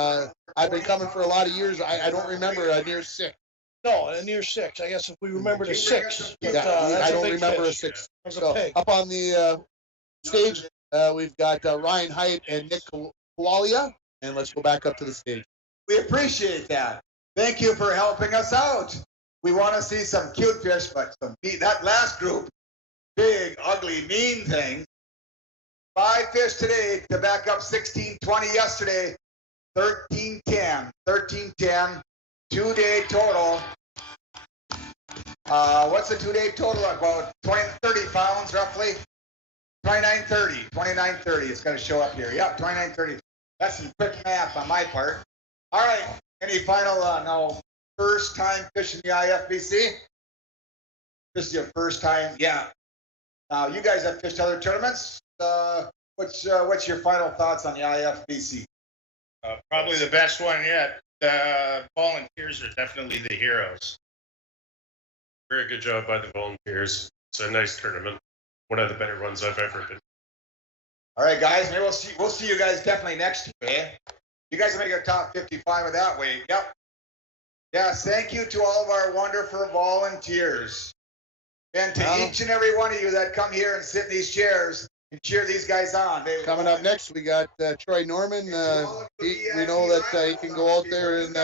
I've been coming for a lot of years. I don't remember a near 6. No, a near 6. I guess if we remembered a 6. But, I don't remember fish. a 6. So, up on the stage, we've got Ryan Hyatt and Nick Kawalia, and let's go back up to the stage. We appreciate that. Thank you for helping us out. We want to see some cute fish, but that last group, big, ugly, mean thing. 5 fish today to back up 16-20 yesterday. 13-10. 13-10. 2-day total. What's the 2-day total? About 30 pounds, roughly. 29.30. 29.30. It's going to show up here. Yep, 29.30. That's some quick math on my part. All right. Any final, first time fishing the IFBC? This is your first time? Yeah. Now, you guys have fished other tournaments. What's your final thoughts on the IFBC? Probably the best one yet. The volunteers are definitely the heroes. Very good job by the volunteers. It's a nice tournament. One of the better ones I've ever been. All right, guys. Maybe we'll see you guys definitely next year. Eh? You guys will make a top 55 with that weight. Yep. Yes. Thank you to all of our wonderful volunteers, and to each and every one of you that come here and sit in these chairs and cheer these guys on. Coming up next, we got Troy Norman. We know that he can go out there and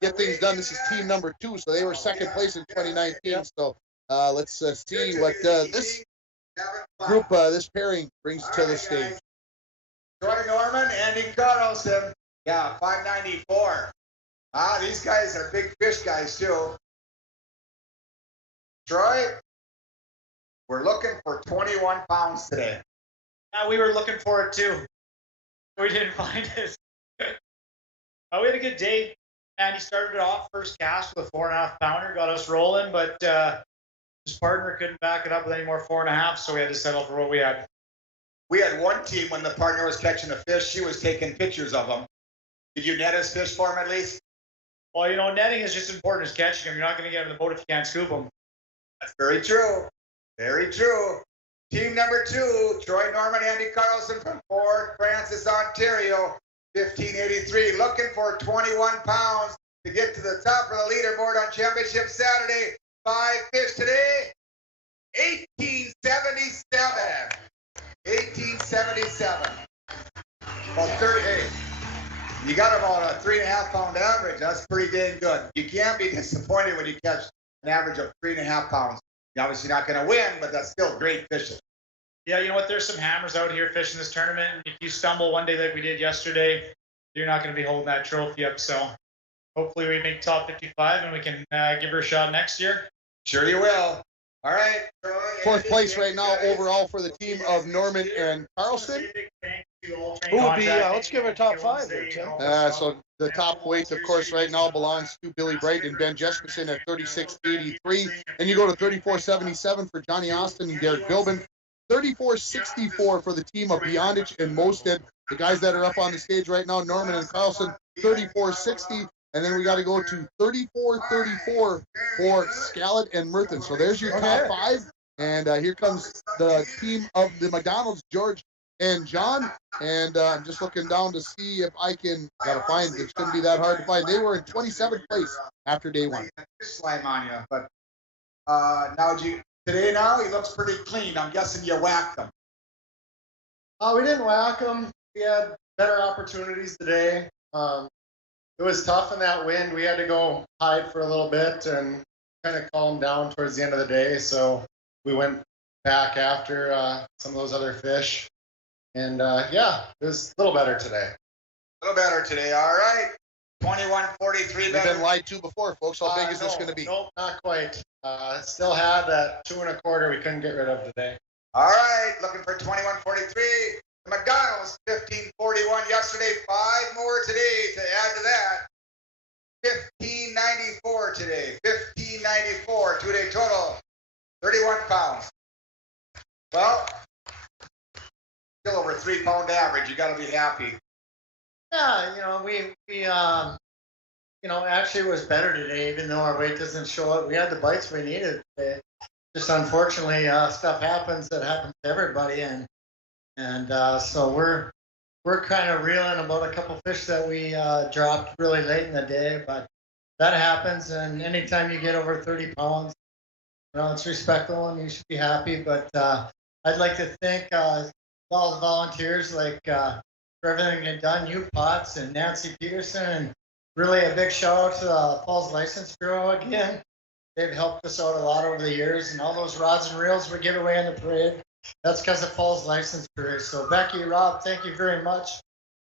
get things done. This is team number 2, so they were second place in 2019. So let's see what this group, this pairing brings to the stage. Troy Norman, Andy Carlson. Yeah, 594. These guys are big fish guys too. Troy, we're looking for 21 pounds today. Yeah, we were looking for it too. We didn't find it. We had a good day. Andy started it off first cast with a 4.5 pounder, got us rolling, but his partner couldn't back it up with any more 4.5, so we had to settle for what we had. We had one team when the partner was catching the fish, she was taking pictures of them. Did you net his fish for him at least? Well, netting is just as important as catching them. You're not going to get in the boat if you can't scoop them. That's very true. Very true. Team number 2, Troy Norman, Andy Carlson from Fort Francis, Ontario, 1583, looking for 21 pounds to get to the top of the leaderboard on Championship Saturday. 5 fish today, 1877. 1877. About 38. You got about a 3.5 pound average. That's pretty dang good. You can't be disappointed when you catch an average of 3.5 pounds. You're obviously not going to win, but that's still great fishing. Yeah, you know what? There's some hammers out here fishing this tournament. If you stumble one day like we did yesterday, you're not going to be holding that trophy up. So hopefully we make top 55 and we can give her a shot next year. Sure you will. All right. 4th place right now overall for the team of Norman and Carlson. Who would be, let's give her top 5 there, Tim. So the top weight, of course, right now belongs to Billy Bright and Ben Jesperson at 36.83. And you go to 34.77 for Johnny Austin and Derek Bilbin. 34.64 for the team of Beyondich and Mosted. The guys that are up on the stage right now, Norman and Carlson, 34.60. And then we got to go to 34.34 for Scallett and Murthen. So there's your top 5. And here comes the team of the McDonald's, George and John. And I'm just looking down to see if I can, gotta find, it shouldn't be that hard to find. They were in 27th place after day 1. Slime on you, but today he looks pretty clean. I'm guessing you whacked them. We didn't whack them. We had better opportunities today. It was tough in that wind. We had to go hide for a little bit and kind of calm down towards the end of the day. So we went back after some of those other fish. And it was a little better today. A little better today. All right. 21.43 We've better. been lied to before, folks. How big is this going to be? Nope, not quite. Still had that 2.25 we couldn't get rid of today. All right. Looking for 21.43. The McDonald's 15.41 yesterday. 5 more today to add to that. 15.94 today. 15.94 2-day total. 31 pounds. Well, still over 3 pound average. You got to be happy. Yeah, actually it was better today, even though our weight doesn't show up. We had the bites we needed today. Just unfortunately, stuff happens that happens to everybody, and so we're kind of reeling about a couple fish that we dropped really late in the day, but that happens. And anytime you get over 30 pounds, it's respectable and you should be happy. But I'd like to thank all the volunteers, for everything they've done, you Potts and Nancy Peterson, and really a big shout out to the Falls License Bureau again. They've helped us out a lot over the years, and all those rods and reels we give away in the parade, that's because of Falls License Bureau. So Becky, Rob, thank you very much,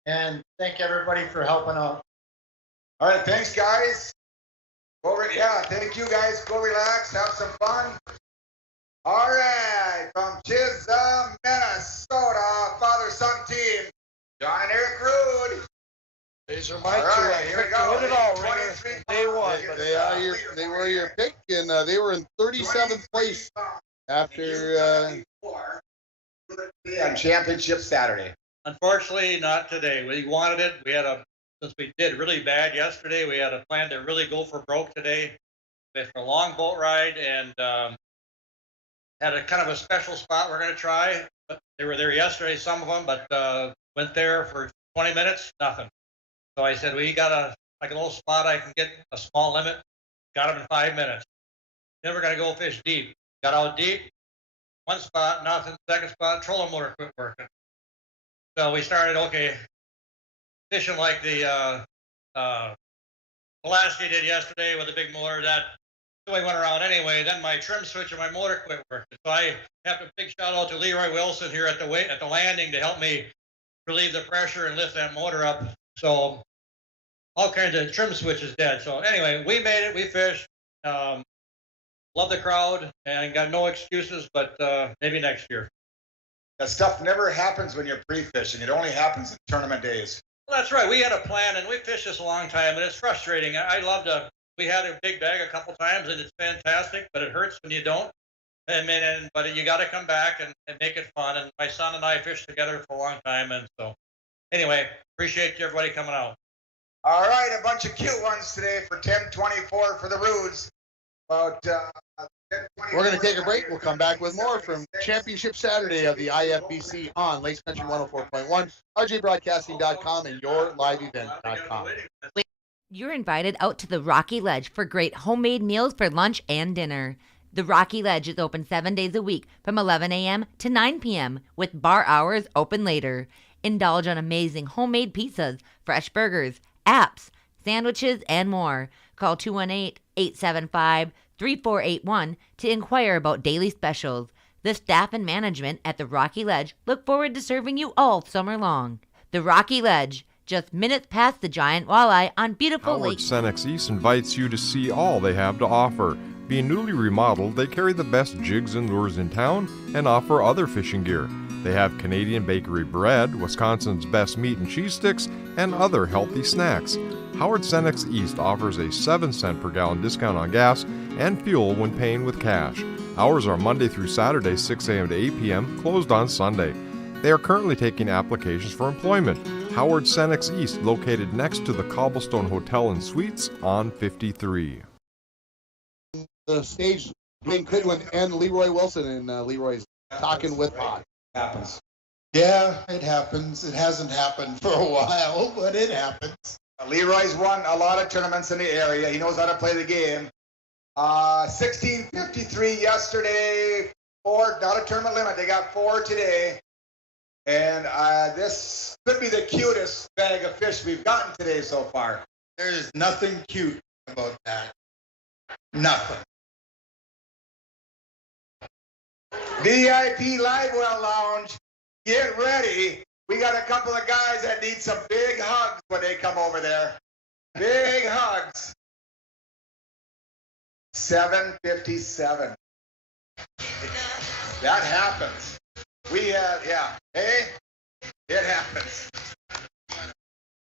and thank everybody for helping out. All right, thanks, guys. Thank you, guys. Go relax, have some fun. All right, from Chisholm, Minnesota, father-son team, John and Eric Rude. These are my two. Right, here we go. Win it all, day one. But they were your pick, and they were in 37th place after. On Championship Saturday. Unfortunately, not today. We wanted it. Since we did really bad yesterday, we had a plan to really go for broke today. It's a long boat ride and had a kind of a special spot we're going to try. But they were there yesterday, some of them, but went there for 20 minutes, nothing. So I said, we got a little spot I can get a small limit. Got them in 5 minutes. Then we're going to go fish deep. Got out deep. One spot, nothing. Second spot, trolling motor quit working. So we started, fishing like the last day did yesterday with the big motor. That so I went around anyway. Then my trim switch and my motor quit working. So I have a big shout out to Leroy Wilson here at the landing to help me relieve the pressure and lift that motor up. So all kinds of trim switches dead. So anyway, we made it. We fished. Love the crowd and got no excuses, but maybe next year. That stuff never happens when you're pre-fishing. It only happens in tournament days. Well, that's right. We had a plan, and we fished this a long time, and it's frustrating. We had a big bag a couple times, and it's fantastic, but it hurts when you don't. But you got to come back and make it fun. And my son and I fished together for a long time, and so anyway, appreciate everybody coming out. All right, a bunch of cute ones today for 10:24 for the Rudes. About we're going to take a break. We'll come back with more from Championship Saturday of the IFBC on Lakes Country 104.1, rjbroadcasting.com, and yourliveevent.com. You're invited out to the Rocky Ledge for great homemade meals for lunch and dinner. The Rocky Ledge is open 7 days a week from 11 a.m. to 9 p.m. with bar hours open later. Indulge on amazing homemade pizzas, fresh burgers, apps, sandwiches, and more. Call 218-875-3481 to inquire about daily specials. The staff and management at the Rocky Ledge look forward to serving you all summer long. The Rocky Ledge, just minutes past the giant walleye on beautiful Howard Lake. Senex East invites you to see all they have to offer. Being newly remodeled, they carry the best jigs and lures in town and offer other fishing gear. They have Canadian bakery bread, Wisconsin's best meat and cheese sticks, and other healthy snacks. Howard Senex East offers a 7-cent per gallon discount on gas and fuel when paying with cash. Hours are Monday through Saturday, 6 a.m. to 8 p.m., closed on Sunday. They are currently taking applications for employment. Howard Senex East, located next to the Cobblestone Hotel and Suites on 53. The stage between Quidwin and Leroy Wilson, and Leroy's talking with Pod. Happens. Yeah, it happens. It hasn't happened for a while, but it happens. Leroy's won a lot of tournaments in the area. He knows how to play the game. 1653 yesterday. 4, not a tournament limit. They got 4 today. And this could be the cutest bag of fish we've gotten today so far. There is nothing cute about that. Nothing. VIP Livewell Lounge, get ready. We got a couple of guys that need some big hugs when they come over there. Big hugs. 7:57. That happens. Hey, it happens.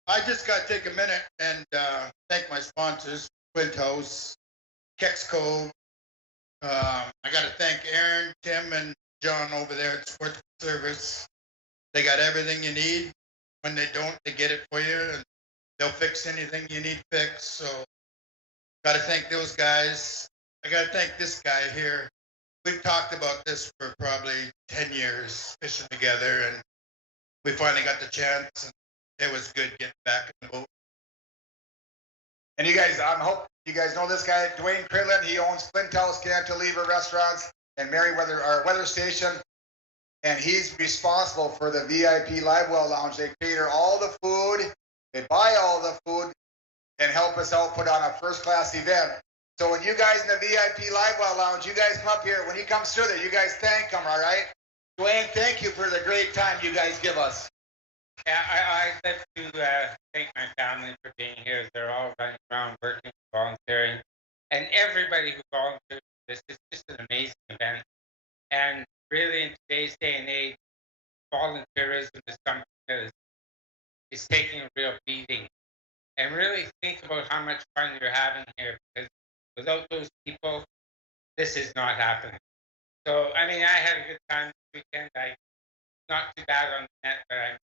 I just got to take a minute and thank my sponsors, Quint House, Kex Cove. I got to thank Aaron, Tim, and John over there at Sports Service. They got everything you need. when they don't, they get it for you, and they'll fix anything you need fixed. So, got to thank those guys. I got to thank this guy here. We've talked about this for probably 10 years, fishing together, and we finally got the chance, and it was good getting back in the boat. And you guys, I hope you guys know this guy, Dwayne Cridlin. He owns Flint House Cantilever Restaurants and Merriweather, our weather station. And he's responsible for the VIP Live Well Lounge. They cater all the food, they buy all the food, and help us out put on a first-class event. So when you guys in the VIP Live Well Lounge, you guys come up here. When he comes through there, you guys thank him, all right? Dwayne, thank you for the great time you guys give us. Yeah, I'd like to thank my family for being here. They're all running around working, volunteering, and everybody who volunteers. This is just an amazing event. And really, in today's day and age, volunteerism is something that is taking a real beating. And really think about how much fun you're having here, because without those people, this is not happening. So, I mean, I had a good time this weekend. Not too bad on the net, but I'm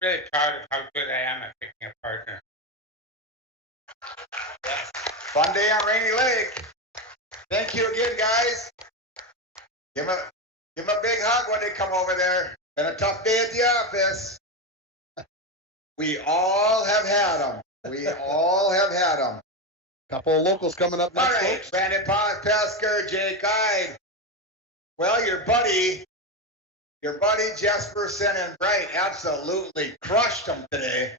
really proud of how good I am at picking a partner. Fun day on Rainy Lake. Thank you again, guys. Give them a big hug when they come over there. Been a tough day at the office. We all have had them. We all have had them. Couple of locals coming up next, All right, folks. Brandon Pesker, Jake Ide. Well, your buddy Jesperson and Bright absolutely crushed them today.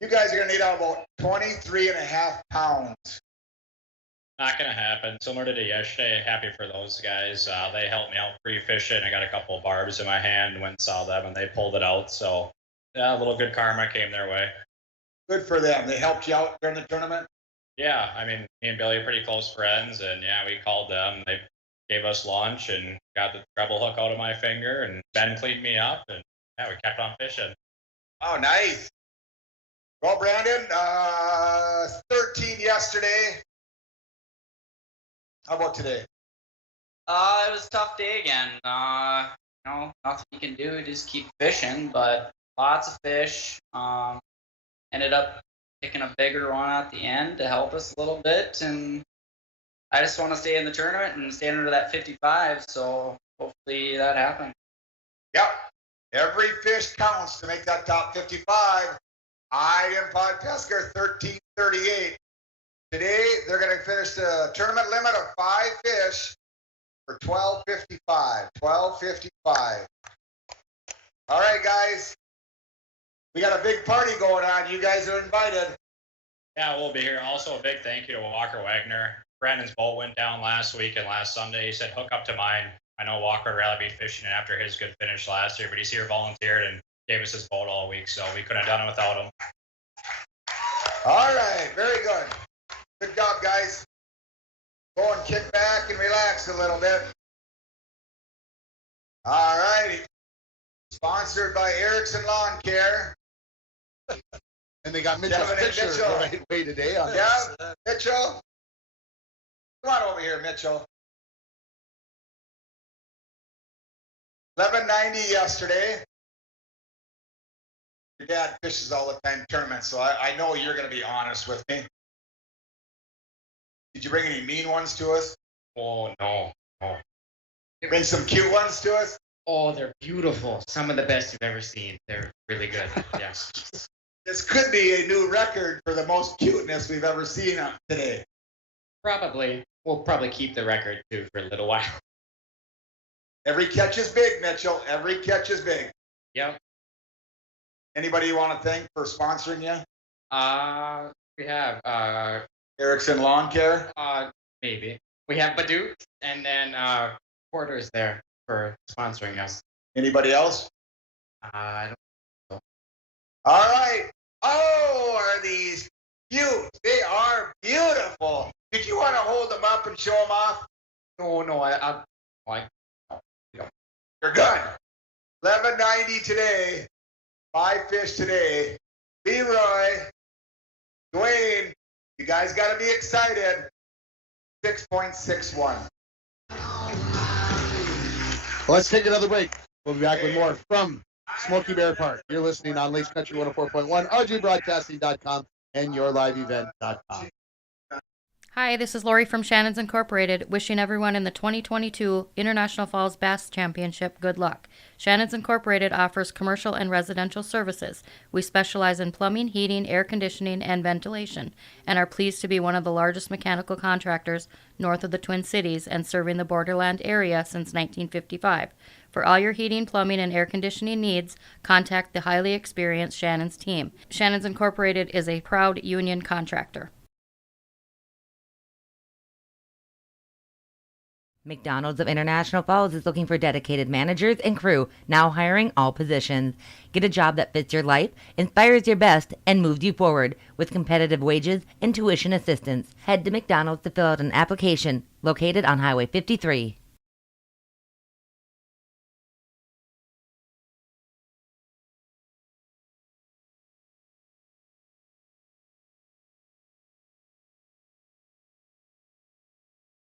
You guys are going to need about 23.5 pounds. Not going to happen. Similar to yesterday, happy for those guys. They helped me out pre-fishing. I got a couple of barbs in my hand, went and saw them, and they pulled it out. So, yeah, a little good karma came their way. Good for them. They helped you out during the tournament? Yeah, I mean, me and Billy are pretty close friends, and yeah, we called them. They gave us lunch and got the treble hook out of my finger, and Ben cleaned me up, and yeah, we kept on fishing. Oh, nice. Well, Brandon, 13 yesterday. How about today? It was a tough day again. Nothing you can do, just keep fishing, but lots of fish. Ended up picking a bigger one at the end to help us a little bit, and I just want to stay in the tournament and stay under that 55, so hopefully that happens. Yep. Every fish counts to make that top 55. I am Pod Pesker, 1338. Today, they're going to finish the tournament limit of 5 fish for 1255. 1255. All right, guys. We got a big party going on. You guys are invited. Yeah, we'll be here. Also, a big thank you to Walker Wagner. Brandon's boat went down last week and last Sunday. He said, hook up to mine. I know Walker would rather be fishing after his good finish last year, but he's here volunteered and gave us his boat all week, so we couldn't have done it without him. All right, very good. Good job, guys. Go and kick back and relax a little bit. All righty. Sponsored by Erickson Lawn Care. And they got Mitchell's picture the right way today. On Yeah, this. Mitchell. Come on over here, Mitchell. 1190 yesterday. Your dad fishes all the time tournaments, so I know you're going to be honest with me. Did you bring any mean ones to us? Oh, no. Bring some cute ones to us? Oh, they're beautiful. Some of the best you've ever seen. They're really good. Yes. This could be a new record for the most cuteness we've ever seen today. Probably. We'll probably keep the record, too, for a little while. Every catch is big, Mitchell. Every catch is big. Yep. Anybody you want to thank for sponsoring you? We have, Erickson Lawn Care? Maybe. We have Badoo, and then, Porter's there for sponsoring us. Anybody else? I don't know. All right. Oh, are these cute? They are beautiful. Did you want to hold them up and show them off? No, You're good. 1190 today. 5 fish today. Leroy, Dwayne, you guys got to be excited. 6.61. Let's take another break. We'll be back with more from Smoky Bear Park. You're listening on Lakes Country 104.1, rjbroadcasting.com, and yourliveevent.com. Hi, this is Lori from Shannon's Incorporated, wishing everyone in the 2022 International Falls Bass Championship good luck. Shannon's Incorporated offers commercial and residential services. We specialize in plumbing, heating, air conditioning, and ventilation, and are pleased to be one of the largest mechanical contractors north of the Twin Cities and serving the borderland area since 1955. For all your heating, plumbing, and air conditioning needs, contact the highly experienced Shannon's team. Shannon's Incorporated is a proud union contractor. McDonald's of International Falls is looking for dedicated managers and crew, now hiring all positions. Get a job that fits your life, inspires your best, and moves you forward with competitive wages and tuition assistance. Head to McDonald's to fill out an application located on Highway 53.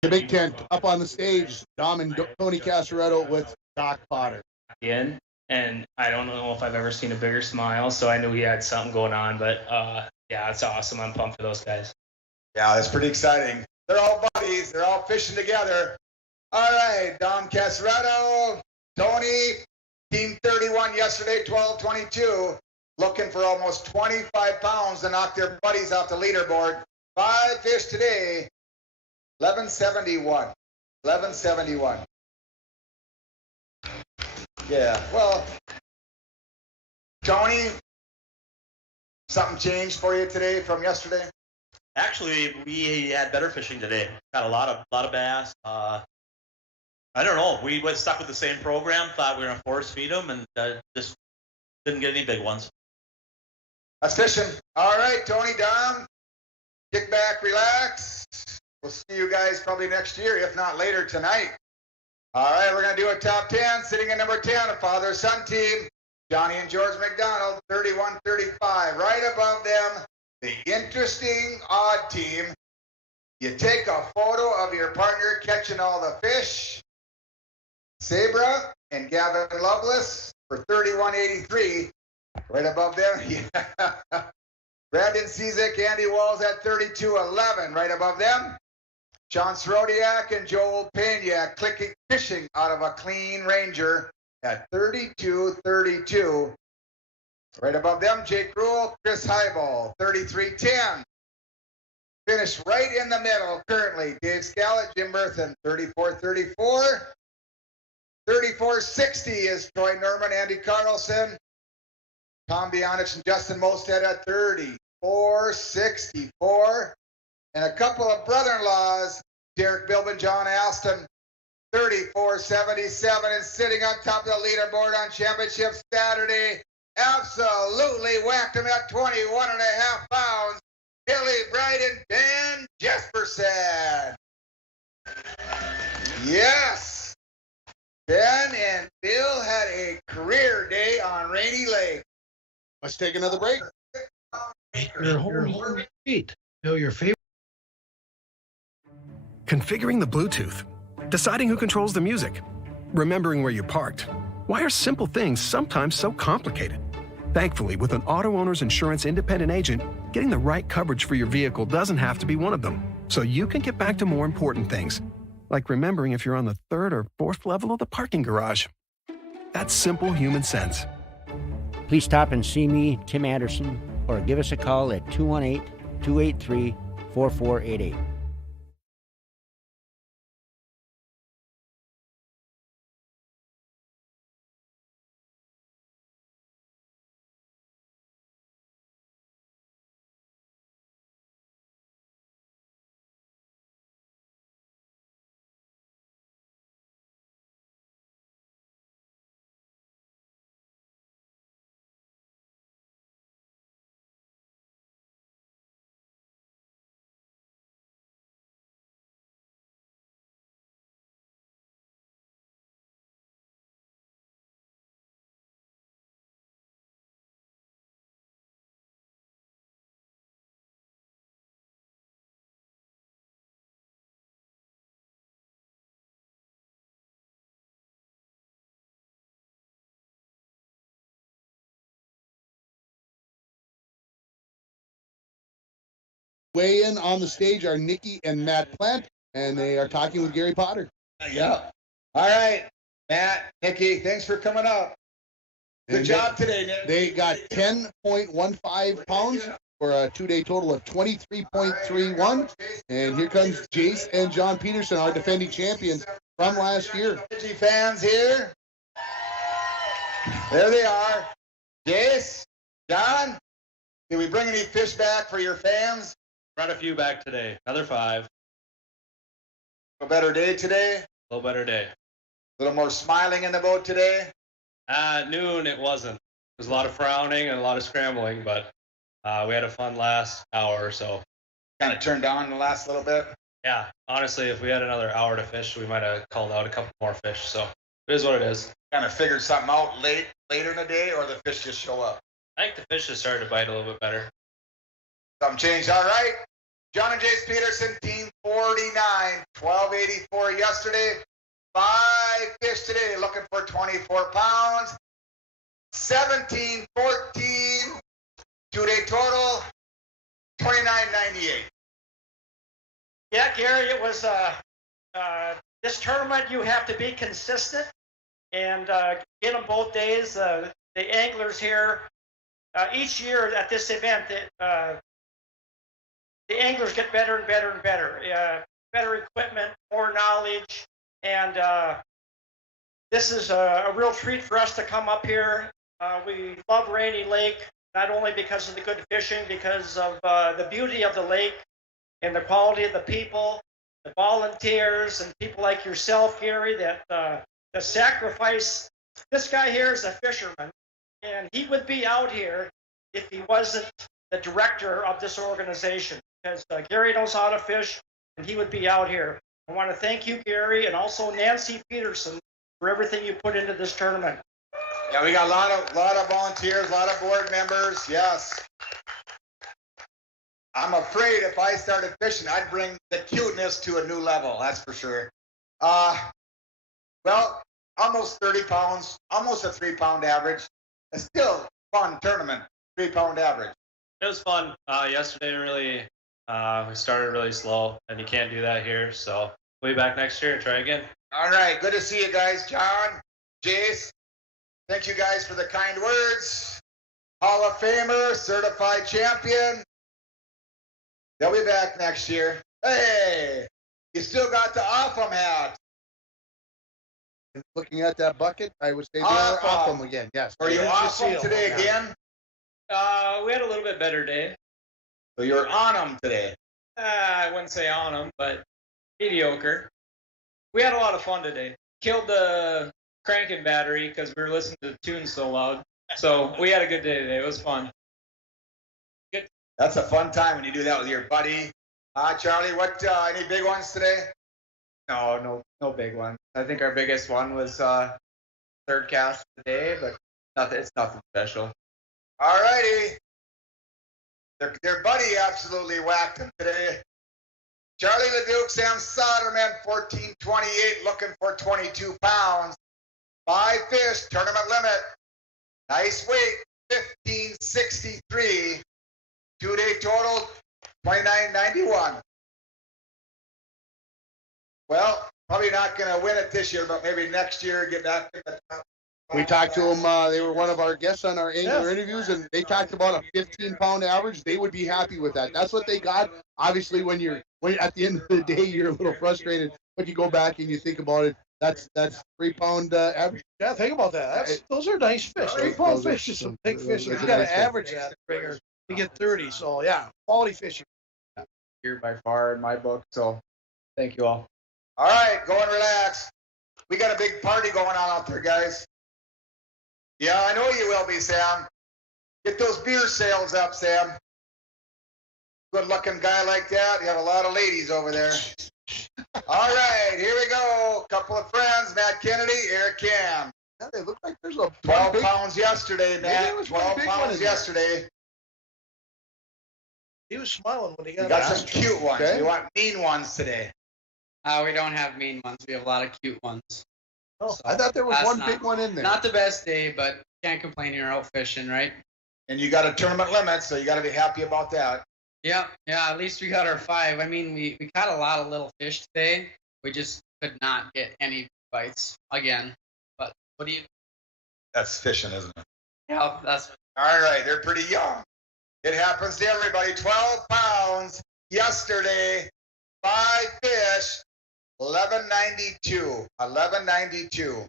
The Big Tent up on the stage, Dom and Tony Casaretto with Doc Potter. In, and I don't know if I've ever seen a bigger smile, so I knew he had something going on. But yeah, it's awesome. I'm pumped for those guys. Yeah, that's pretty exciting. They're all buddies. They're all fishing together. All right, Dom Casaretto, Tony, Team 31 yesterday, 12-22, looking for almost 25 pounds to knock their buddies off the leaderboard. 5 fish today. 1171. 1171. Yeah, well, Tony, something changed for you today from yesterday? Actually, we had better fishing today. Got a lot of bass. I don't know. We went stuck with the same program. Thought we were gonna force feed them, and just didn't get any big ones. That's fishing. All right, Tony, Dom, kick back, relax. We'll see you guys probably next year, if not later tonight. All right, we're going to do a top 10. Sitting in number 10, a father-son team, Johnny and George McDonald, 31-35. Right above them, the interesting odd team. You take a photo of your partner catching all the fish. Sabra and Gavin Lovelace for 31-83. Right above them, yeah. Brandon Cizek, Andy Walls at 32-11. Right above them, John Srodiak and Joel Pena fishing out of a clean Ranger at 32-32. Right above them, Jake Rule, Chris Highball, 33-10. Finished right in the middle currently, Dave Scallett, Jim Berthen, 34-34. 34-60 is Troy Norman, Andy Carlson, Tom Bionich, and Justin Mostad at 34-64. And a couple of brother-in-laws, Derek Bilbin, John Alston, 34-77, and sitting on top of the leaderboard on Championship Saturday. Absolutely whacked him at 21.5 pounds. Billy Bright and Ben Jesperson. Yes. Ben and Bill had a career day on Rainy Lake. Let's take another break. Your home feet. Know your favorite. Configuring the Bluetooth, deciding who controls the music, remembering where you parked. Why are simple things sometimes so complicated? Thankfully, with an auto owner's insurance independent agent, getting the right coverage for your vehicle doesn't have to be one of them. So you can get back to more important things, like remembering if you're on the 3rd or 4th level of the parking garage. That's simple human sense. Please stop and see me, Tim Anderson, or give us a call at 218-283-4488. weigh in on the stage are Nikki and Matt Plant, and they are talking with Gary Potter. Yeah. All right, Matt, Nikki, thanks for coming up. Good job today, Nick. They got 10.15 pounds for a 2-day total of 23.31. And here comes Jace and John Peterson, our defending champions from last year. Fans here. There they are. Jace, John, did we bring any fish back for your fans? Brought a few back today. Another 5. A better day today? A little better day. A little more smiling in the boat today? At noon, it wasn't. There was a lot of frowning and a lot of scrambling, but we had a fun last hour or so. Kind of turned on the last little bit? Yeah. Honestly, if we had another hour to fish, we might have called out a couple more fish. So it is what it is. Kind of figured something out later in the day, or the fish just show up? I think the fish just started to bite a little bit better. Something changed. All right. John and Jace Peterson, team 49, 1284 yesterday. 5 fish today, looking for 24 pounds. 17, 14, 2-day total, 29.98. Yeah, Gary, it was this tournament. You have to be consistent and get them both days. The anglers here, each year at this event, the anglers get better and better and better. Better equipment, more knowledge, and this is a real treat for us to come up here. We love Rainy Lake, not only because of the good fishing, because of the beauty of the lake and the quality of the people, the volunteers, and people like yourself, Gary, that sacrifice. This guy here is a fisherman, and he would be out here if he wasn't the director of this organization, because Gary knows how to fish, and he would be out here. I want to thank you, Gary, and also Nancy Peterson for everything you put into this tournament. Yeah, we got a lot of volunteers, a lot of board members. Yes. I'm afraid if I started fishing, I'd bring the cuteness to a new level. That's for sure. Well, almost 30 pounds, almost a 3-pound average. It's still a fun tournament, 3-pound average. It was fun. Yesterday, really, we started really slow, and you can't do that here. So we'll be back next year and try again. All right, good to see you guys, John, Jace. Thank you guys for the kind words. Hall of Famer, certified champion. They'll be back next year. Hey, you still got the Offham hat. Looking at that bucket, I would say they're off them again. Yes. Are you off them today again? We had a little bit better day. So you're on them today? I wouldn't say on them, but mediocre. We had a lot of fun today. Killed the cranking battery because we were listening to the tunes so loud. So we had a good day today. It was fun. Good. That's a fun time when you do that with your buddy. Charlie, what? Any big ones today? No big one. I think our biggest one was third cast today, but it's nothing special. All righty. Their buddy absolutely whacked him today. Charlie LeDuc, Sam Soderman, 1428, looking for 22 pounds. 5 fish, tournament limit. Nice weight, 1563. 2-day total, 29.91. Well, probably not going to win it this year, but maybe next year get back in the top. We talked to them. They were one of our guests on our angler interviews, and they talked about a 15-pound average. They would be happy with that. That's what they got. Obviously, when at the end of the day, you're a little frustrated, but you go back and you think about it. That's 3-pound average. Yeah, think about that. Those are nice fish. 3-pound fish is some big fish. You got to average that figure to get 30. So yeah, quality fishing. Here by far in my book. So thank you all. All right, go and relax. We got a big party going on out there, guys. Yeah, I know you will be, Sam. Get those beer sales up, Sam. Good-looking guy like that. You have a lot of ladies over there. All right, here we go. Couple of friends, Matt Kennedy, Eric Cam. Yeah, they look like there's a 12 pounds yesterday, Matt. 12 pounds yesterday. He was smiling when he got. We got some cute ones. Okay. We want mean ones today. We don't have mean ones. We have a lot of cute ones. Oh, so I thought there was one big one in there. Not the best day, but can't complain. You're out fishing, right? And you got a tournament limit, so you got to be happy about that. Yeah, at least we got our 5. I mean, we caught a lot of little fish today. We just could not get any bites again. But what do you? That's fishing, isn't it? Yeah, that's. All right, they're pretty young. It happens to everybody. 12 pounds yesterday, 5 fish, 11.92. 11.92.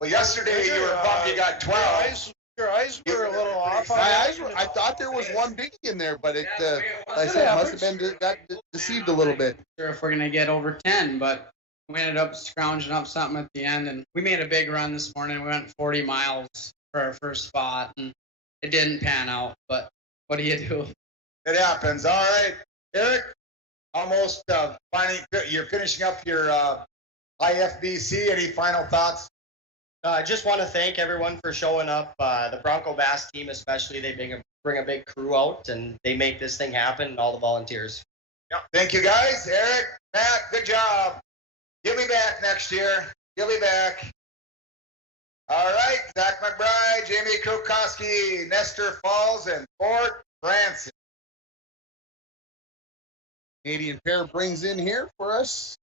Well, yesterday you were bummed you got 12. Your eyes were a little off. I thought there was one biggie in there, but it, I said, it must have been got deceived a little bit. Sure, if we're gonna get over 10, but we ended up scrounging up something at the end, and we made a big run this morning. We went 40 miles for our first spot, and it didn't pan out. But what do you do? It happens. All right, Eric. Almost you're finishing up your IFBC. Any final thoughts? I just want to thank everyone for showing up. The Bronco Bass team especially, they bring a big crew out, and they make this thing happen, and all the volunteers. Yeah. Thank you, guys. Eric, Matt, good job. You'll be back next year. You'll be back. All right, Zach McBride, Jamie Krukowski, Nestor Falls, and Fort Francis. Canadian pair brings in here for us.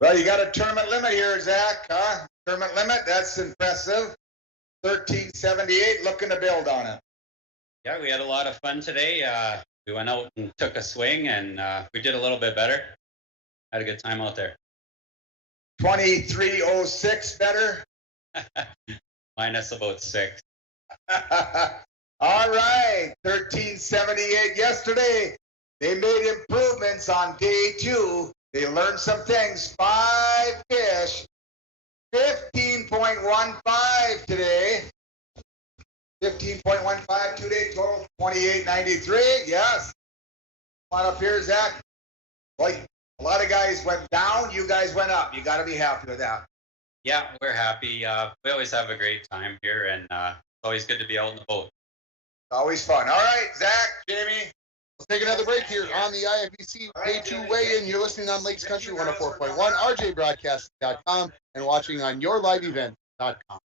Well, you got a tournament limit here, Zach, huh? Tournament limit, that's impressive. 1378, looking to build on it. Yeah, we had a lot of fun today. We went out and took a swing, and we did a little bit better. Had a good time out there. 2306 better? Minus about 6. All right, 1378 yesterday. They made improvements on day 2. They learned some things. 5 fish, 15.15 today. 15.15 today, total 28.93. Yes. Come on up here, Zach. Boy, a lot of guys went down. You guys went up. You got to be happy with that. Yeah, we're happy. We always have a great time here, and it's always good to be out in the boat. Always fun. All right, Zach, Jamie. Let's take another break here on the IFBC Day 2 weigh-in. You're listening on Lakes Country 104.1, rjbroadcasting.com, and watching on yourliveevent.com.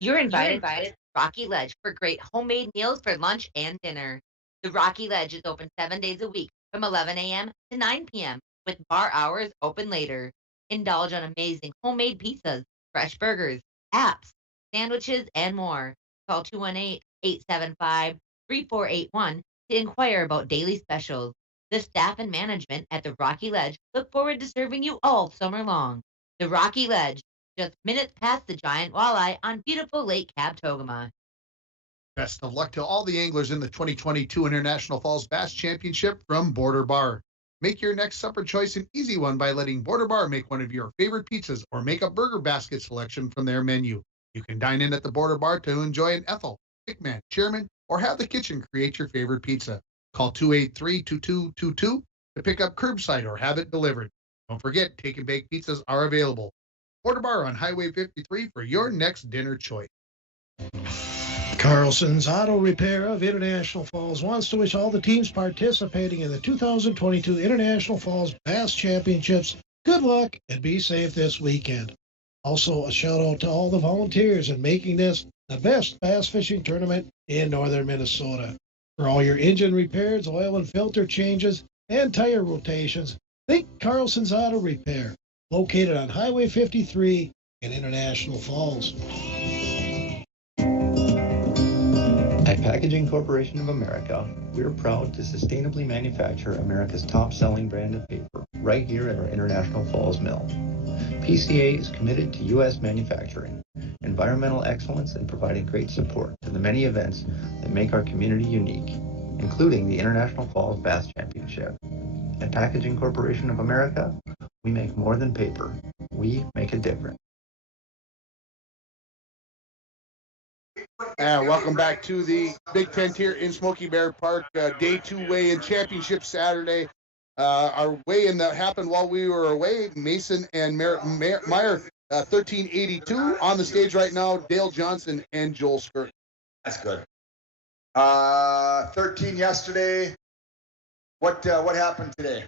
You're invited to Rocky Ledge for great homemade meals for lunch and dinner. The Rocky Ledge is open 7 days a week from 11 a.m. to 9 p.m. with bar hours open later. Indulge on amazing homemade pizzas, fresh burgers, apps, sandwiches, and more. Call 218-875-3481 to inquire about daily specials. The staff and management at the Rocky Ledge look forward to serving you all summer long. The Rocky Ledge, just minutes past the giant walleye on beautiful Lake Kabetogama. Best of luck to all the anglers in the 2022 International Falls Bass Championship from Border Bar. Make your next supper choice an easy one by letting Border Bar make one of your favorite pizzas or make a burger basket selection from their menu. You can dine in at the Border Bar to enjoy an Ethel, Hickman, Chairman, or have the kitchen create your favorite pizza. Call 283-2222 to pick up curbside or have it delivered. Don't forget, take and bake pizzas are available. Border Bar on Highway 53 for your next dinner choice. Carlson's Auto Repair of International Falls wants to wish all the teams participating in the 2022 International Falls Bass Championships good luck and be safe this weekend. Also, a shout out to all the volunteers in making this the best bass fishing tournament in northern Minnesota. For all your engine repairs, oil and filter changes, and tire rotations, think Carlson's Auto Repair, located on Highway 53 in International Falls. At Packaging Corporation of America, we're proud to sustainably manufacture America's top-selling brand of paper right here at our International Falls mill. PCA is committed to U.S. manufacturing, environmental excellence, and providing great support to the many events that make our community unique, including the International Falls Bass Championship. At Packaging Corporation of America, we make more than paper. We make a difference. Welcome back to the Big Tent here in Smoky Bear Park. Day 2 weigh-in championship Saturday. Our weigh-in that happened while we were away, Mason and Meyer, 1382. On the stage right now, Dale Johnson and Joel Skirt. That's good. 13 yesterday. What happened today?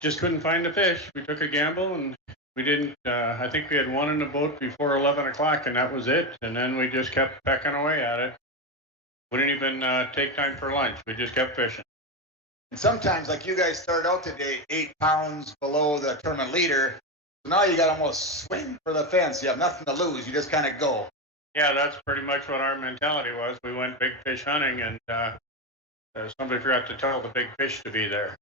Just couldn't find a fish. We took a gamble and We didn't. I think we had one in the boat before 11 o'clock, and that was it. And then we just kept pecking away at it. We didn't even take time for lunch. We just kept fishing. And sometimes, like you guys started out today, 8 pounds below the tournament leader. So now you got to almost swing for the fence. You have nothing to lose. You just kind of go. Yeah, that's pretty much what our mentality was. We went big fish hunting, and somebody forgot to tell the big fish to be there.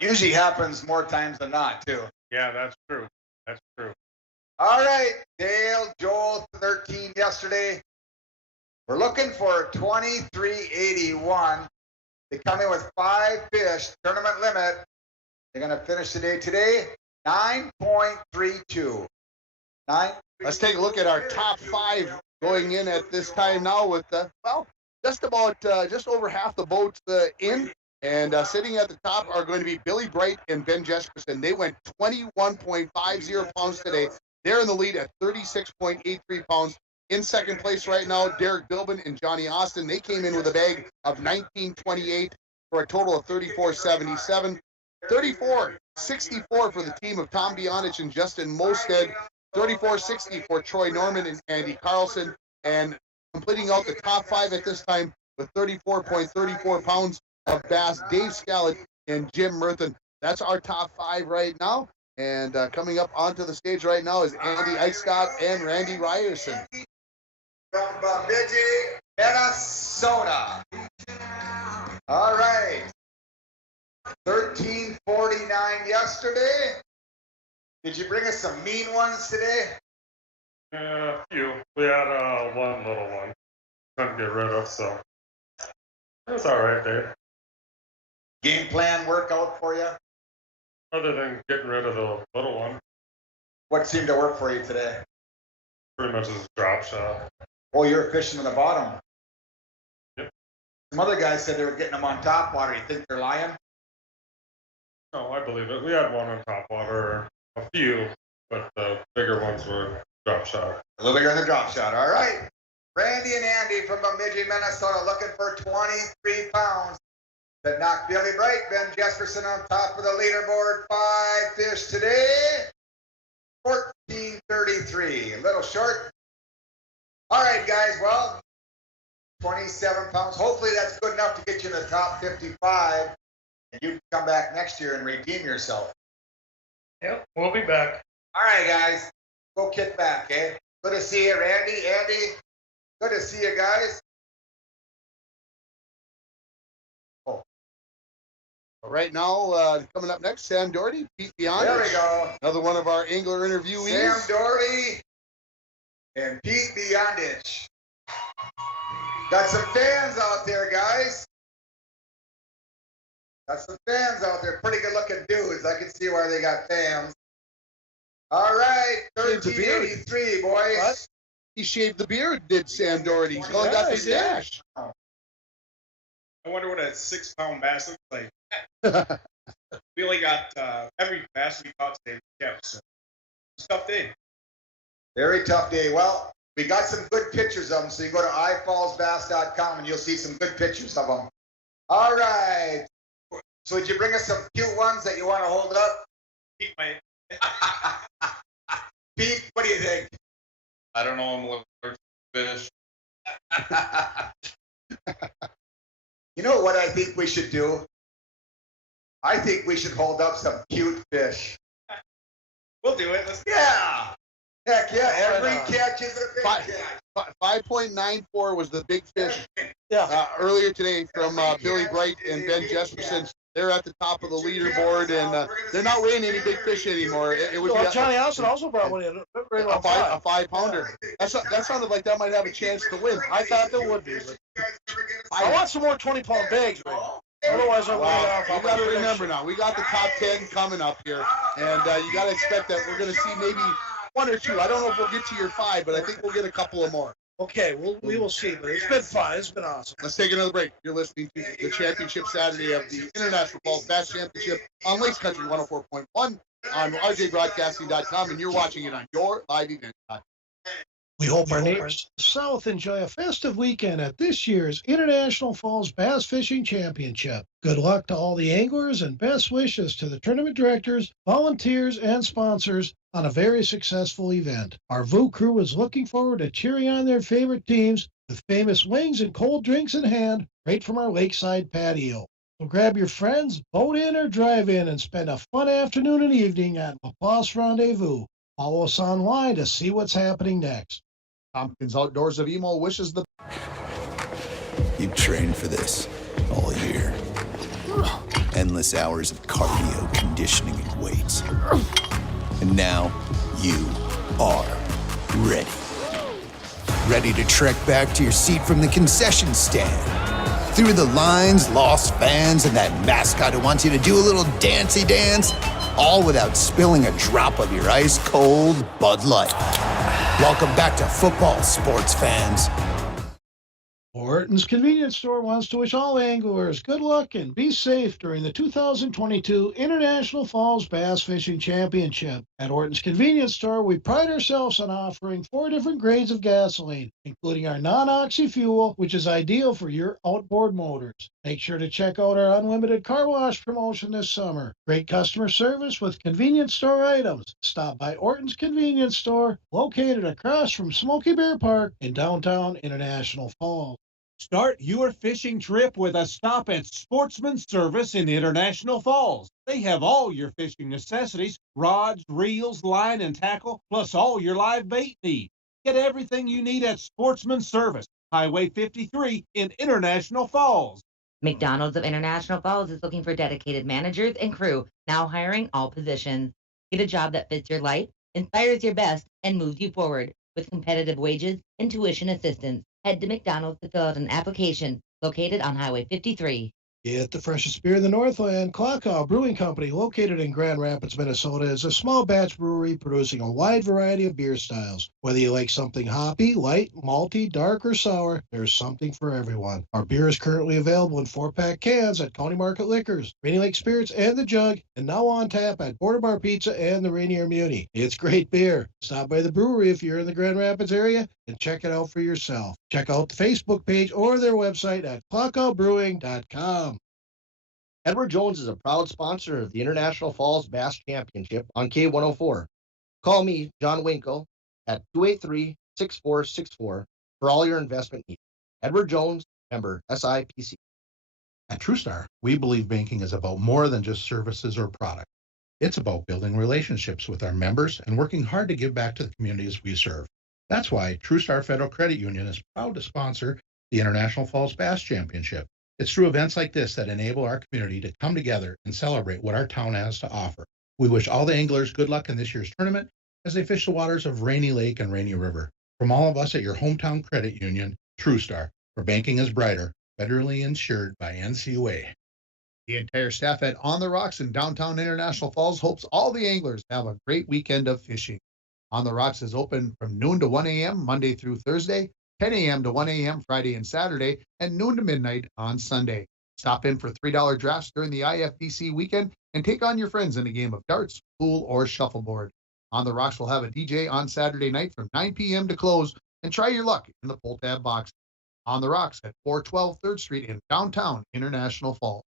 Usually happens more times than not, too. Yeah, that's true. That's true. All right, Dale, Joel, 13 yesterday. We're looking for 2381. They come in with 5 fish, tournament limit. They're going to finish the day today, 9.32. Let's take a look at our top 5 going in at this time now with, just over half the boats in. And sitting at the top are going to be Billy Bright and Ben Jesperson. They went 21.50 pounds today. They're in the lead at 36.83 pounds. In second place right now, Derek Bilbin and Johnny Austin. They came in with a bag of 19.28 for a total of 34.77. 34.64 for the team of Tom Bionich and Justin Mosted. 34.60 for Troy Norman and Andy Carlson. And completing out the top 5 at this time with 34.34 pounds of bass, Dave Scallett and Jim Murthan. That's our top 5 right now. And coming up onto the stage right now is Andy Eichstadt and Randy Ryerson. From Bemidji, Minnesota. All right. 13.49 yesterday. Did you bring us some mean ones today? Yeah, a few. We had one little one. Couldn't get rid of, so it's all right, Dave. Game plan work out for you? Other than getting rid of the little one. What seemed to work for you today? Pretty much his drop shot. Oh, you're fishing in the bottom. Yep. Some other guys said they were getting them on top water. You think they're lying? No, I believe it. We had one on top water, a few, but the bigger ones were drop shot. A little bigger than the drop shot. All right. Randy and Andy from Bemidji, Minnesota, looking for 23 pounds. That knocked Billy Bright, Ben Jesperson on top of the leaderboard. 5 fish today. 14.33. A little short. All right, guys. Well, 27 pounds. Hopefully that's good enough to get you in the top 55. And you can come back next year and redeem yourself. Yep, we'll be back. All right, guys. Go kick back, eh? Good to see you, Randy. Andy, good to see you guys. Right now, coming up next, Sam Doherty, Pete Bionich. There we go. Another one of our angler interviewees. Sam Doherty and Pete Bionich. Got some fans out there, guys. Got some fans out there. Pretty good looking dudes. I can see why they got fans. All right, 1383, boys. What? He shaved the beard, did Sam Doherty. He's only got the stash. I wonder what a 6-pound bass looks like. We only got every bass we caught today kept, so it's a tough day. Very tough day. Well, we got some good pictures of them, so you go to ifallsbass.com and you'll see some good pictures of them. All right. So did you bring us some cute ones that you want to hold up? Pete might. Pete, what do you think? I don't know. I'm a little fish. You know what I think we should do? I think we should hold up some cute fish. We'll do it. Let's yeah. Heck yeah. Every catch is a big catch. 5.94 was the big fish earlier today from Billy Bright and Ben Jesperson. They're at the top of the leaderboard, and they're not weighing any big fish anymore. It would be Johnny Austin also brought one in. A 5-pounder. That sounded like that might have a chance to win. I thought there would be. I want some more 20-pound bags, man. Otherwise, I'm way off. You got to remember now, we got the top 10 coming up here, and you got to expect that we're going to see maybe 1 or 2. I don't know if we'll get to your 5, but I think we'll get a couple of more. Okay, we will see, but it's been fun. It's been awesome. Let's take another break. You're listening to the Championship Saturday of the International Falls Bass Championship on Lakes Country 104.1 on rjbroadcasting.com, and you're watching it on your live event. We hope our neighbors to the south enjoy a festive weekend at this year's International Falls Bass Fishing Championship. Good luck to all the anglers and best wishes to the tournament directors, volunteers, and sponsors on a very successful event. Our VU crew is looking forward to cheering on their favorite teams with famous wings and cold drinks in hand right from our lakeside patio. So grab your friends, boat in or drive in, and spend a fun afternoon and evening at Laplace Rendezvous. Follow us online to see what's happening next. Tompkins Outdoors of Emo wishes the... You've trained for this all year. Endless hours of cardio, conditioning, and weights. And now you are ready. Ready to trek back to your seat from the concession stand. Through the lines, lost fans, and that mascot who wants you to do a little dancey dance, all without spilling a drop of your ice-cold Bud Light. Welcome back to football, sports fans. Orton's Convenience Store wants to wish all anglers good luck and be safe during the 2022 International Falls Bass Fishing Championship. At Orton's Convenience Store, we pride ourselves on offering 4 different grades of gasoline, including our non-oxy fuel, which is ideal for your outboard motors. Make sure to check out our unlimited car wash promotion this summer. Great customer service with convenience store items. Stop by Orton's Convenience Store, located across from Smoky Bear Park in downtown International Falls. Start your fishing trip with a stop at Sportsman Service in International Falls. They have all your fishing necessities, rods, reels, line, and tackle, plus all your live bait needs. Get everything you need at Sportsman Service, Highway 53 in International Falls. McDonald's of International Falls is looking for dedicated managers and crew, now hiring all positions. Get a job that fits your life, inspires your best, and moves you forward with competitive wages and tuition assistance. Head to McDonald's to fill out an application located on Highway 53. Get the freshest beer in the Northland. Klockow Brewing Company, located in Grand Rapids, Minnesota, is a small batch brewery producing a wide variety of beer styles. Whether you like something hoppy, light, malty, dark, or sour, there's something for everyone. Our beer is currently available in 4-pack cans at County Market Liquors, Rainy Lake Spirits, and The Jug, and now on tap at Border Bar Pizza and the Rainier Muni. It's great beer. Stop by the brewery if you're in the Grand Rapids area and check it out for yourself. Check out the Facebook page or their website at clockowbrewing.com. Edward Jones is a proud sponsor of the International Falls Bass Championship on K104. Call me, John Winkle, at 283-6464 for all your investment needs. Edward Jones, member SIPC. At TrueStar, we believe banking is about more than just services or products. It's about building relationships with our members and working hard to give back to the communities we serve. That's why TrueStar Federal Credit Union is proud to sponsor the International Falls Bass Championship. It's through events like this that enable our community to come together and celebrate what our town has to offer. We wish all the anglers good luck in this year's tournament as they fish the waters of Rainy Lake and Rainy River. From all of us at your hometown credit union, TrueStar, where banking is brighter, federally insured by NCUA. The entire staff at On the Rocks in downtown International Falls hopes all the anglers have a great weekend of fishing. On the Rocks is open from noon to 1 a.m. Monday through Thursday, 10 a.m. to 1 a.m. Friday and Saturday, and noon to midnight on Sunday. Stop in for $3 drafts during the IFBC weekend and take on your friends in a game of darts, pool, or shuffleboard. On the Rocks will have a DJ on Saturday night from 9 p.m. to close, and try your luck in the pull tab box. On the Rocks at 412 3rd Street in downtown International Falls.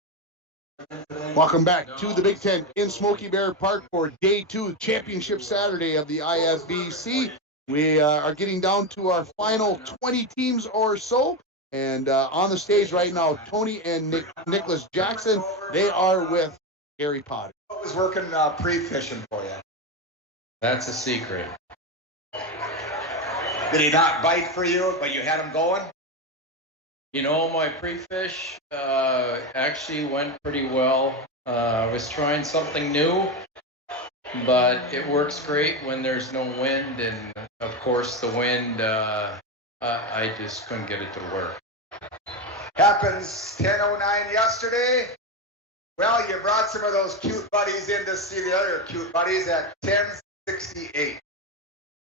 Welcome back to the Big Ten in Smoky Bear Park for Day 2 Championship Saturday of the IFBC. We are getting down to our final 20 teams or so. And on the stage right now, Tony and Nicholas Jackson, they are with Gary Potter. What was working pre-fishing for you? That's a secret. Did he not bite for you, but you had him going? You know, my pre-fish actually went pretty well. I was trying something new, but it works great when there's no wind, and of course the wind, I just couldn't get it to work. Happens 10:09 yesterday. Well, you brought some of those cute buddies in to see the other cute buddies at 10:68.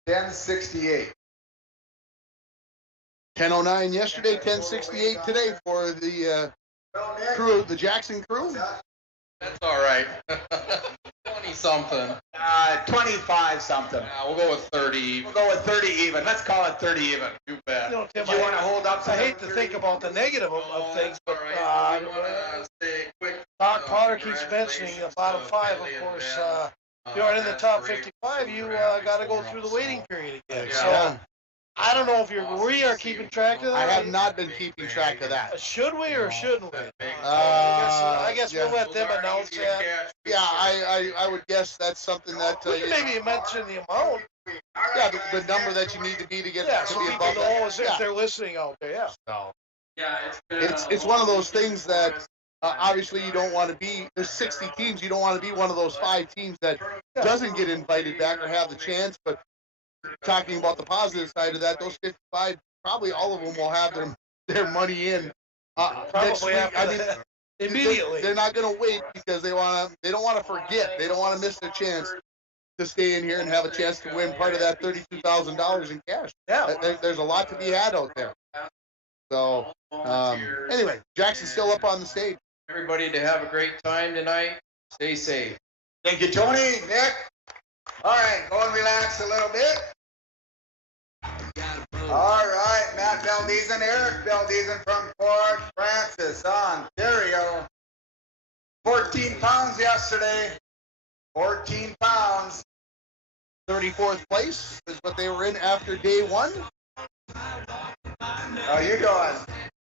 10:68. 10:09 yesterday, 10:68 today for the crew, the Jackson crew. That's all right. 20 something. 25 something. We'll go with 30. We'll go with 30 even. Let's call it 30 even. You bet. You know, Tim, Do you want to hold up? I hate to think about the negative of things, but quick. Doc Potter keeps mentioning the bottom five. Of course, if you aren't in the top 55, you got to go through the waiting period again. So I don't know if we are keeping track of that. I have not been keeping track of that. Should we or shouldn't we? I guess we'll let them announce that. Yeah, I would guess that's something that We can maybe mention the amount. Yeah, the number that you need to be to get Yeah, to so be people above know that. if they're listening out there. Yeah. So Yeah, it's one of those things that obviously you don't want to be. There's 60 teams. You don't want to be one of those 5 teams that doesn't get invited back or have the chance. But talking about the positive side of that, those 55, probably all of them will have their money in next week. I mean, immediately. They're not going to wait because they don't want to forget. They don't want to miss their chance to stay in here and have a chance to win part of that $32,000 in cash. Yeah, there's a lot to be had out there. So anyway, Jackson's still up on the stage. Everybody to have a great time tonight. Stay safe. Thank you, Tony. Nick. All right, go and relax a little bit. All right, Matt Beldezen, Eric Beldezen from Fort Francis, Ontario. 14 pounds yesterday. 14 pounds. 34th place is what they were in after day 1. How you doing?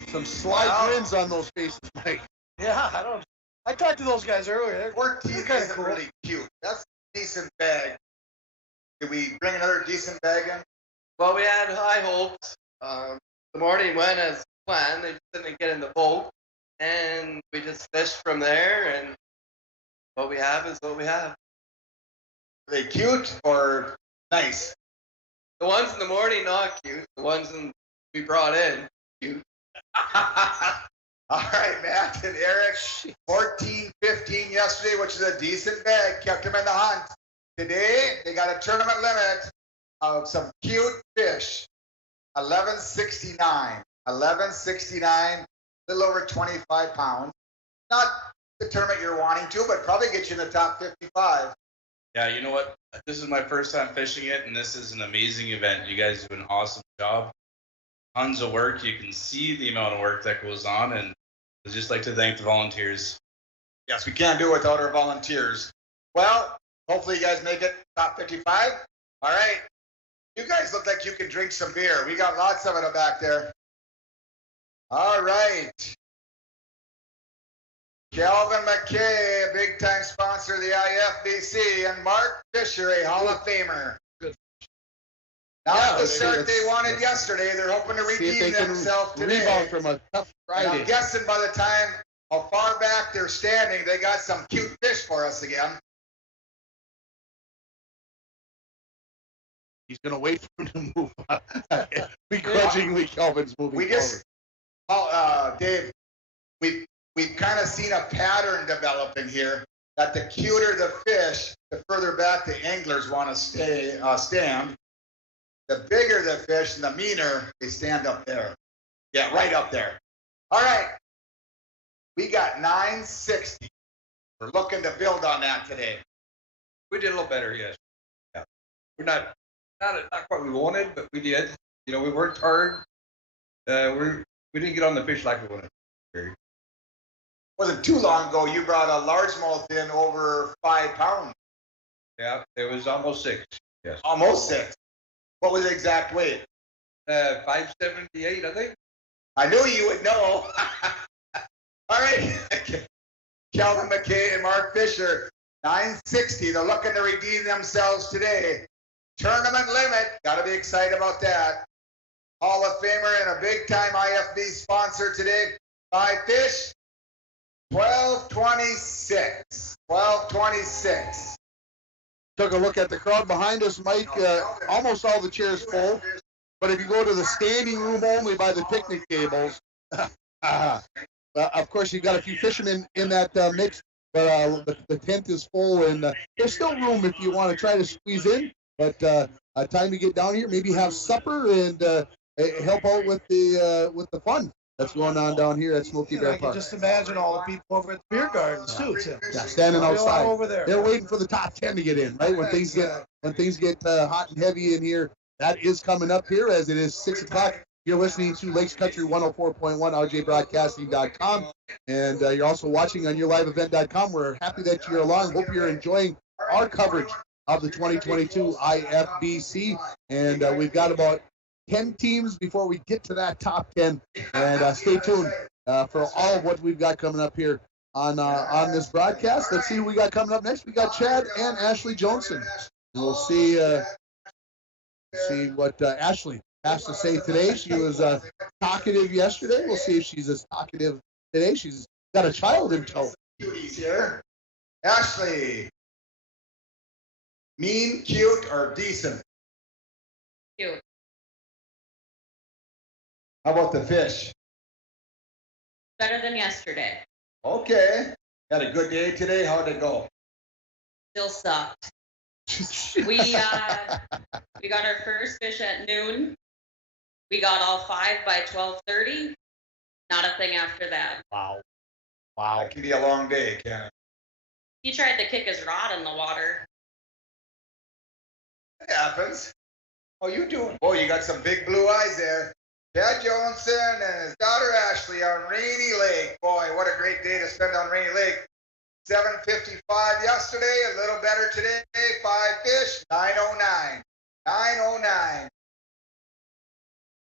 Some sly grins on those faces, Mike. Yeah, I talked to those guys earlier. 14 kind of isn't cool. really cute. That's a decent bag. Did we bring another decent bag in? Well, we had high hopes. The morning went as planned. They just didn't get in the boat, and we just fished from there. And what we have is what we have. Are they cute or nice? The ones in the morning not cute. The ones we brought in cute. All right, Matt and Eric. 14-15 yesterday, which is a decent bag. Kept them in the hunt. Today they got a tournament limit of some cute fish. 1169. 1169, a little over 25 pounds. Not the tournament you're wanting to, but probably get you in the top 55. Yeah, you know what? This is my first time fishing it, and this is an amazing event. You guys do an awesome job. Tons of work. You can see the amount of work that goes on, and I'd just like to thank the volunteers. Yes, we can't do it without our volunteers. Well, hopefully you guys make it top 55. All right. You guys look like you can drink some beer. We got lots of it back there. All right. Calvin McKay, a big-time sponsor of the IFBC, and Mark Fisher, a Hall of Famer. Good. Not the start they wanted yesterday. They're hoping to See if redeem they can themselves today. rebound from a tough And Friday. I'm guessing by the time how far back they're standing, they got some cute fish for us again. He's going to wait for him to move on. Begrudgingly, Calvin's moving We just, Dave, we've kind of seen a pattern developing here that the cuter the fish, the further back the anglers want to stand. The bigger the fish and the meaner they stand up there. Yeah, right up there. All right. We got 960. We're looking to build on that today. We did a little better, yes. Yeah. We're not quite what we wanted, but we did. You know, we worked hard. We didn't get on the fish like we wanted. Wasn't too long ago you brought a largemouth in over 5 pounds. Yeah, it was almost 6. Yes. Almost 6. What was the exact weight? 578, I think. I knew you would know. All right. Calvin McKay and Mark Fisher, 960. They're looking to redeem themselves today. Tournament limit. Got to be excited about that. Hall of Famer and a big-time IFB sponsor today. 5 fish. 1226. 1226. Took a look at the crowd behind us, Mike. Almost all the chairs full. But if you go to the standing room only by the picnic tables, of course, you've got a few fishermen in that mix, but the tent is full, and there's still room if you want to try to squeeze in. But time to get down here, maybe have supper and help out with the fun. that's going on down here at Smoky And Bear I can Park. just imagine all the people over at the beer gardens too, Tim. Yeah, standing There'll be a lot outside over there. They're waiting for the top 10 to get in, right? When things get hot and heavy in here, that is coming up here as it is 6 o'clock. You're listening to Lakes Country 104.1, rjbroadcasting.com, and you're also watching on yourliveevent.com. We're happy that you're along. Hope you're enjoying our coverage of the 2022 IFBC, and we've got about 10 teams before we get to that top 10, and stay tuned for all of what we've got coming up here on this broadcast. Let's see who we got coming up next. We got Chad and Ashley Johnson. And we'll see what Ashley has to say today. She was talkative yesterday. We'll see if she's as talkative today. She's got a child in tow. Here. Ashley. Mean, cute, or decent? Cute. How about the fish? Better than yesterday. Okay. Had a good day today. How'd it go? Still sucked. We got our first fish at noon. We got all 5 by 12:30. Not a thing after that. Wow. That can be a long day, can it? He tried to kick his rod in the water. It happens. Oh, you do? Oh, you got some big blue eyes there. Chad Johnson and his daughter Ashley on Rainy Lake. Boy, what a great day to spend on Rainy Lake. 7:55 yesterday, a little better today. 5 fish, 9:09. 9:09.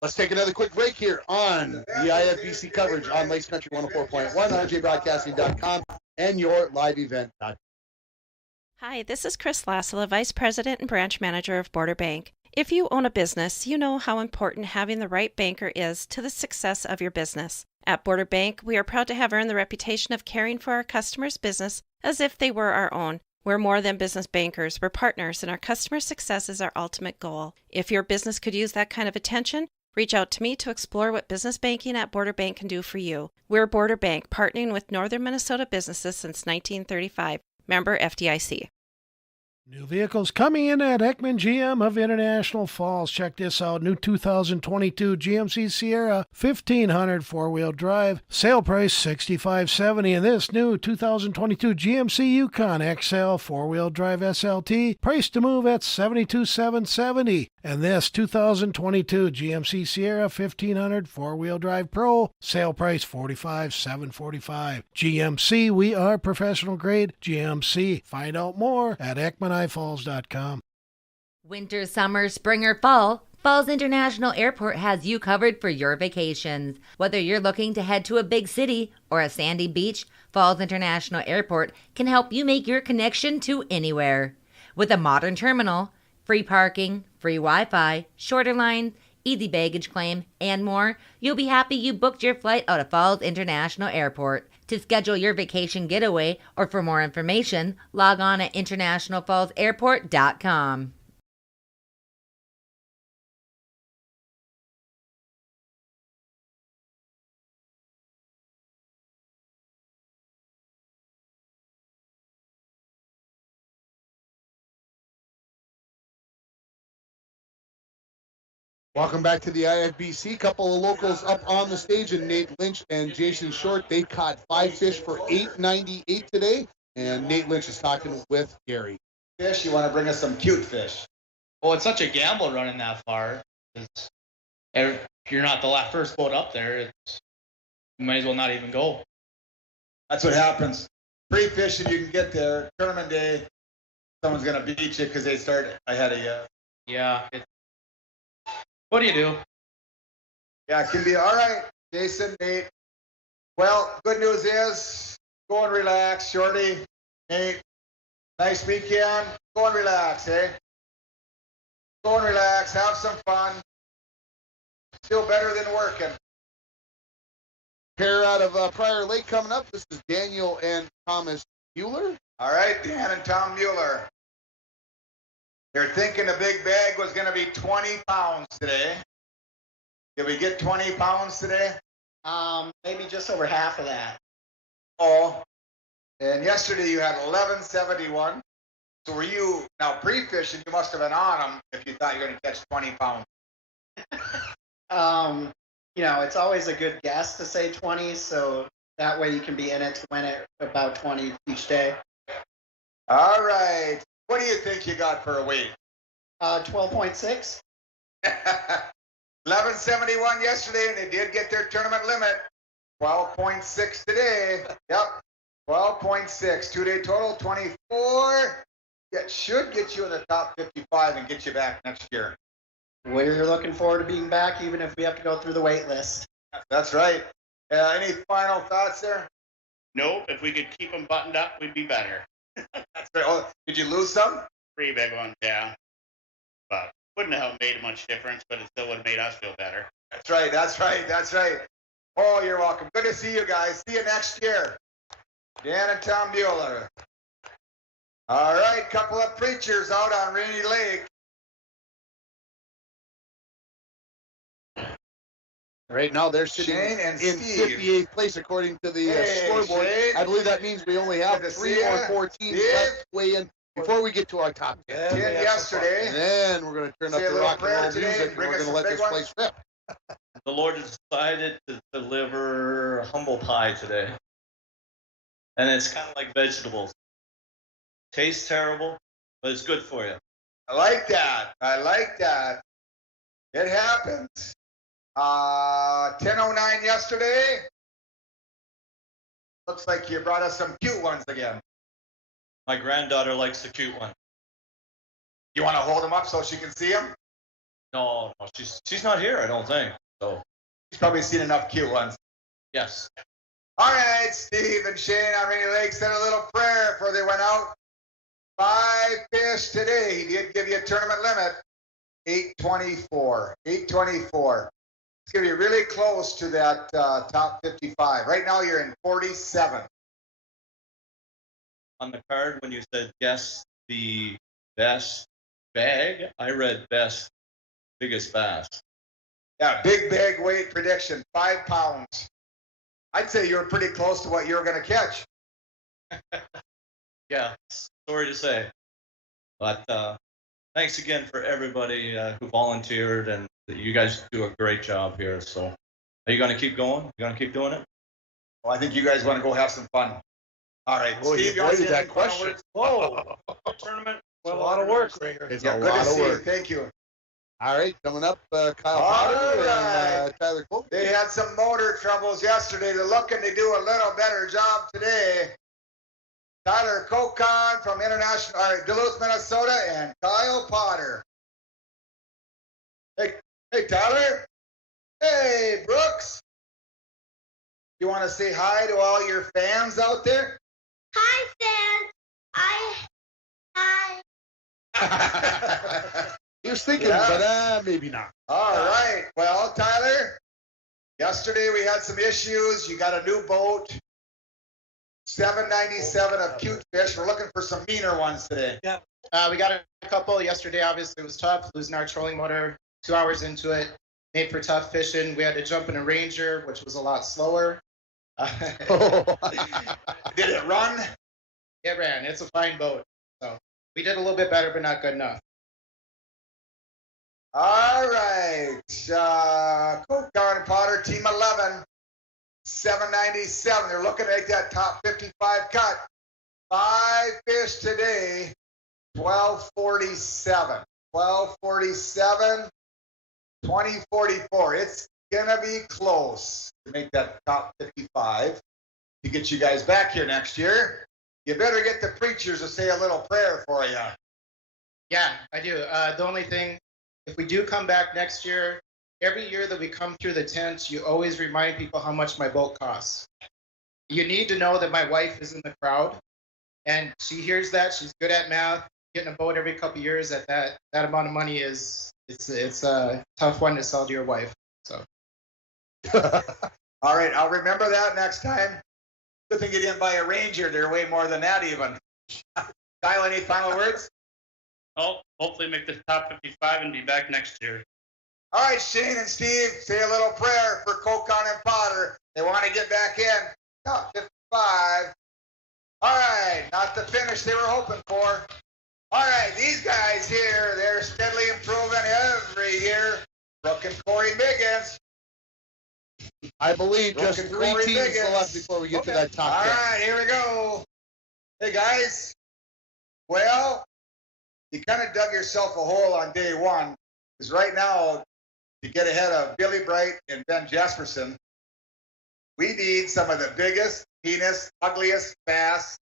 Let's take another quick break here on the IFBC coverage on Lakes Country 104.1, rjbroadcasting.com, and your live event.com. Hi, this is Chris Lassila, Vice President and Branch Manager of Border Bank. If you own a business, you know how important having the right banker is to the success of your business. At Border Bank, we are proud to have earned the reputation of caring for our customers' business as if they were our own. We're more than business bankers, we're partners, and our customer success is our ultimate goal. If your business could use that kind of attention, reach out to me to explore what business banking at Border Bank can do for you. We're Border Bank, partnering with Northern Minnesota businesses since 1935. Member FDIC. New vehicles coming in at Ekman GM of International Falls. Check this out. New 2022 GMC Sierra 1500 four-wheel drive. Sale price $65.70. And this new 2022 GMC Yukon XL four-wheel drive SLT. Price to move at $72,770. And this 2022 GMC Sierra 1500 four-wheel drive Pro. Sale price $45,745. GMC, we are professional grade. GMC. Find out more at EkmanIFalls.com. Winter, summer, spring, or fall, Falls International Airport has you covered for your vacations. Whether you're looking to head to a big city or a sandy beach, Falls International Airport can help you make your connection to anywhere. With a modern terminal, free parking, free Wi-Fi, shorter lines, easy baggage claim, and more, you'll be happy you booked your flight out of Falls International Airport. To schedule your vacation getaway or for more information, log on at internationalfallsairport.com. Welcome back to the IFBC. Couple of locals up on the stage, and Nate Lynch and Jason Short. They caught 5 fish for $8.98 today, and Nate Lynch is talking with Gary. Fish, you want to bring us some cute fish? Well, it's such a gamble running that far. If you're not the first boat up there, you might as well not even go. That's what happens. Free fishing, you can get there. Tournament day, someone's going to beat you because they start ahead of you. Yeah. What do you do? Yeah, it can be all right, Jason, Nate. Well, good news is go and relax, Shorty, Nate. Nice weekend. Go and relax, eh? Go and relax. Have some fun. Still better than working. Pair out of Prior Lake coming up. This is Daniel and Thomas Mueller. All right, Dan and Tom Mueller. They're thinking a big bag was going to be 20 pounds today. Did we get 20 pounds today? Maybe just over half of that. Oh, and yesterday you had 1171. So were you, now pre-fishing, you must have been on them if you thought you were going to catch 20 pounds. it's always a good guess to say 20, so that way you can be in it to win it about 20 each day. All right. What do you think you got for a weight? 12.6. 1171 yesterday, and they did get their tournament limit. 12.6 today. Yep. 12.6. 2-day total, 24. That should get you in the top 55 and get you back next year. We're looking forward to being back, even if we have to go through the wait list. That's right. Any final thoughts there? Nope. If we could keep them buttoned up, we'd be better. That's right. Oh, did you lose some? 3 big ones, yeah. But wouldn't have made much difference, but it still would have made us feel better. That's right. That's right. That's right. Oh, you're welcome. Good to see you guys. See you next year. Dan and Tom Bueller. All right. Couple of preachers out on Rainy Lake. Right now they're sitting Shane and in Steve. 58th place according to the scoreboard. Shane. I believe that means we only have Good to 3 see or ya. 4 teams Steve. left to weigh in before we get to our top 10. 10 yesterday. And then we're going to turn Say up a the little rock and prayer roll today music and and bring we're us going to some let big this ones. place rip. The Lord decided to deliver humble pie today. And it's kind of like vegetables. Tastes terrible, but it's good for you. I like that. I like that. It happens. 10:09 yesterday. Looks like you brought us some cute ones again. My granddaughter likes the cute one. You want to hold them up so she can see them? No, she's not here, I don't think. So She's probably seen enough cute ones. yes. All right, Steve and Shane on Rainy Lake said a little prayer before they went out. 5 fish today. He did give you a tournament limit. 824. 824. It's going to be really close to that top 55. Right now you're in 47. On the card, when you said guess the best bag, I read best biggest bass. Yeah, big bag weight prediction, 5 pounds. I'd say you were pretty close to what you were going to catch. Yeah, sorry to say. But thanks again for everybody who volunteered, and you guys do a great job here. So are you going to keep going? You going to keep doing it? Well, I think you guys want to go have some fun. All right, Boy, Steve, you want to avoided say that any final question. words? Whoa. Tournament. It's a lot of work, Rager. It's Yeah, a good lot to of see you. work. Thank you. All right, coming up, Kyle All Potter right. and Tyler Cole. They had some motor troubles yesterday. They're looking to do a little better job today. Tyler Kokon from Duluth, Minnesota, and Kyle Potter. Hey, Tyler. Hey, Brooks. You want to say hi to all your fans out there? Hi, fans. He was thinking, Yeah. but maybe not. All right. Well, Tyler, yesterday we had some issues. You got a new boat. 797 of cute fish. We're looking for some meaner ones today. Yeah. We got a couple yesterday. Obviously, it was tough losing our trolling motor 2 hours into it. Made for tough fishing. We had to jump in a Ranger, which was a lot slower. Did it run? It ran. It's a fine boat. So we did a little bit better, but not good enough. All right. Kokon and Potter, Team 11. 797. They're looking to make that top 55 cut. 5 fish today. 1247. 1247. 2044. It's gonna be close to make that top 55 to get you guys back here next year. You better get the preachers to say a little prayer for you. Yeah, I do. The only thing, if we do come back next year, every year that we come through the tent, you always remind people how much my boat costs. You need to know that my wife is in the crowd, and she hears that. She's good at math. Getting a boat every couple of years at that amount of money it's a tough one to sell to your wife. So. All right, I'll remember that next time. Good thing you didn't buy a Ranger. They're way more than that even. Kyle, any final words? Oh, hopefully make the top 55 and be back next year. All right, Shane and Steve, say a little prayer for Kokon and Potter. They want to get back in. Top 55. All right, not the finish they were hoping for. All right, these guys here, they're steadily improving every year. Brooke and Corey Biggins. I believe just Broken 3 Corey teams Biggins. left before we get to that top All 10. right, here we go. Hey, guys. Well, you kind of dug yourself a hole on day one, because right now, to get ahead of Billy Bright and Ben Jesperson, we need some of the biggest, meanest, ugliest bass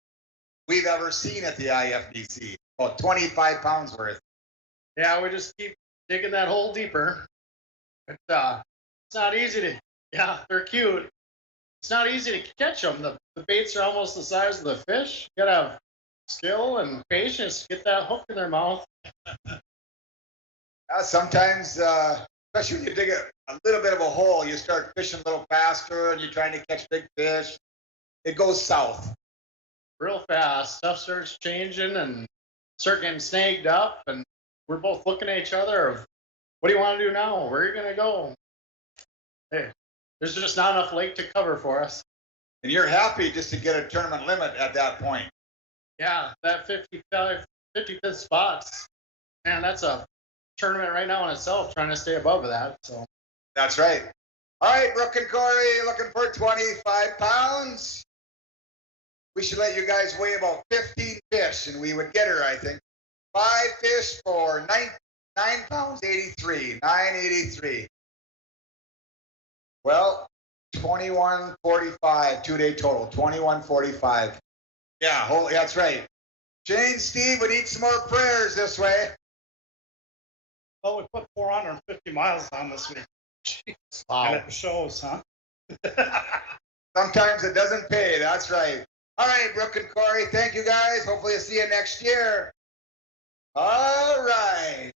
we've ever seen at the IFBC. About 25 pounds worth. Yeah, we just keep digging that hole deeper. It's not easy to, yeah, they're cute. It's not easy to catch them. The baits are almost the size of the fish. You gotta have skill and patience to get that hook in their mouth. Sometimes, especially when you dig a little bit of a hole, you start fishing a little faster and you're trying to catch big fish. It goes south. Real fast. Stuff starts changing and start getting snagged up, and we're both looking at each other of, what do you want to do now? Where are you gonna go? Hey, there's just not enough lake to cover for us. And you're happy just to get a tournament limit at that point. Yeah, that 55th spots, man, that's a tournament right now in itself, trying to stay above that. So That's right. All right, Brooke and Corey, looking for 25 pounds. We should let you guys weigh about 15 fish, and we would get her, I think. 5 fish for 9 pounds 83, 983. Well, 21.45 2-day total, 21.45. Yeah, that's right. Shane, Steve, we need some more prayers this way. Well, we put 450 miles on this week. Jeez. Wow. And it shows, huh? Sometimes it doesn't pay. That's right. All right, Brooke and Corey, thank you guys. Hopefully, I'll see you next year. All right.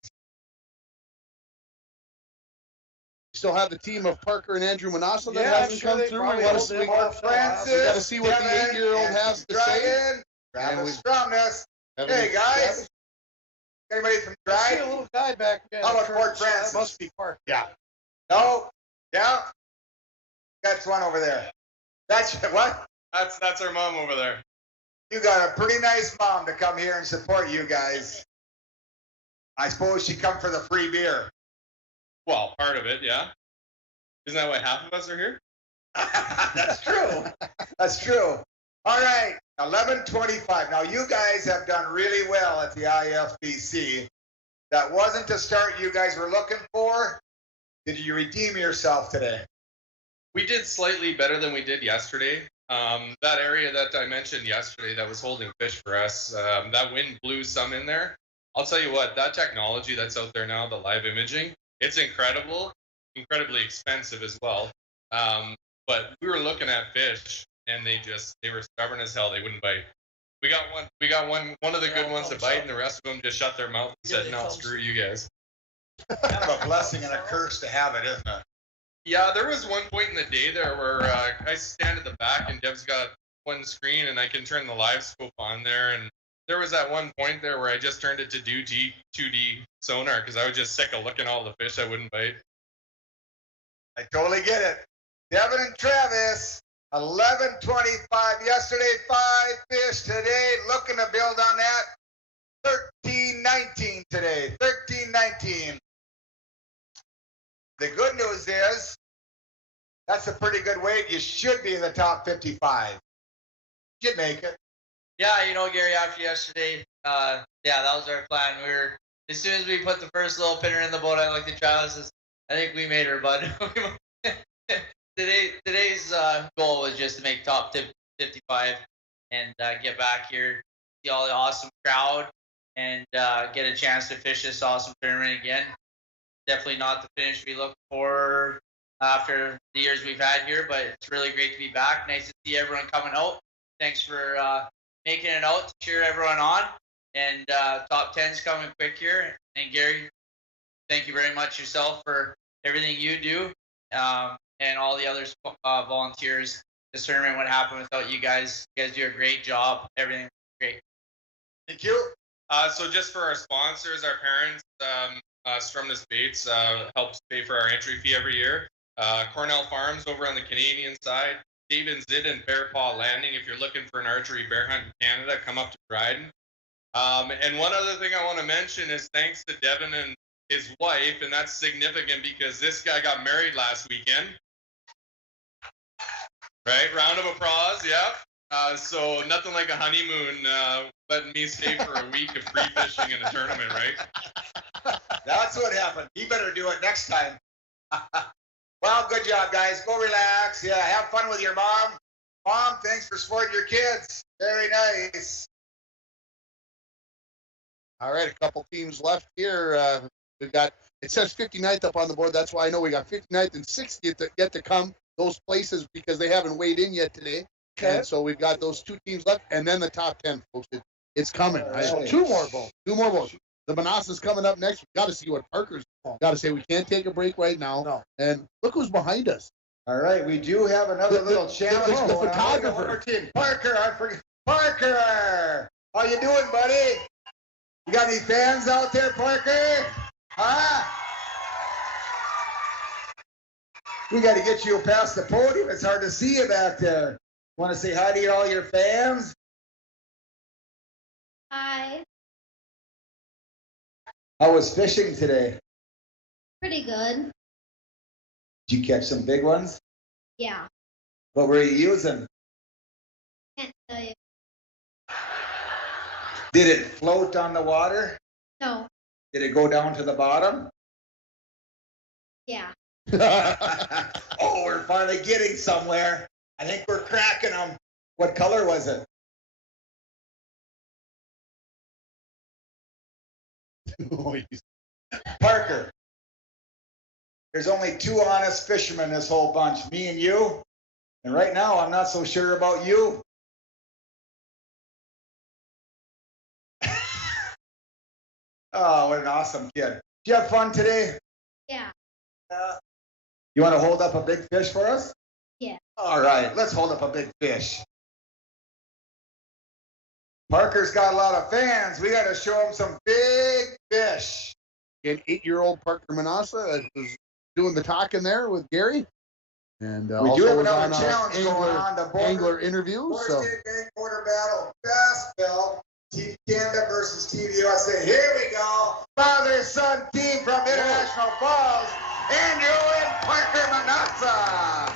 Still have the team of Parker and Andrew Manassa that Yeah, I'm hasn't sure come they through. probably We will. They will. got to see what the 8-year-old has to say. Travis Stromness. Hey, guys. Anybody from I see a Dryden? little guy back there. How about Fort Francis? That must be Park. Yeah. No? Yeah? That's one over there. That's what? That's our mom over there. You got a pretty nice mom to come here and support you guys. I suppose she come for the free beer. Well, part of it, yeah. Isn't that why half of us are here? That's true. That's true. All right, 11:25. Now you guys have done really well at the IFBC. That wasn't the start you guys were looking for. Did you redeem yourself today? We did slightly better than we did yesterday. That area that I mentioned yesterday that was holding fish for us, that wind blew some in there. I'll tell you what, that technology that's out there now, the live imaging, it's incredible, incredibly expensive as well. But we were looking at fish and they were stubborn as hell. They wouldn't bite. We got one of the good ones to bite, and the rest of them just shut their mouth and said, no, screw you guys. Kind of a blessing and a curse to have it, isn't it? Yeah, there was one point in the day there where I stand at the back and Deb's got one screen and I can turn the live scope on there. And there was that one point there where I just turned it to 2D sonar because I was just sick of looking at all the fish I wouldn't bite. I totally get it. Devin and Travis, 11:25 yesterday, 5 fish today. Looking to build on that. 13:19 today. 13:19. The good news is that's a pretty good weight. You should be in the top 55. You'd make it. Yeah, you know, Gary, after yesterday, yeah, that was our plan. As soon as we put the first little pinner in the boat, I looked at Travis. I think we made her, bud. Today's goal was just to make top 55 and get back here, see all the awesome crowd, and get a chance to fish this awesome tournament again. Definitely not the finish we look for after the years we've had here, but it's really great to be back. Nice to see everyone coming out. Thanks for making it out to cheer everyone on. And top 10's coming quick here. And Gary, thank you very much yourself for everything you do, and all the other volunteers. This tournament would happen without you guys. You guys do a great job. Everything's great. Thank you. So just for our sponsors, our parents, Stromness Baits helps pay for our entry fee every year. Cornell Farms over on the Canadian side. Dave and Zid and Bear Paw Landing. If you're looking for an archery bear hunt in Canada, come up to Dryden. And one other thing I want to mention is thanks to Devin and his wife, and that's significant because this guy got married last weekend. Right? Round of applause. Yeah. So nothing like a honeymoon letting me stay for a week of free fishing in a tournament, right? That's what happened. You better do it next time. Well, good job, guys. Go relax. Yeah, have fun with your mom. Mom, thanks for supporting your kids. Very nice. All right, a couple teams left here. We've got, it says 59th up on the board. That's why I know we got 59th and 60th yet to come. Those places because they haven't weighed in yet today. Okay. And so we've got those two teams left, and then the top 10, folks. It's coming. So two more votes. Two more votes. The Manassa's coming up next. We've got to see what Parker's. Got to say we can't take a break right now. No. And look who's behind us. All right, we do have another little challenge the going on. photographer. One more team. Parker, I forget. Parker, how you doing, buddy? You got any fans out there, Parker? Huh? We got to get you past the podium. It's hard to see you back there. Want to say hi to all your fans? Hi. How was fishing today? Pretty good. Did you catch some big ones? Yeah. What were you using? Can't tell you. Did it float on the water? No. Did it go down to the bottom? Yeah. Oh, we're finally getting somewhere. I think we're cracking them. What color was it? Parker, there's only two honest fishermen in this whole bunch, me and you. And right now, I'm not so sure about you. Oh, what an awesome kid. Did you have fun today? Yeah. You want to hold up a big fish for us? Yeah. All right, let's hold up a big fish. Parker's got a lot of fans. We got to show him some big fish. An 8-year-old Parker Manassa was doing the talking there with Gary. And We also do have was another on our challenge going on. The angler interview. Border So State Bank Border Battle Fast Belt. Team Canada versus Team USA. Here we go. Father-son team from International Falls. Andrew and Parker Manassa.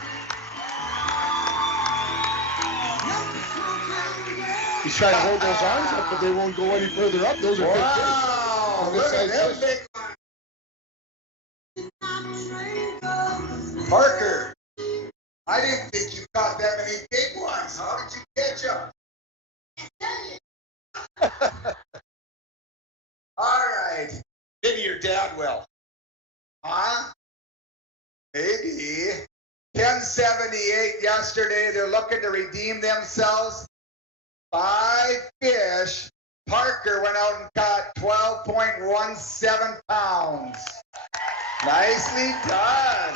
he's trying to hold those arms up, but they won't go any further up. Those are big fish. Wow, Good look at size them fish. big. Parker, I didn't think you caught that many big ones. How did you catch them? All right. Maybe your dad will. Huh? Maybe. 1078 yesterday. They're looking to redeem themselves. 5 fish. Parker went out and caught 12.17 pounds. Nicely done.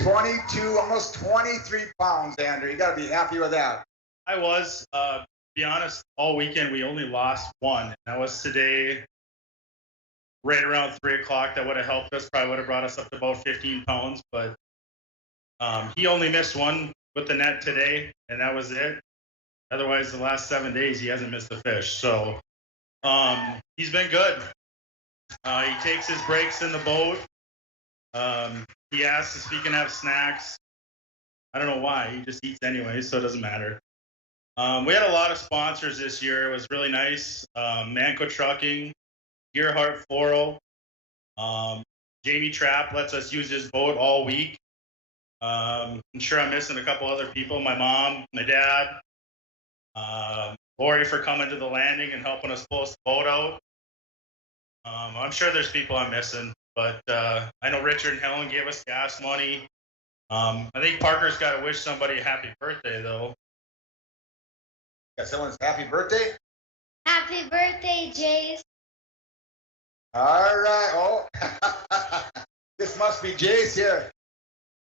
22, almost 23 pounds, Andrew. You got to be happy with that. I was. To be honest, all weekend we only lost one. That was today, right around 3 o'clock. That would have helped us. Probably would have brought us up to about 15 pounds. But he only missed one with the net today, and that was it. Otherwise, the last 7 days he hasn't missed a fish. So he's been good. He takes his breaks in the boat. He asks if he can have snacks. I don't know why. He just eats anyway, so it doesn't matter. We had a lot of sponsors this year. It was really nice. Manco Trucking, Gearhart Floral, Jamie Trapp lets us use his boat all week. I'm sure I'm missing a couple other people. My mom, my dad, Lori for coming to the landing and helping us close the boat out. I'm sure there's people I'm missing, but I know Richard and Helen gave us gas money. I think Parker's got to wish somebody a happy birthday, though. Got someone's happy birthday? Happy birthday, Jace. All right. Oh, this must be Jace here.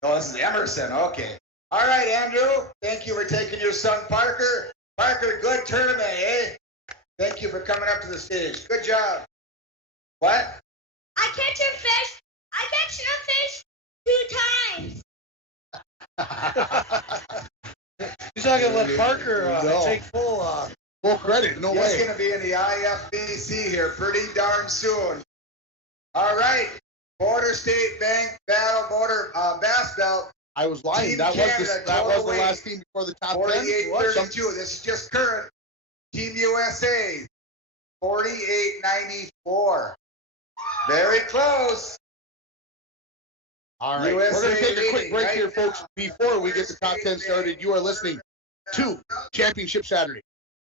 Oh, this is Emerson. Okay. All right, Andrew. Thank you for taking your son, Parker. Parker, good tournament, eh? Thank you for coming up to the stage. Good job. What? I catch a fish. I catch a fish 2 times. He's not gonna let Parker No. take full credit. No He's way. going to be in the IFBC here pretty darn soon. All right. Border State Bank Battle Border Bass Belt. I was lying. Team That Canada was the away. last team before the top 10. 48-32. This is just current. Team USA 48-94. Very close. All right, USA we're going to take a quick leading break right here, folks. Before we get the top 10 started, you are listening to Championship Saturday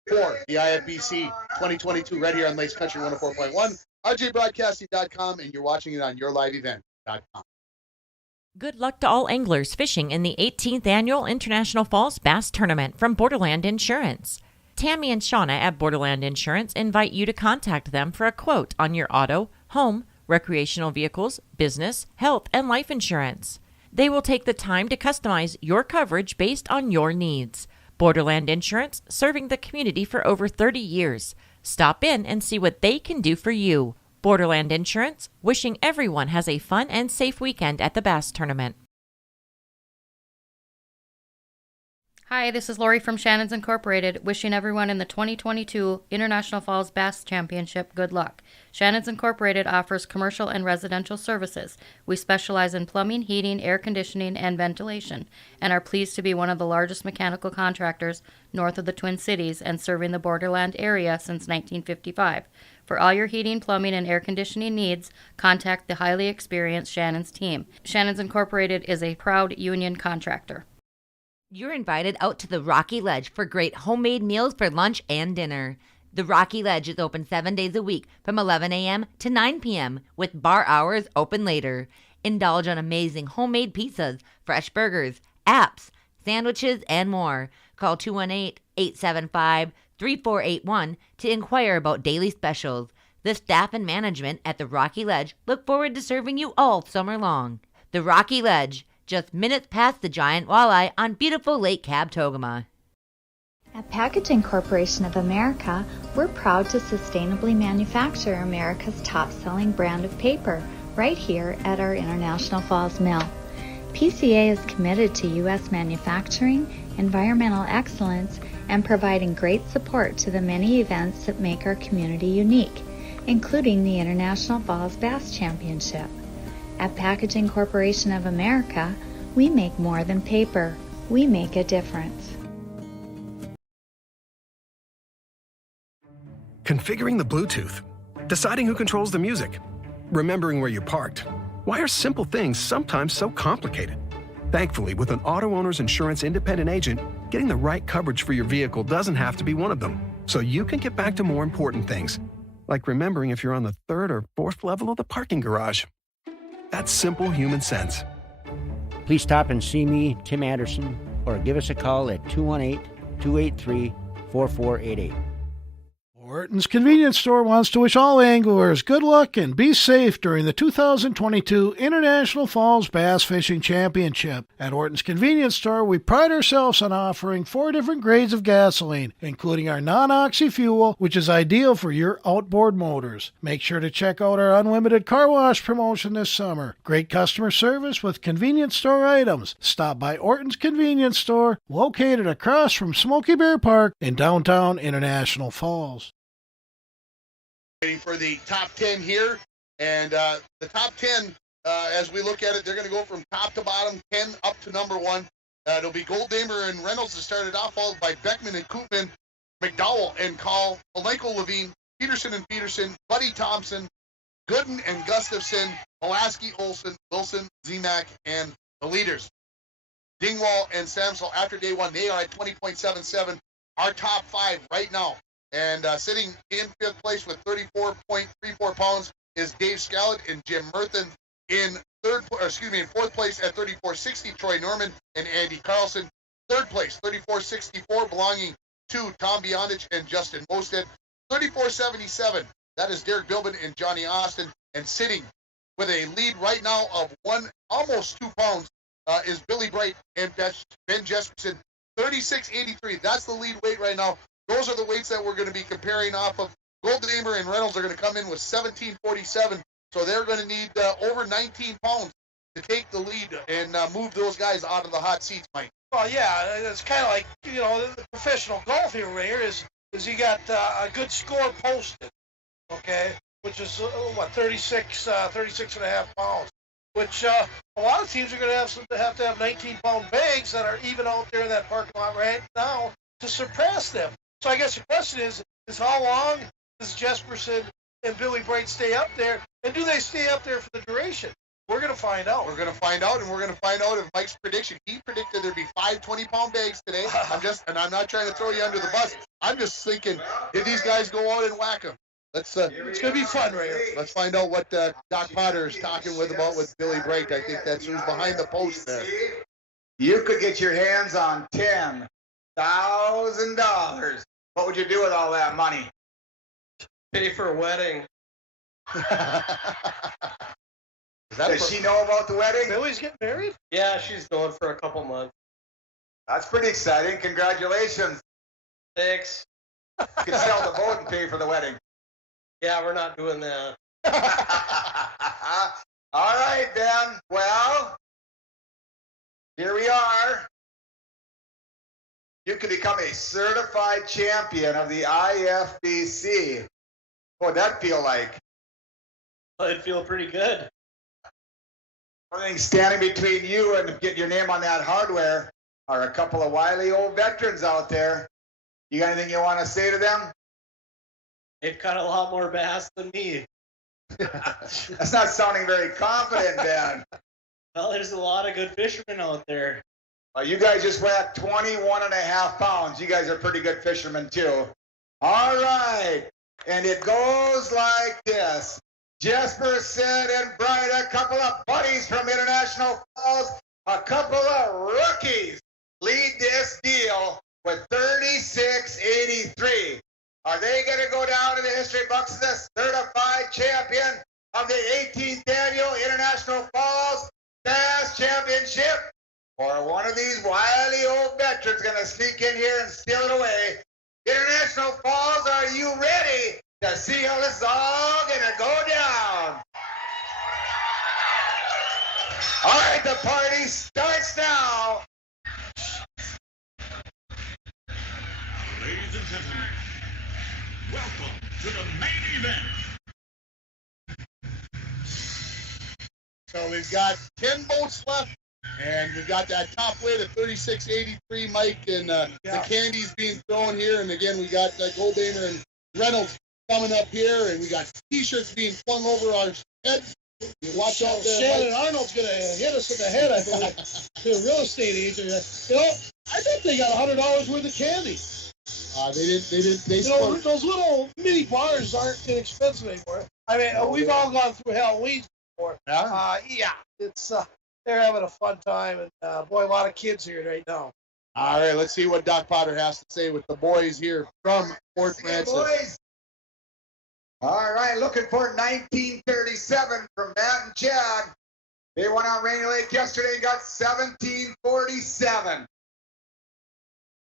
for the IFBC 2022 right here on Lakes Country 104.1, rjbroadcasting.com, and you're watching it on yourliveevent.com. Good luck to all anglers fishing in the 18th Annual International Falls Bass Tournament from Borderland Insurance. Tammy and Shauna at Borderland Insurance invite you to contact them for a quote on your auto, home, recreational vehicles, business, health, and life insurance. They will take the time to customize your coverage based on your needs. Borderland Insurance, serving the community for over 30 years. Stop in and see what they can do for you. Borderland Insurance, wishing everyone has a fun and safe weekend at the Bass Tournament. Hi, this is Lori from Shannon's Incorporated, wishing everyone in the 2022 International Falls Bass Championship good luck. Shannon's Incorporated offers commercial and residential services. We specialize in plumbing, heating, air conditioning, and ventilation, and are pleased to be one of the largest mechanical contractors north of the Twin Cities and serving the Borderland area since 1955. For all your heating, plumbing, and air conditioning needs, contact the highly experienced Shannon's team. Shannon's Incorporated is a proud union contractor. You're invited out to the Rocky Ledge for great homemade meals for lunch and dinner. The Rocky Ledge is open 7 days a week from 11 a.m. to 9 p.m. with bar hours open later. Indulge on amazing homemade pizzas, fresh burgers, apps, sandwiches, and more. Call 218-875-3481 to inquire about daily specials. The staff and management at the Rocky Ledge look forward to serving you all summer long. The Rocky Ledge, just minutes past the giant walleye on beautiful Lake Kabetogama. At Packaging Corporation of America, we're proud to sustainably manufacture America's top-selling brand of paper right here at our International Falls Mill. PCA is committed to U.S. manufacturing, environmental excellence, and providing great support to the many events that make our community unique, including the International Falls Bass Championship. At Packaging Corporation of America, we make more than paper. We make a difference. Configuring the Bluetooth, deciding who controls the music, remembering where you parked. Why are simple things sometimes so complicated? Thankfully, with an auto owner's insurance independent agent, getting the right coverage for your vehicle doesn't have to be one of them. So you can get back to more important things, like remembering if you're on the 3rd or 4th level of the parking garage. That's simple human sense. Please stop and see me, Tim Anderson, or give us a call at 218-283-4488. Orton's Convenience Store wants to wish all anglers good luck and be safe during the 2022 International Falls Bass Fishing Championship. At Orton's Convenience Store, we pride ourselves on offering 4 different grades of gasoline, including our non-oxy fuel, which is ideal for your outboard motors. Make sure to check out our unlimited car wash promotion this summer. Great customer service with convenience store items. Stop by Orton's Convenience Store, located across from Smoky Bear Park in downtown International Falls. Waiting for the top 10 here, and the top 10, as we look at it, they're going to go from top to bottom, 10 up to number 1. It'll be Golddamer and Reynolds to start it off, followed by Beckman and Koopman, McDowell and Call, Malenko Levine, Peterson and Peterson, Buddy Thompson, Gooden and Gustafson, Pulaski, Olson, Wilson, Zemak, and the leaders. Dingwall and Samsel after day 1, they are at 20.77. Our top 5 right now. And sitting in 5th place with 34.34 pounds is Dave Scallett and Jim Murthan. In 4th place at 34.60, Troy Norman and Andy Carlson. 3rd place, 34.64, belonging to Tom Beyondich and Justin Mosted. 34.77, that is Derek Bilbin and Johnny Austin. And sitting with a lead right now of almost 2 pounds is Billy Bright and Ben Jesperson. 36.83, that's the lead weight right now. Those are the weights that we're going to be comparing off of. Golddamer and Reynolds are going to come in with 17.47, so they're going to need over 19 pounds to take the lead and move those guys out of the hot seats, Mike. Well, yeah, it's kind of like, the professional golf here is you got a good score posted, okay? which is 36 and a half pounds. Which a lot of teams are going to have to have 19-pound bags that are even out there in that parking lot right now to surpass them. So I guess the question is how long does Jesperson and Billy Bright stay up there, and do they stay up there for the duration? We're going to find out. We're going to find out, and we're going to find out if Mike's prediction. He predicted there'd be 5 20-pound bags today. I'm not trying to throw you under the bus. I'm just thinking, did these guys go out and whack them? It's going to be fun right here. Let's find out what Doc Potter is talking about with Billy Bright. I think that's who's behind the post there. You could get your hands on $10,000. What would you do with all that money? Pay for a wedding. Does she know about the wedding? Billy's getting married? Yeah, she's going for a couple months. That's pretty exciting. Congratulations. Thanks. You can sell the boat and pay for the wedding. Yeah, we're not doing that. All right, then. Well, here we are. You can become a certified champion of the IFBC. What would that feel like? Well, it'd feel pretty good. Only thing standing between you and getting your name on that hardware are a couple of wily old veterans out there. You got anything you want to say to them? They've got a lot more bass than me. That's not sounding very confident, Dan. Well, there's a lot of good fishermen out there. You guys just whacked 21 and a half pounds. You guys are pretty good fishermen, too. All right. And it goes like this. Jesperson and Bright, a couple of buddies from International Falls, a couple of rookies lead this deal with 36.83. Are they going to go down in the history books as the certified champion of the 18th Annual International Falls Bass Championship? Or one of these wily old veterans going to sneak in here and steal it away? International Falls, are you ready to see how this is all going to go down? All right, the party starts now. Ladies and gentlemen, welcome to the main event. So we've got 10 boats left, and we've got that top weight of 36.83, Mike, and the candies being thrown here. And again, we got Goldaner and Reynolds coming up here, and we got T-shirts being flung over our heads. Watch out there, Shannon Mike. Arnold's going to hit us in the head, I believe, to a real estate agent. You know, I bet they got $100 worth of candy. They You know, those little mini bars aren't inexpensive anymore. I mean, we've all gone through Halloween before. Yeah. It's they're having a fun time, and boy, a lot of kids here right now. All right, let's see what Doc Potter has to say with the boys here from Fort Francis. Boys. All right, looking for 1937 from Matt and Chad. They went on Rainy Lake yesterday and got 1747.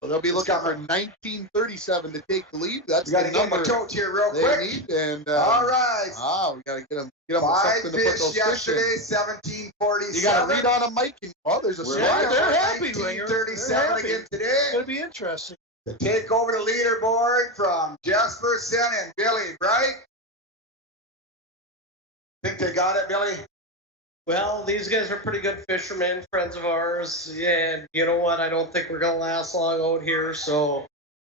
So they'll be looking for 1937 to take the lead. That's we got the to get number them a tote here real they quick. need. And all right. We got to get them 5 something to put fish those yesterday, fish in. 1747. You got to read on a mic. There's a Yeah, they're happy, 1937 again today. It's going to be interesting. To take over the leaderboard from Jesperson and Billy Bright. Think they got it, Billy? Well, these guys are pretty good fishermen, friends of ours. And you know what? I don't think we're going to last long out here. So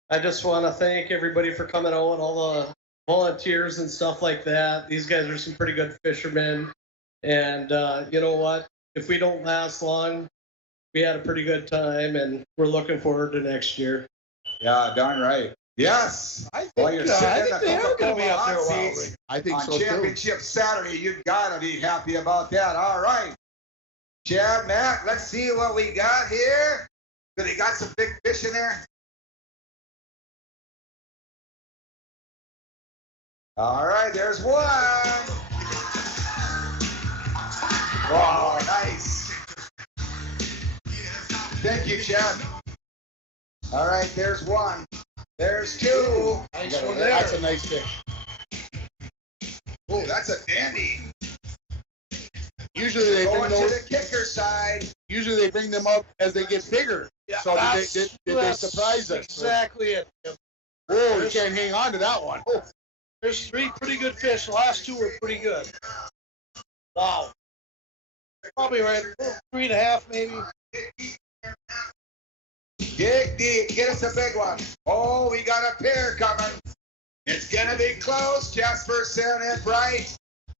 I just want to thank everybody for coming out, all the volunteers and stuff like that. These guys are some pretty good fishermen. And you know what? If we don't last long, we had a pretty good time, and we're looking forward to next year. Yeah, darn right. Yes. I think they are going to be up there a while. I think on so, too. Championship Saturday, you've got to be happy about that. All right. Chad, Matt, let's see what we got here. They got some big fish in there. All right, there's one. Oh, nice. Thank you, Chad. All right, there's one. There's two. Nice one there. That's a nice fish. Oh, that's a dandy. Usually they Going bring to those. the kicker side. Usually they bring them up as they get bigger. Yeah, So did they surprise us? Exactly it. Oh, you can't hang on to that one. Oh. There's 3 pretty good fish. The last 2 were pretty good. Wow. Probably right 3.5 maybe. Dig deep. Get us a big one. Oh, we got a pair coming. It's going to be close. Jesperson and Bright.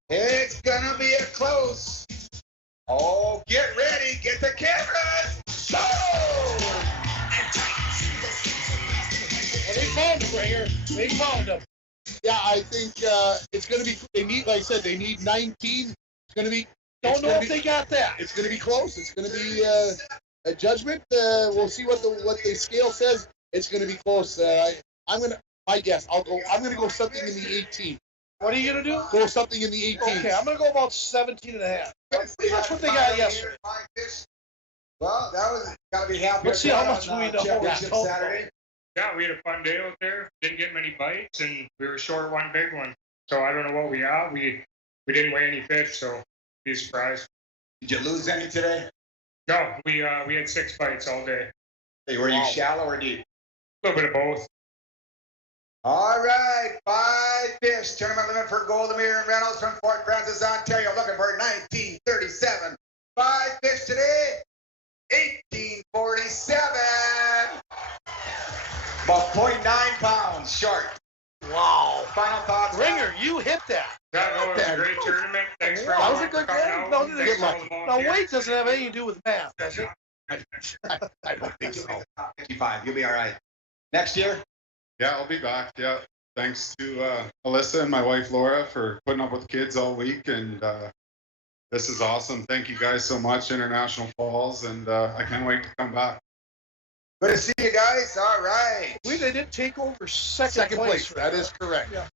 It's going to be a close. Oh, get ready. Get the cameras. Go! And they found him right here. They found him. Yeah, I think it's going to be. They need, like I said, they need 19. It's going to be. Don't know if they got that. It's going to be close. It's going to be a judgment. We'll see what the scale says. It's going to be close. I'm going to. My guess. I'm going to go something in the 18. What are you going to do? Go something in the 18. Okay, I'm going to go about 17.5. That's what they got yesterday. Well, that was got to be happy. Let's see how much we know. Championship Saturday. Yeah, we had a fun day out there. Didn't get many bites, and we were short one big one. So I don't know what we got. We didn't weigh any fish, so be surprised. Did you lose any today? No, we had 6 bites all day. Hey, were you shallow or deep? A little bit of both. All right, 5 fish. Tournament limit for Goldemere and Reynolds from Fort Francis, Ontario. Looking for 1937. 5 fish today. 1847. About 0.9 pounds short. Wow. Final thoughts? Ringer, you hit that. That was a great tournament. Thanks for That was a everyone good for coming game. out. No, Thanks for all the now, volunteers. weight doesn't have anything to do with math, does it? I don't think so. 55. You'll be all right. Next year? Yeah, I'll be back. Yeah. Thanks to Alyssa and my wife Laura for putting up with the kids all week. And this is awesome. Thank you guys so much, International Falls. And I can't wait to come back. Good to see you guys. All right. They did take over second place. place. That is correct. Yeah.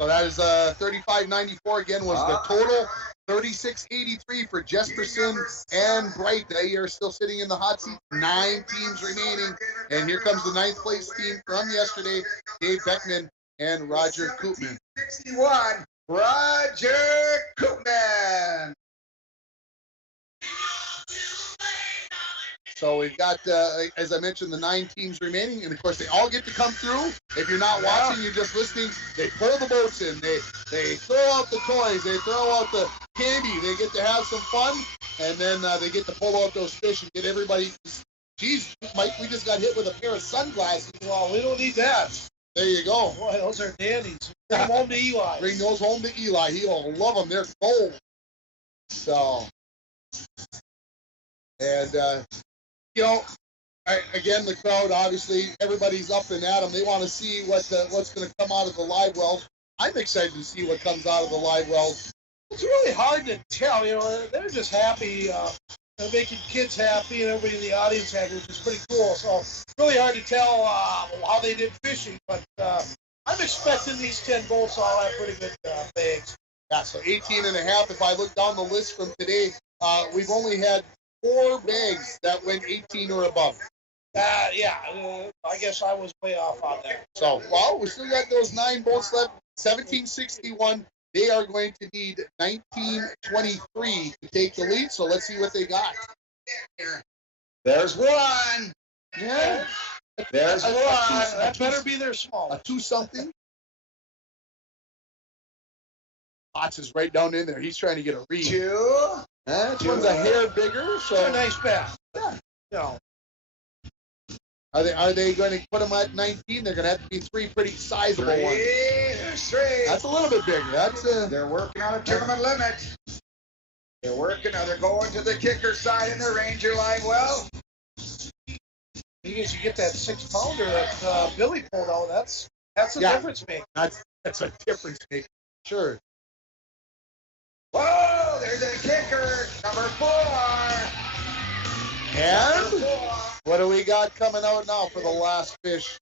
So that is 35.94 again was the total. 36.83 for Jesperson and Bright. They are still sitting in the hot seat. 9 teams remaining. And here comes the 9th place team from yesterday. Dave Beckman and Roger Koopman. 61. Roger Koopman. So we've got, as I mentioned, the 9 teams remaining, and of course they all get to come through. If you're not watching, you're just listening. They pull the boats in. They throw out the toys. They throw out the candy. They get to have some fun, and then they get to pull out those fish and get everybody. Geez, Mike, we just got hit with a pair of sunglasses. Well, we don't need that. There you go. Boy, those are dandies. Bring them home to Eli. Bring those home to Eli. He'll love them. They're gold. So, and you know, again, the crowd, obviously, everybody's up and at them. They want to see what's going to come out of the live wells. I'm excited to see what comes out of the live wells. It's really hard to tell. You know, they're just happy. They're making kids happy and everybody in the audience happy, which is pretty cool. So it's really hard to tell how they did fishing. But I'm expecting these 10 boats all have pretty good bags. Yeah, so 18 and a half. If I look down the list from today, we've only had 4 bags that went 18 or above. I guess I was way off on that. So, well, we still got those 9 boats left. 1761. They are going to need 1923 to take the lead. So let's see what they got. There's one. Yeah. There's one. That better be their small. A 2-something. Potts is right down in there. He's trying to get a read. 2. This one's a hair bigger. So They're a nice bass. Yeah. You know. Are they going to put them at 19? They're going to have to be 3 pretty sizable ones. That's a little bit bigger. They're working on a tournament limit. They're going to the kicker side in the Ranger line. Well, You get that 6-pounder that Billy pulled out. That's a difference maker. That's a difference maker. Sure. Whoa! There's a kicker, number 4. And what do we got coming out now for the last fish?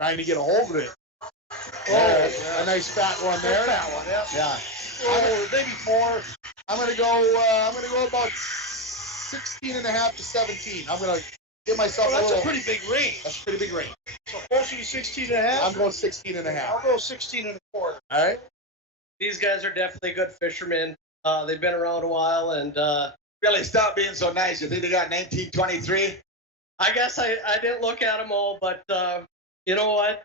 Trying to get a hold of it. Oh, a nice fat one there. Fat one, Yeah. Oh, maybe 4. I'm gonna go about 16 and a half to 17. I'm gonna give myself that's a a pretty big range. That's a pretty big range. So closer to 16 and a half? I'm going 16 and a half. I'll go 16 and a quarter. All right. These guys are definitely good fishermen. They've been around a while, and Billy, stop being so nice. You think they got 1923? I guess I didn't look at them all, but you know what?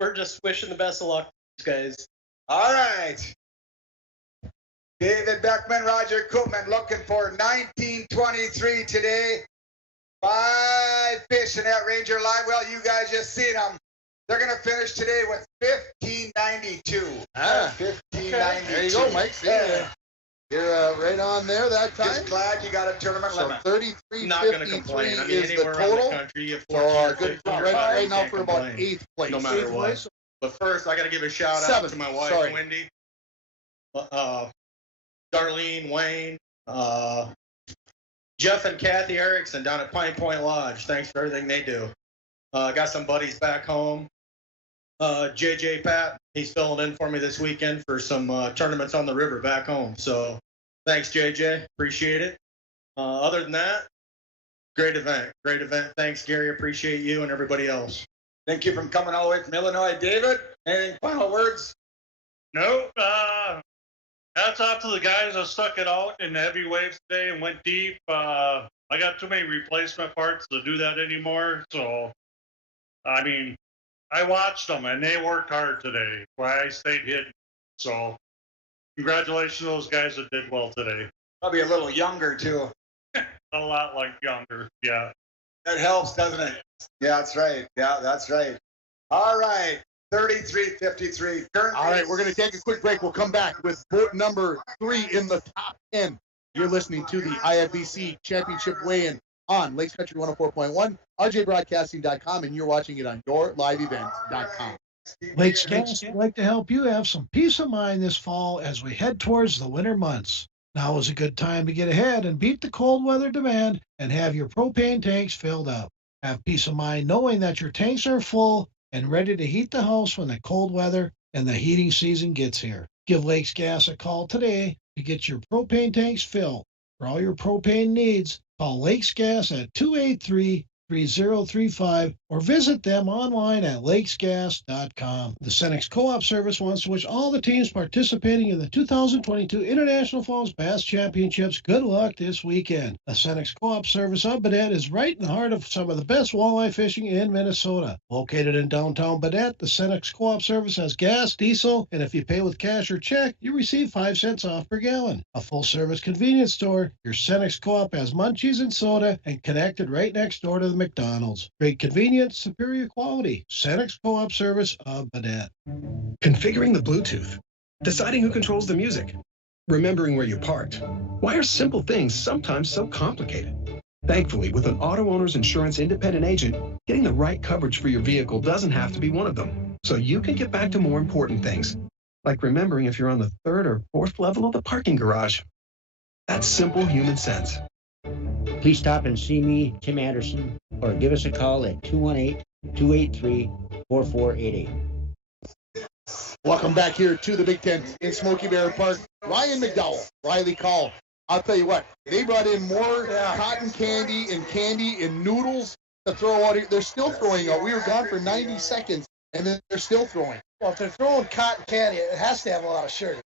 We're just wishing the best of luck to these guys. All right. David Beckman, Roger Koopman looking for 1923 today. 5 fish in that Ranger line. Well, you guys just seen them. They're going to finish today with 1592. 1592. There you go, Mike. See, you're right on there that time. Just glad you got a tournament So limit. 33.53 is the total. So good right now for about 8th place. No matter what. But first, I got to give a shout out to my wife, Wendy, Darlene, Wayne, Jeff and Kathy Erickson down at Pine Point Lodge. Thanks for everything they do. Got some buddies back home. JJ Pat, he's filling in for me this weekend for some tournaments on the river back home. So thanks, JJ. Appreciate it. Other than that, great event. Great event. Thanks, Gary. Appreciate you and everybody else. Thank you for coming all the way from Illinois. David, anything final words? No, hats off to the guys that stuck it out in the heavy waves today and went deep. I got too many replacement parts to do that anymore. So, I mean, I watched them and they worked hard today. Why I stayed hidden. So, congratulations to those guys that did well today. Probably a little younger too. A lot like younger, yeah. That helps, doesn't it? Yeah, that's right. Yeah, that's right. All right. 33.53. All right, we're going to take a quick break. We'll come back with boat number 3 in the top 10. You're listening to the IFBC Championship Weigh-In on Lakes Country 104.1, rjbroadcasting.com, and you're watching it on yourliveevent.com. Lakes Gas would like to help you have some peace of mind this fall as we head towards the winter months. Now is a good time to get ahead and beat the cold weather demand and have your propane tanks filled up. Have peace of mind knowing that your tanks are full and ready to heat the house when the cold weather and the heating season gets here. Give Lakes Gas a call today to get your propane tanks filled. For all your propane needs, call Lakes Gas at 283-3035 or visit them online at lakesgas.com. The Cenex Co-op Service wants to wish all the teams participating in the 2022 International Falls Bass Championships good luck this weekend. The Cenex Co-op Service of Baudette is right in the heart of some of the best walleye fishing in Minnesota. Located in downtown Baudette, the Cenex Co-op Service has gas, diesel, and if you pay with cash or check, you receive 5 cents off per gallon. A full-service convenience store, your Cenex Co-op has munchies and soda and connected right next door to the McDonald's. Great convenience, superior quality. Cenex Co-op Service of Baudette. Configuring the Bluetooth, deciding who controls the music, remembering where you parked. Why are simple things sometimes so complicated? Thankfully, with an auto owner's insurance independent agent, getting the right coverage for your vehicle doesn't have to be one of them. So you can get back to more important things, like remembering if you're on the 3rd or 4th level of the parking garage. That's simple human sense. Please stop and see me, Tim Anderson, or give us a call at 218-283-4488. Welcome back here to the Big Tent in Smoky Bear Park. Ryan McDowell, Riley Call. I'll tell you what, they brought in more cotton candy and noodles to throw out here. They're still throwing out. We were gone for 90 seconds, and then they're still throwing. Well, if they're throwing cotton candy, it has to have a lot of sugar.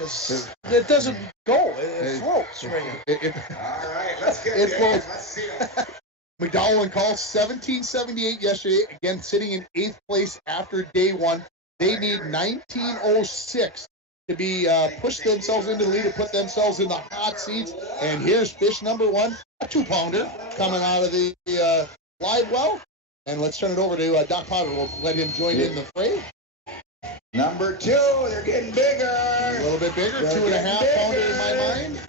It doesn't go. It floats right here. All right, let's get It it. floats. Let's see. McDowell and Call, 1778 yesterday, again sitting in 8th place after day 1. They need 1906 to be push themselves into the lead and put themselves in the hot seats. And here's fish number 1, a 2-pounder coming out of the live well. And let's turn it over to Doc Potter. We'll let him join in the fray. Number 2, they're getting bigger. A little bit bigger, 2.5 pounder in my mind.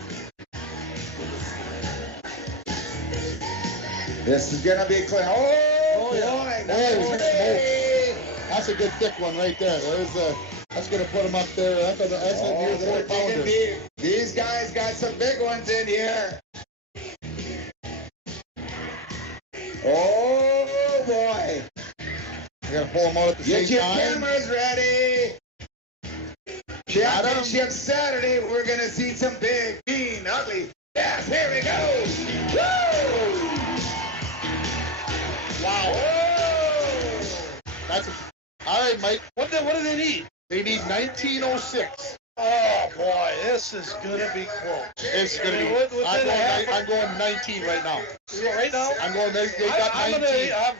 This is gonna be clean. Oh yeah. Boy, that's a good thick one right there. That's gonna put him up there. That's a near 4-pounder. These guys got some big ones in here. Oh boy. We're gonna pull them out at the same Get your time. cameras ready. Championship Saturday, we're gonna see some big, mean, ugly bass. Here we go. Woo! Wow. Whoa! All right, Mike. What do they need? They need 1906. Oh boy, this is gonna be close. It's going to be. I'm going 19 right now. Right now? I'm going. They got 19.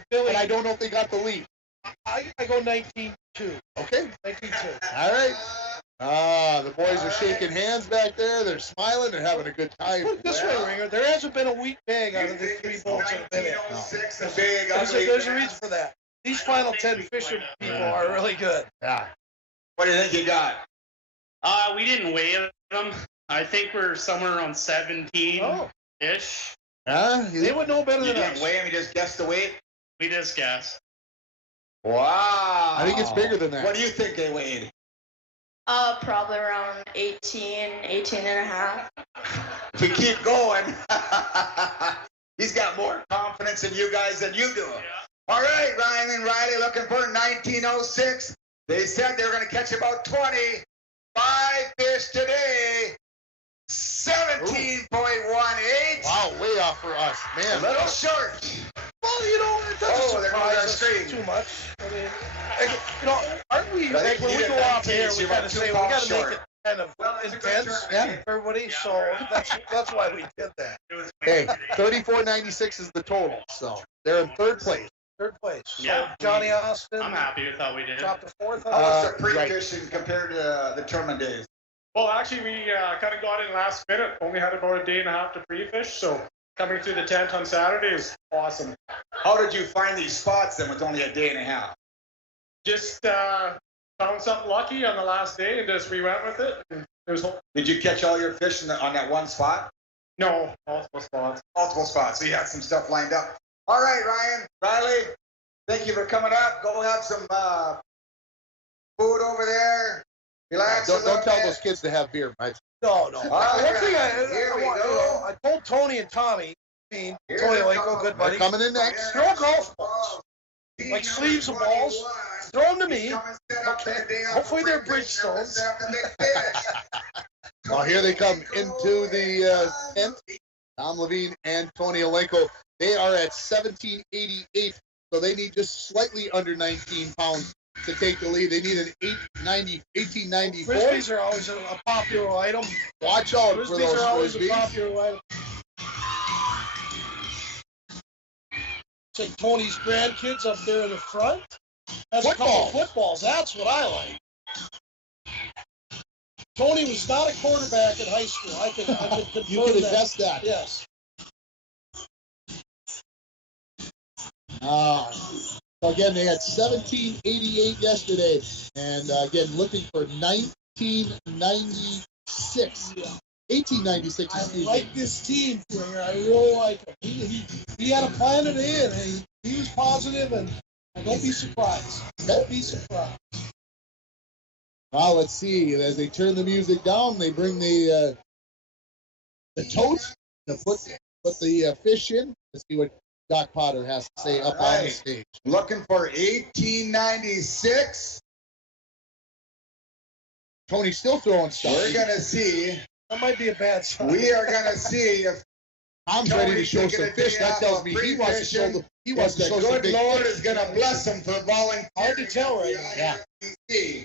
Billy. But I don't know if they got the lead. I go 19-2. Okay. 19-2. All right. The boys are shaking hands back there. They're smiling. They're having a good time. Put it this way, Ringer. There hasn't been a weak bag out of the 3 boats that have been in. There's a reason for that. These final 10 Fisher people are really good. Yeah. What do you think you got? We didn't weigh them. I think we're somewhere around 17-ish. They would know better You than didn't us. weigh them, you just guessed the weight? We just guessed. Wow. I think it's bigger than that. What do you think they weighed? Probably around 18 and a half. If we keep going, he's got more confidence in you guys than you do. All right, Ryan and Riley looking for 1906. They said they were going to catch about 25 fish today. 17.18. Wow, way off for us, man. A little short. Well, you know, it doesn't there surprise goes our us stream. too much. I mean, you know, aren't we, I like, think when you we did go off 19, here, so we you gotta went say, 2 we falls gotta make short. it kind of intense for everybody, so that's why we did that. Hey, 34.96 is the total, so they're in third place. Third place. So Yeah. Johnny Austin I'm happy with how we did. dropped to 4th. How was the pre-fishing compared to the tournament days? Well, actually, we kind of got in last minute. Only had about a day and a half to pre-fish, so coming through the tent on Saturday is awesome. How did you find these spots then with only a day and a half? Just found something lucky on the last day and just we went with it. And it was Did you catch all your fish on that one spot? no multiple spots. Multiple spots. So you had some stuff lined up. All right, Ryan, Riley, thank you for coming up. Go have some food over there. Relax. Don't tell those kids to have beer, Mike. No. All One right, thing here we go. I told Tony and Tommy, Tony Lenko, good buddy, They're coming in next. throw golf balls, like sleeves of balls, throw them to me. Okay. Hopefully they're Bridgestones. Well, here they come into the tent. Tom Levine and Tony Alenko. They are at 1788, so they need just slightly under 19 pounds to take the lead. They need an 1894. Frisbees are always a popular item. Watch out for Frisbees those are always frisbees. a popular item. Take Tony's grandkids up there in the front. That's a couple of footballs. That's what I like. Tony was not a quarterback in high school. I can confirm You can that. attest that. Yes. So again, they had 1788 yesterday, and again looking for 1996. 1896. I Excuse like me. this team, Springer. I really like him. He had a plan to in, and he was positive, and don't be surprised. Don't be surprised. Now let's see. As they turn the music down, they bring the totes to put the fish in. Let's see what Doc Potter has to say up on the stage. Looking for 1896. Tony's still throwing stuff. We're going to see. That might be a bad sign. We are going to see if Tom's ready to show some fish. That tells me he wants to show the. He wants to show some good big Lord fish. is going to bless him for volunteering. Hard to tell right now. Yeah.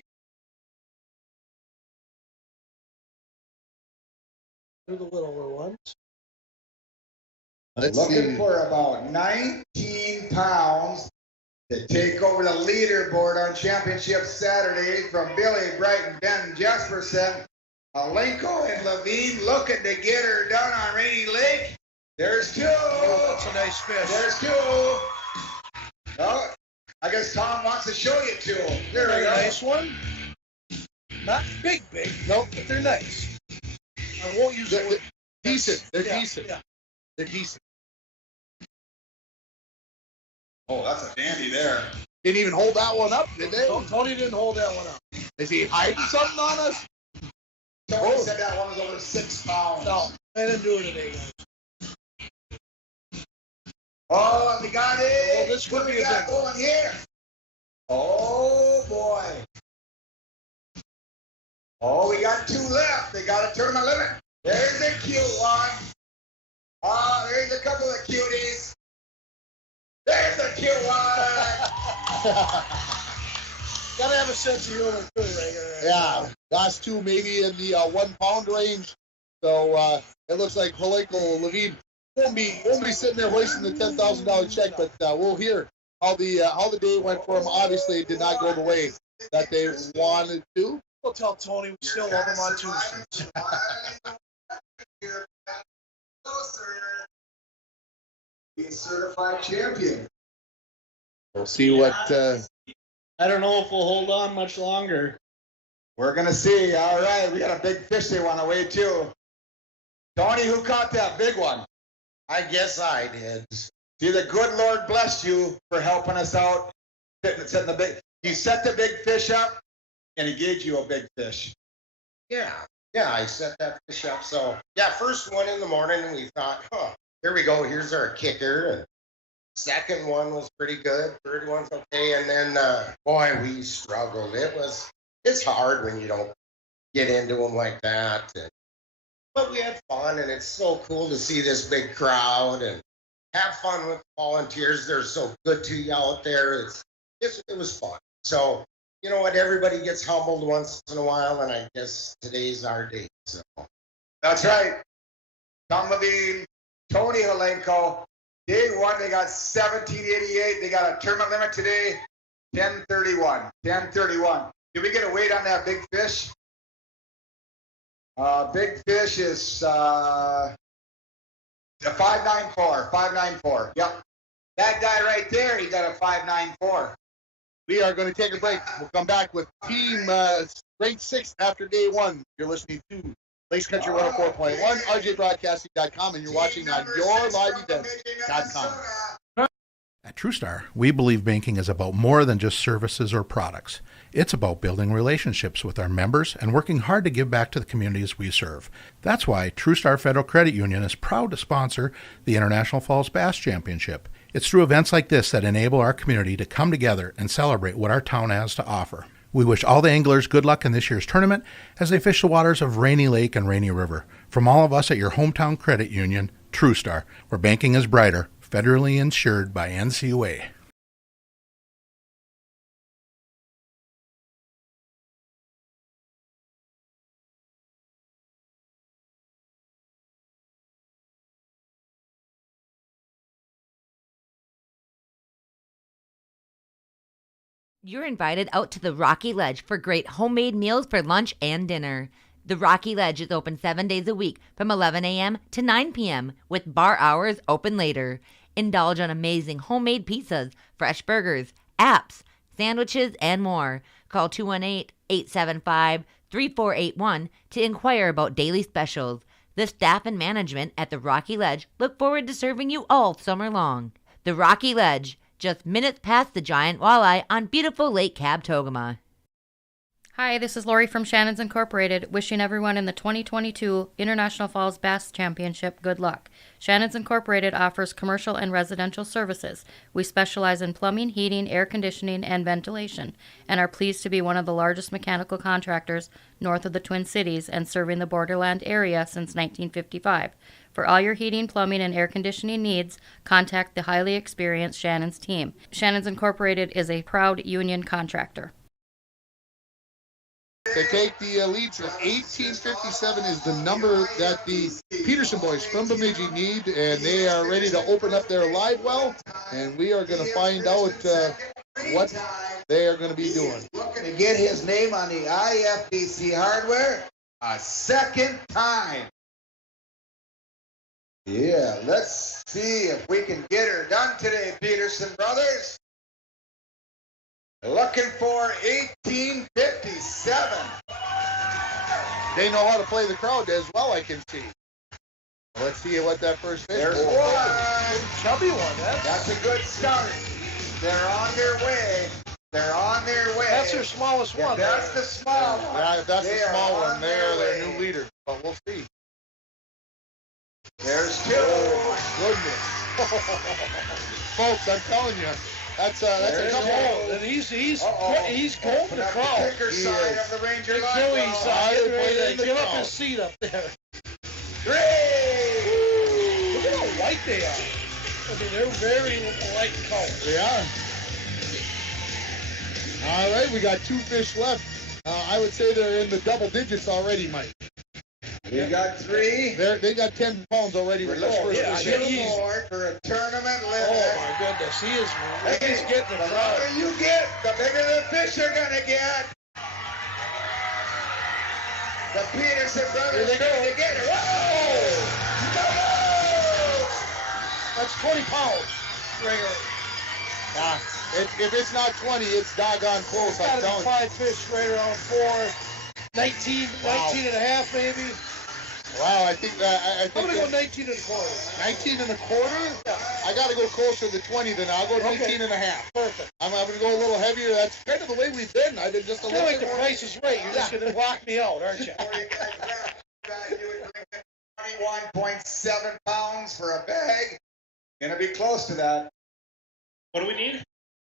They're the littler ones. Looking for about 19 pounds to take over the leaderboard on Championship Saturday from Billy Brighton, Ben Jesperson, Alenko and Levine looking to get her done on Rainy Lake. There's two. Oh, that's a nice fish. There's two. Oh, I guess Tom wants to show you two. There we Very go. nice one. Not big, nope, but they're nice. I won't use it. Decent. They're Yeah, decent. yeah. They're decent. Oh, that's a dandy there. Didn't even hold that one up, did they? Tony didn't hold that one up. Is he hiding something on us? Tony said that one was over 6 pounds. No, I didn't do it today, guys. Oh, we got it. Well, this could What be we a got big one. going here? Oh, boy. Oh, we got two left. They got a tournament limit. There's a cute one. Oh, there's a couple of cuties. There's a cute one. Gotta have a sense of humor too, Rager. Yeah, Last two maybe in the 1 pound range. So it looks like Haleko Levine won't be sitting there hoisting the $10,000 check, but we'll hear how the day went for him. Obviously, it did not go the way that they wanted to. We'll tell Tony we still love him on Tuesdays. Being certified champion. We'll see what. I don't know if we'll hold on much longer. We're gonna see. All right, we got a big fish they want to weigh too. Tony, who caught that big one? I guess I did. See, the good Lord bless you for helping us out. Setting the big. You set the big fish up, and he gave you a big fish. Yeah, I set that fish up. So, yeah, first one in the morning, and we thought, here we go. Here's our kicker. And second one was pretty good. Third one's okay. And then, boy, we struggled. It's hard when you don't get into them like that. But we had fun, and it's so cool to see this big crowd and have fun with volunteers. They're so good to you out there. It was fun. So, you know what? Everybody gets humbled once in a while, and I guess today's our day. So That's right. Tom Levine, Tony Halenko. Day one, they got 1788. They got a tournament limit today, 1031. 1031. Did we get a weight on that big fish? Big fish is 594. 594. Yep. That guy right there, he got a 594. We are going to take a break. We'll come back with team ranked 6th after day one. You're listening to Lakes Country 104.1, rjbroadcasting.com, and you're watching on yourliveevents.com. At TrueStar, we believe banking is about more than just services or products. It's about building relationships with our members and working hard to give back to the communities we serve. That's why TrueStar Federal Credit Union is proud to sponsor the International Falls Bass Championship. It's through events like this that enable our community to come together and celebrate what our town has to offer. We wish all the anglers good luck in this year's tournament as they fish the waters of Rainy Lake and Rainy River. From all of us at your hometown credit union, TrueStar, where banking is brighter, federally insured by NCUA. You're invited out to the Rocky Ledge for great homemade meals for lunch and dinner. The Rocky Ledge is open 7 days a week from 11 a.m. to 9 p.m. with bar hours open later. Indulge on amazing homemade pizzas, fresh burgers, apps, sandwiches, and more. Call 218-875-3481 to inquire about daily specials. The staff and management at the Rocky Ledge look forward to serving you all summer long. The Rocky Ledge, just minutes past the giant walleye on beautiful Lake Kabetogama. Hi, this is Lori from Shannon's Incorporated, wishing everyone in the 2022 International Falls Bass Championship good luck. Shannon's Incorporated offers commercial and residential services. We specialize in plumbing, heating, air conditioning, and ventilation, and are pleased to be one of the largest mechanical contractors north of the Twin Cities and serving the borderland area since 1955. For all your heating, plumbing, and air conditioning needs, contact the highly experienced Shannon's team. Shannon's Incorporated is a proud union contractor. They take the lead, so 1857 is the number that the Peterson boys from Bemidji need, and they are ready to open up their live well, and we are going to find out what they are going to be doing. Looking to get his name on the IFBC hardware a second time. Yeah, let's see if we can get her done today, Peterson brothers. Looking for 1857. They know how to play the crowd as well, I can see. Let's see what that first fish is. There's one. Chubby one. That's a good start. They're on their way. They're on their way. That's their smallest one. That's the small one. Yeah, if that's the small one, they're their new leader. But we'll see. There's two. Oh, goodness. Folks, I'm telling you. That's a couple. And he's going to the crowd. Kicker side of the Ranger line. Joey's getting ready to give up his seat up there. Three. Look at how white they are. I mean, they're very light color. They are. All right, we got two fish left. I would say they're in the double digits already, Mike. We got 3. They got 10 pounds already with this first Two fish. more for a tournament limit. Oh my goodness, he's getting the The crowd. louder you get, the bigger the fish are gonna get. The Peterson brothers Here they go. trying to get it. Whoa! That's 20 pounds. Regular. Yeah. If it's not 20, it's doggone close. It's got I'm to be telling you. 5 fish right around 4. 19, Wow. 19 and a half maybe. Wow, I think I'm going to go 19 and a quarter. 19 and a quarter? I got to go closer to 20 than I'll go 19 and a half. Perfect. I'm going to go a little heavier. That's kind of the way we've been. I've been just a I feel little like the bit more. price is right. You're just going to lock me out, aren't you? 21.7 pounds for a bag. Gonna be close to that. What do we need?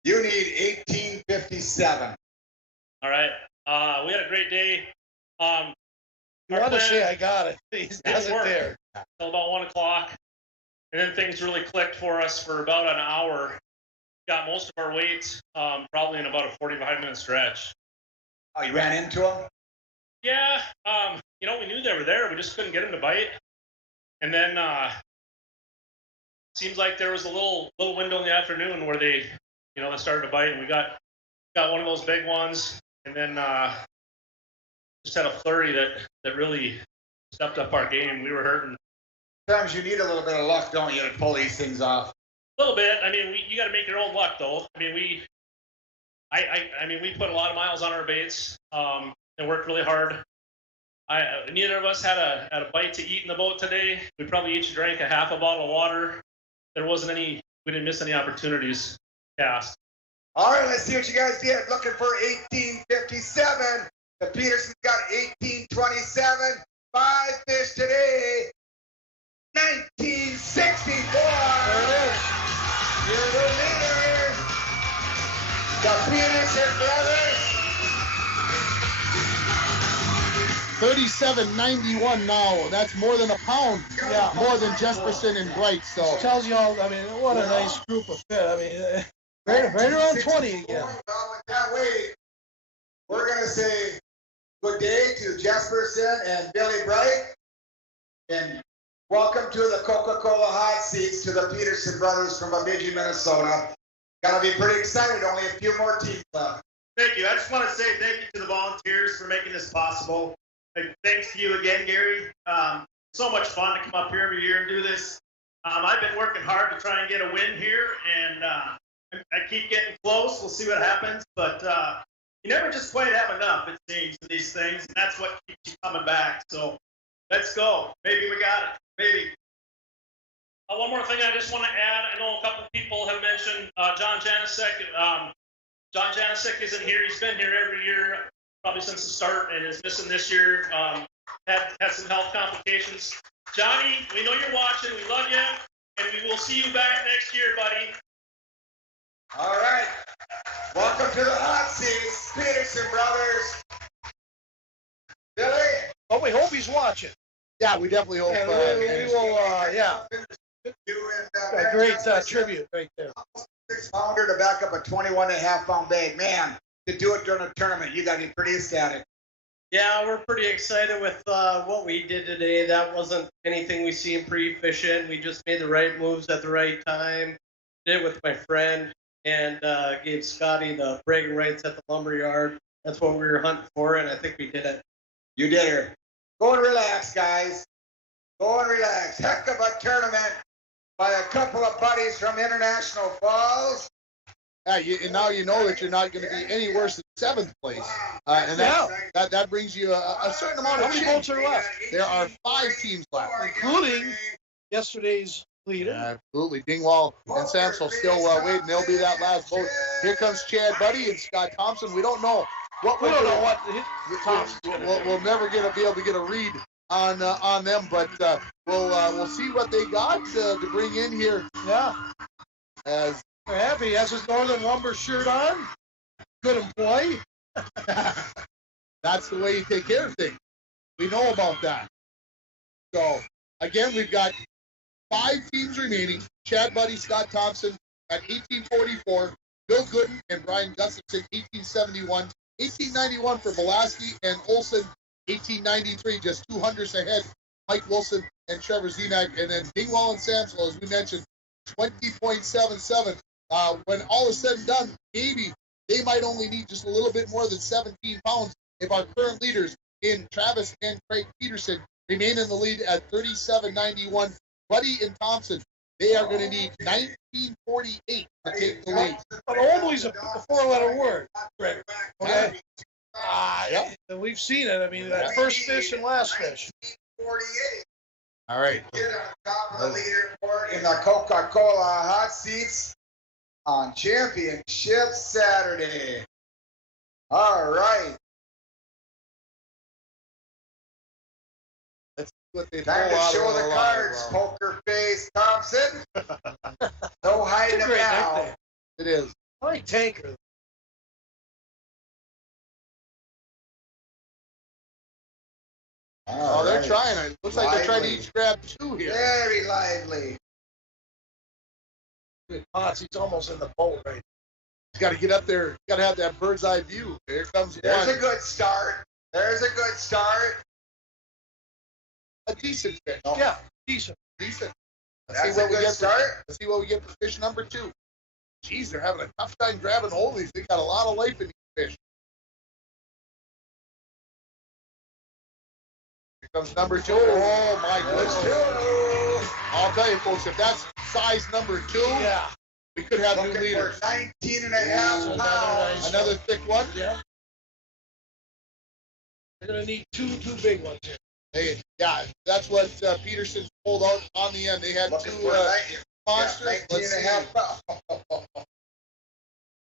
You need 1857. All right. We had a great day. You want to say I got it. He's Didn't work there. Till about 1 o'clock, and then things really clicked for us for about an hour. Got most of our weights probably in about a 45-minute stretch. Oh, you ran into them? Yeah. We knew they were there. We just couldn't get them to bite. And then seems like there was a little window in the afternoon where they started to bite, and we got one of those big ones, and then just had a flurry that really stepped up our game. We were hurting. Sometimes you need a little bit of luck, don't you, to pull these things off? A little bit. I mean, you got to make your own luck, though. I mean, we put a lot of miles on our baits and worked really hard. Neither of us had a bite to eat in the boat today. We probably each drank a half a bottle of water. We didn't miss any opportunities cast. All right, let's see what you guys did. Looking for 1857. The Peterson's got 1827. 5 fish today. 1964. There it is. You're the leader. The Peterson brothers. 37.91 now. That's more than a pound. Yeah. More than Jesperson and Bright. So It tells you all, I mean, what a nice group of fish. I mean, right around 20 again. Well, with that way, we're going to say good day to Jesperson and Billy Bright. And welcome to the Coca-Cola hot seats to the Peterson brothers from Bemidji, Minnesota. Gonna be pretty excited. Only a few more teams left. Thank you. I just want to say thank you to the volunteers for making this possible. Thanks to you again, Gary. So much fun to come up here every year and do this. I've been working hard to try and get a win here, and I keep getting close. We'll see what happens, but you never just quite have enough, it seems, of these things, and that's what keeps you coming back. So let's go. Maybe we got it. Maybe. One more thing I just want to add. I know a couple people have mentioned John Janicek. John Janicek isn't here. He's been here every year, probably since the start, and is missing this year. Had some health complications. Johnny, we know you're watching. We love you, and we will see you back next year, buddy. All right. Welcome to the hot seats, Peterson brothers. Billy? Oh, we hope he's watching. yeah, we definitely hope. Yeah, we will, yeah. A great tribute right there. 6-pounder to back up a 21.5-pound bag. Man, to do it during a tournament, you got to be pretty ecstatic. Yeah, we're pretty excited with what we did today. That wasn't anything we seen pre-fishing. We just made the right moves at the right time. Did it with my friend and gave Scotty the bragging rights at the lumber yard. That's what we were hunting for, and I think we did it. You did it. Go and relax, guys. Go and relax. Heck of a tournament by a couple of buddies from International Falls. And now you know that you're not going to be any worse than 7th place. And that brings you a certain amount of How many votes are left? There are 5 teams left. Including yesterday's leader. Absolutely. Dingwall and Samsel still waiting. They'll be that last vote. Here comes Chad Buddy and Scott Thompson. We don't know what We don't know what we'll never be able to get a read on them, but we'll see what they got to bring in here. Yeah. As they're happy. He has his Northern Lumber shirt on. Good employee. That's the way you take care of things. We know about that. So, again, we've got 5 teams remaining. Chad Buddy, Scott Thompson at 1844. Bill Gooden and Brian Gustafson, 1871. 1891 for Velasky and Olson. 1893, just 200s ahead. Mike Wilson and Trevor Zemak. And then Dingwall and Samsel, as we mentioned, 20.77. When all is said and done, maybe they might only need just a little bit more than 17 pounds if our current leaders in Travis and Craig Peterson remain in the lead at 37.91. Buddy and Thompson, they are going to need 19.48 to take the lead. But only is a four-letter word, Greg. Okay? Yeah. And we've seen it. I mean, that first fish and last fish. All right. Get on top of the leaderboard in the Coca-Cola hot seats on Championship Saturday. All right. Let's see what they Time to show the cards, Poker Face Thompson. No hiding them now. It is. I like Tanker. Oh, they're trying. It looks like they're trying to each grab two here. Very lively. Potsy's almost in the boat right. You got to get up there. You got to have that bird's eye view. Here comes There's one. a good start. There's a good start. A decent fish. Yeah, decent. Decent. That's a good start. Let's see what we get for fish number 2. Jeez, they're having a tough time grabbing hold of these. They got a lot of life in these fish. Here comes number 2. Oh my goodness. I'll tell you folks, if that's size number 2, yeah, we could have Looking new leaders. for 19.5 pounds. Another thick one. Yeah. They're going to need two big ones here. Hey, yeah, that's what Peterson pulled out on the end. They had Looking two for monsters. Let's 19.5 pounds.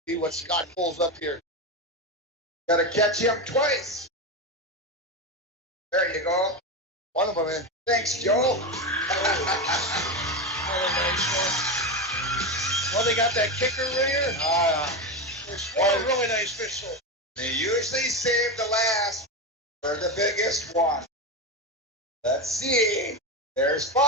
see what Scott pulls up here. Got to catch him twice. There you go. One of them in. Thanks, Joe. Well, they got that kicker ringer. One really nice fish. So. They usually save the last for the biggest one. Let's see. There's 5.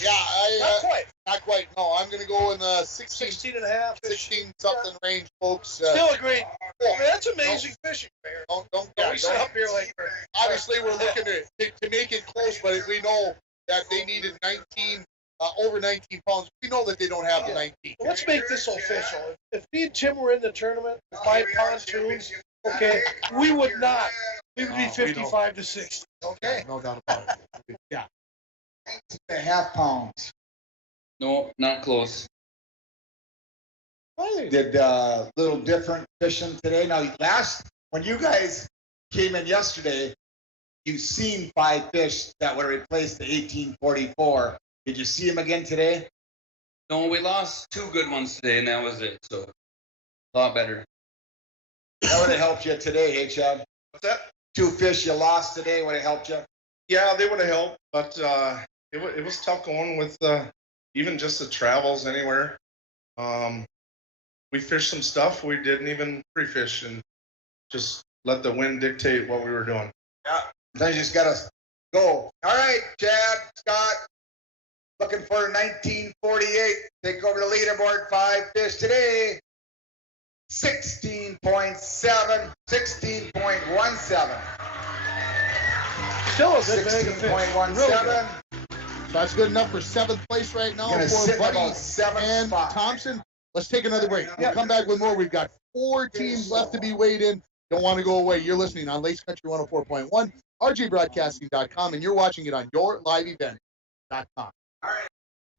Yeah, Not quite. Not quite. No, I'm going to go in the 16 and a half. 16 something range, folks. Still a great. I mean, that's amazing fishing, man. Don't We sit up here like. Obviously, we're looking to make it close, but we know that they needed 19, over 19 pounds. We know that they don't have the 19. Well, let's make this official. If me and Tim were in the tournament, with my pontoons, okay, we would not. We would be 55 to 60. Okay. No doubt about it. Yeah. 19.5 pounds. No, not close. Did little different fishing today. Now, when you guys came in yesterday, you seen 5 fish that would replace the 1844. Did you see them again today? No, we lost 2 good ones today, and that was it. So, a lot better. That would have helped you today, hey, Chad? What's that? 2 fish you lost today would have helped you? Yeah, they would have helped, but it was tough going with even just the travels anywhere. We fished some stuff we didn't even pre-fish and just let the wind dictate what we were doing. Yeah, sometimes you just got to go. All right, Chad, Scott, looking for 1948. Take over the leaderboard. 5 fish today. 16.7, 16.17. Still a good bag of fish. 16.17. So that's good enough for 7th place right now Gonna for sit Buddy about 7th and spot. Thompson. Let's take another break. We'll come back with more. We've got 4 teams left to be weighed in. Don't want to go away. You're listening on Lakes Country 104.1, rjbroadcasting.com, and you're watching it on yourliveevent.com.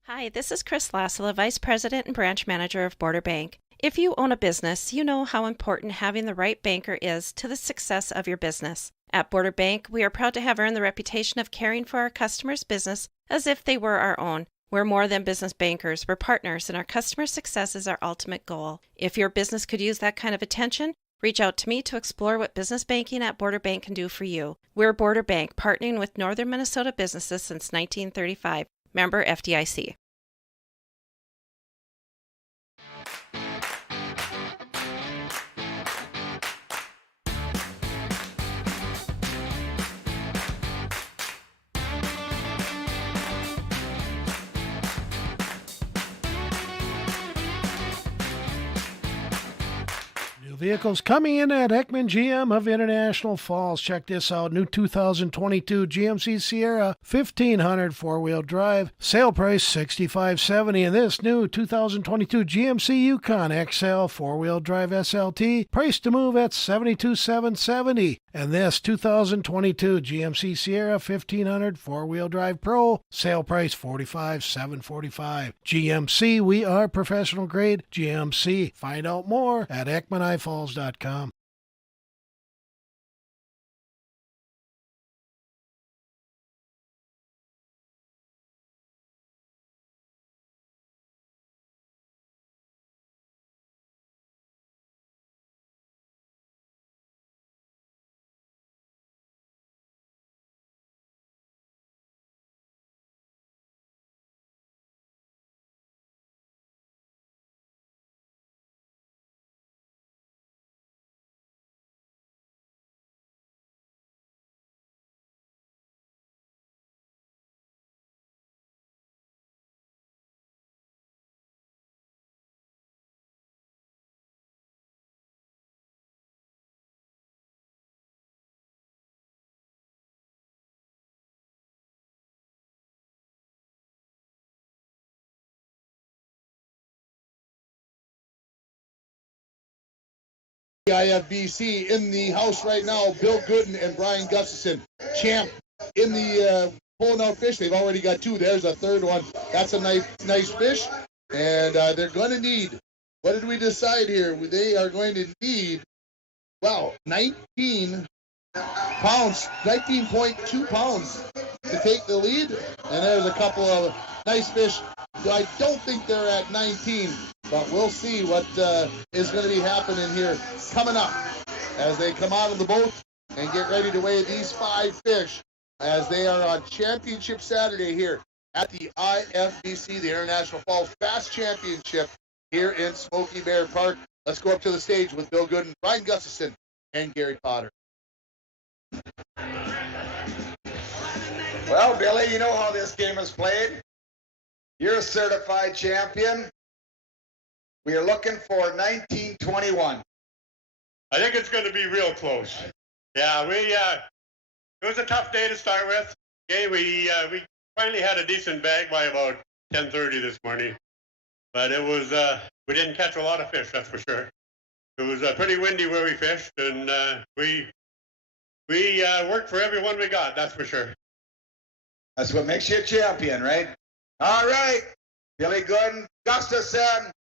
Hi, this is Chris Lassila, Vice President and Branch Manager of Border Bank. If you own a business, you know how important having the right banker is to the success of your business. At Border Bank, we are proud to have earned the reputation of caring for our customers' business as if they were our own. We're more than business bankers, we're partners, and our customer success is our ultimate goal. If your business could use that kind of attention, reach out to me to explore what business banking at Border Bank can do for you. We're Border Bank, partnering with Northern Minnesota businesses since 1935. Member FDIC. Vehicles coming in at Ekman GM of International Falls. Check this out. New 2022 GMC Sierra 1500 four-wheel drive. Sale price $65.70. And this new 2022 GMC Yukon XL four-wheel drive SLT. Price to move at $72,770. And this 2022 GMC Sierra 1500 four-wheel drive Pro. Sale price $45,745. GMC, we are professional grade. GMC. Find out more at EkmanIFalls.com. IFBC in the house right now. Bill Gooden and Brian Gustafson, champ in the pulling out fish. They've already got two. There's a third one. That's a nice fish. And they're going to need, what did we decide here? They are going to need, 19 pounds, 19.2 pounds to take the lead. And there's a couple of nice fish. I don't think they're at 19, but we'll see what is going to be happening here coming up as they come out of the boat and get ready to weigh these 5 fish as they are on Championship Saturday here at the IFBC, the International Falls Bass Championship here in Smoky Bear Park. Let's go up to the stage with Bill Gooden, Brian Gustafson, and Gary Potter. Well, Billy, you know how this game is played. You're a certified champion. We are looking for 1921. I think it's going to be real close. Yeah, it was a tough day to start with. Okay, we finally had a decent bag by about 10:30 this morning, but it was we didn't catch a lot of fish, that's for sure. It was pretty windy where we fished, and we worked for every one we got, that's for sure. That's what makes you a champion, right? All right, Billy Gooden, Gustafson,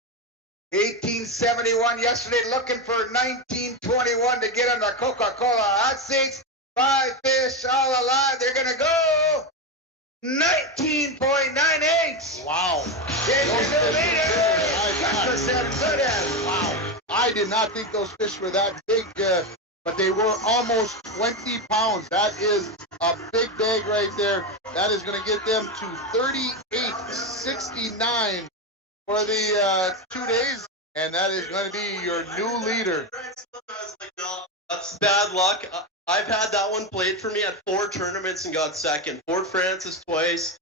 1871 yesterday, looking for 1921 to get on the Coca-Cola hot seats. 5 fish, all alive. They're going to go 19.98. Wow. Wow. I did not think those fish were that big, but they were almost 20 pounds. That is a big bag right there. That is going to get them to 38.69 for the 2 days, and that is going to be your new leader. That's bad luck. I've had that one played for me at 4 tournaments and got second. Fort Francis twice,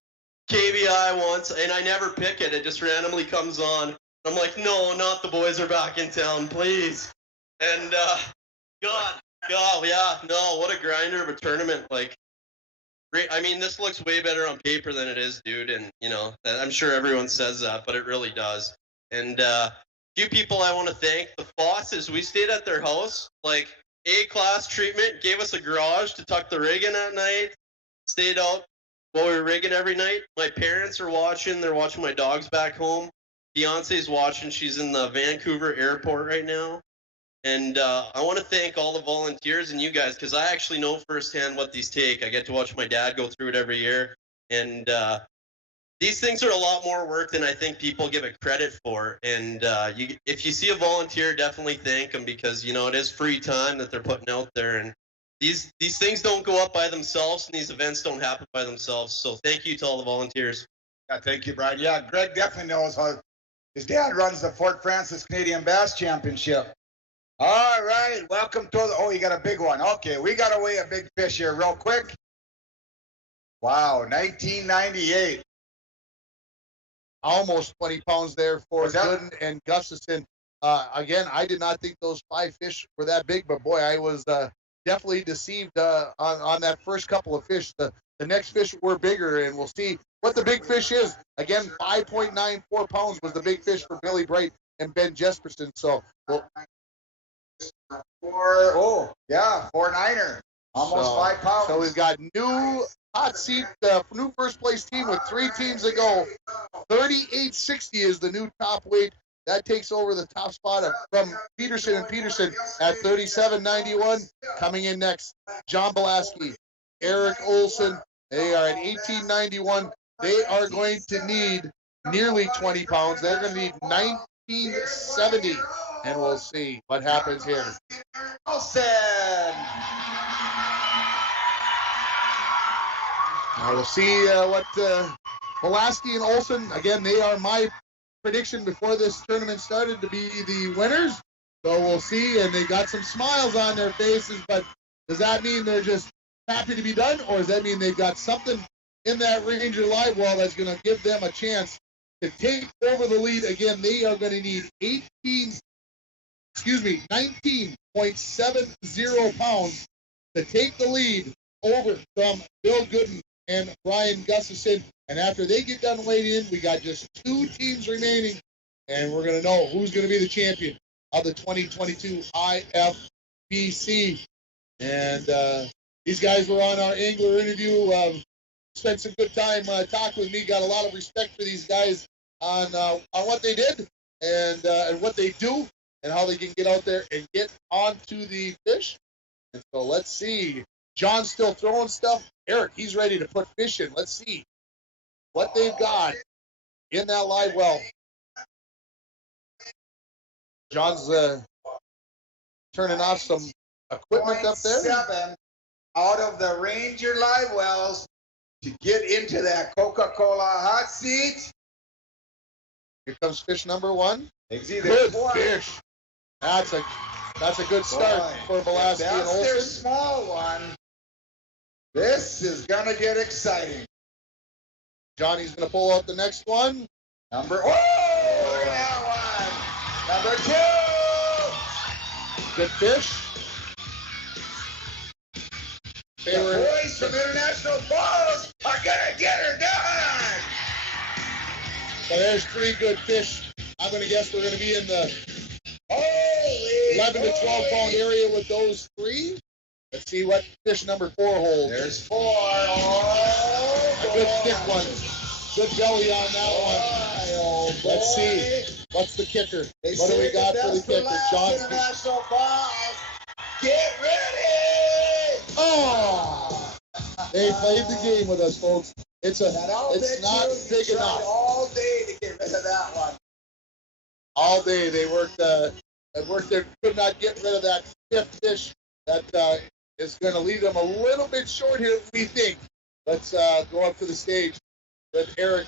KBI once, and I never pick it. It just randomly comes on. I'm like, no, not the boys are back in town, please. And God, yeah, no, what a grinder of a tournament. Like, great. I mean, this looks way better on paper than it is, dude. And, you know, I'm sure everyone says that, but it really does. And few people I want to thank. The Fosses, we stayed at their house, like A-class treatment, gave us a garage to tuck the rig in at night, stayed out while we were rigging every night. My parents are watching. They're watching my dogs back home. Fiance's watching. She's in the Vancouver airport right now. And I want to thank all the volunteers and you guys, because I actually know firsthand what these take. I get to watch my dad go through it every year. And these things are a lot more work than I think people give it credit for. And if you see a volunteer, definitely thank them, because, you know, it is free time that they're putting out there. And these things don't go up by themselves, and these events don't happen by themselves. So thank you to all the volunteers. Yeah, thank you, Brian. Yeah, Greg definitely knows how his dad runs the Fort Francis Canadian Bass Championship. All right, welcome to the, oh, you got a big one. Okay, we got to weigh a big fish here real quick. Wow, 1998. Almost 20 pounds there for Gooden and Gustafson. Again, I did not think those 5 fish were that big, but boy, I was definitely deceived on that first couple of fish. The next fish were bigger, and we'll see what the big fish is. Again, 5.94 pounds was the big fish for Billy Bright and Ben Jesperson. So, well, 4.9er, almost 5 pounds. So we've got new hot seat, new first place team with 3 teams to go. 38.60 is the new top weight. That takes over the top spot from Peterson and Peterson at 37.91. Coming in next, John Belaski, Eric Olson. They are at 18.91. They are going to need nearly 20 pounds. They're going to need 19.70. And we'll see what happens here. Olson. Now we'll see what Belaski and Olson, again, they are my prediction before this tournament started to be the winners. So we'll see, and they got some smiles on their faces, but does that mean they're just happy to be done, or does that mean they've got something in that Ranger live well that's going to give them a chance to take over the lead? Again, they are going to need 19.70 pounds to take the lead over from Bill Gooden and Brian Gustafson. And after they get done weighing in, we got just 2 teams remaining, and we're going to know who's going to be the champion of the 2022 IFBC. And these guys were on our angler interview. Spent some good time talking with me. Got a lot of respect for these guys on what they did and what they do and how they can get out there and get onto the fish. And so let's see. John's still throwing stuff. Eric, he's ready to put fish in. Let's see what they've got in that live well. John's turning off some equipment up there. 7 out of the Ranger live wells to get into that Coca-Cola hot seat. Here comes fish number 1. Good fish. That's a good start for Belaski and That's their Olson. small one. This is gonna get exciting. Johnny's gonna pull out the next one. Look at that one. Number 2. Good fish. The boys from International Falls are gonna get her done. So there's 3 good fish. I'm gonna guess we're gonna be in the 11 to 12 pound area with those 3. Let's see what fish number 4 holds. There's 4. Oh, a good thick one. Good belly on that one. Let's see. What's the kicker? What do we got for the kicker? John. International Falls. Get ready! Oh! They played the game with us, folks. It's not big enough. All day to get rid of that one. All day they worked. Could not get rid of that 5th fish. That is going to leave them a little bit short here, we think. Let's go up to the stage with Eric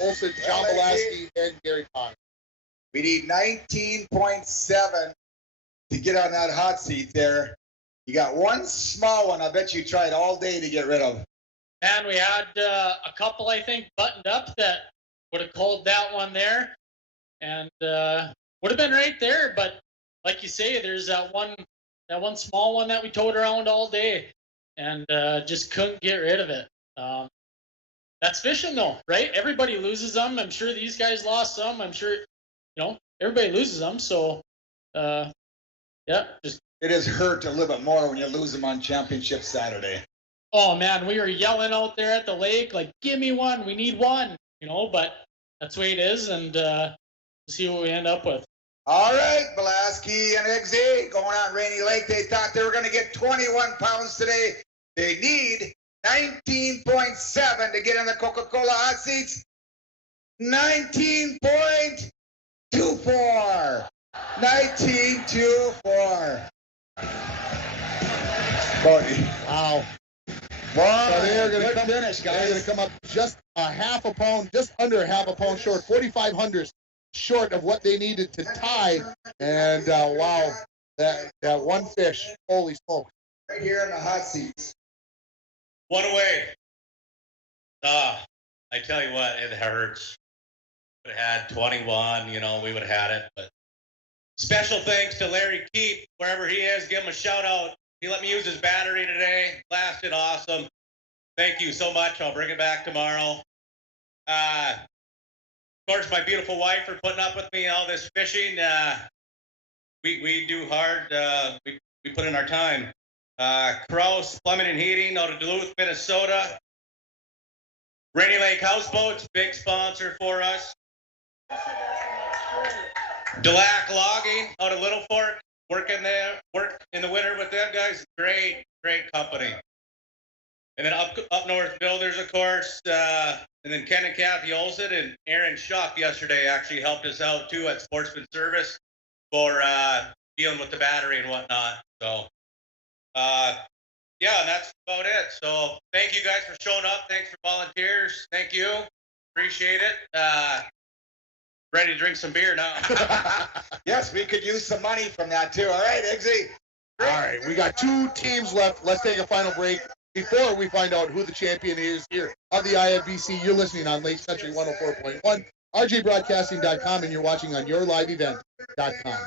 Olson, John Belaski, and Gary Pond. We need 19.7 to get on that hot seat there. You got 1 small one I bet you tried all day to get rid of. And we had a couple, I think, buttoned up that would have called that one there. And would have been right there. But like you say, there's that one small one that we towed around all day and just couldn't get rid of it. That's fishing though, right? Everybody loses them. I'm sure these guys lost some. I'm sure, everybody loses them. So, yeah. It is hurt a little bit more when you lose them on Championship Saturday. Oh man, we were yelling out there at the lake, like, give me one, we need one, but that's the way it is, and see what we end up with. All right, Belaski and Eggsy going on Rainy Lake. They thought they were going to get 21 pounds today. They need 19.7 to get in the Coca-Cola hot seats. 19.24. 19.24. Wow. Wow. So they're going to Good finish, guys. They're going to come up just a half a pound, just under a half a pound short, 4,500 short of what they needed to tie. And wow, that 1 fish, holy smoke. Right here in the hot seats. One away. I tell you what, it hurts. If it had 21, we would have had it, but Special thanks to Larry Keep, wherever he is. Give him a shout out. He let me use his battery today. Lasted awesome. Thank you so much. I'll bring it back tomorrow. Of course, my beautiful wife for putting up with me all this fishing. We do hard. We put in our time. Kraus Plumbing and Heating out of Duluth, Minnesota. Rainy Lake Houseboats, big sponsor for us. Delac Logging out of Little Fork, work in the winter with them guys. Great company. And then up north builders, of course, and then Ken and Kathy Olsen and Aaron Schuck yesterday actually helped us out too at Sportsman Service for dealing with the battery and whatnot. So, yeah, and that's about it. So thank you guys for showing up. Thanks for volunteers. Thank you. Appreciate it. Ready to drink some beer now. Yes, we could use some money from that too. All right, Eggsy. All right, we got 2 teams left. Let's take a final break before we find out who the champion is here of the IFBC. You're listening on Lake Country 104.1, rjbroadcasting.com, and you're watching on yourliveevent.com.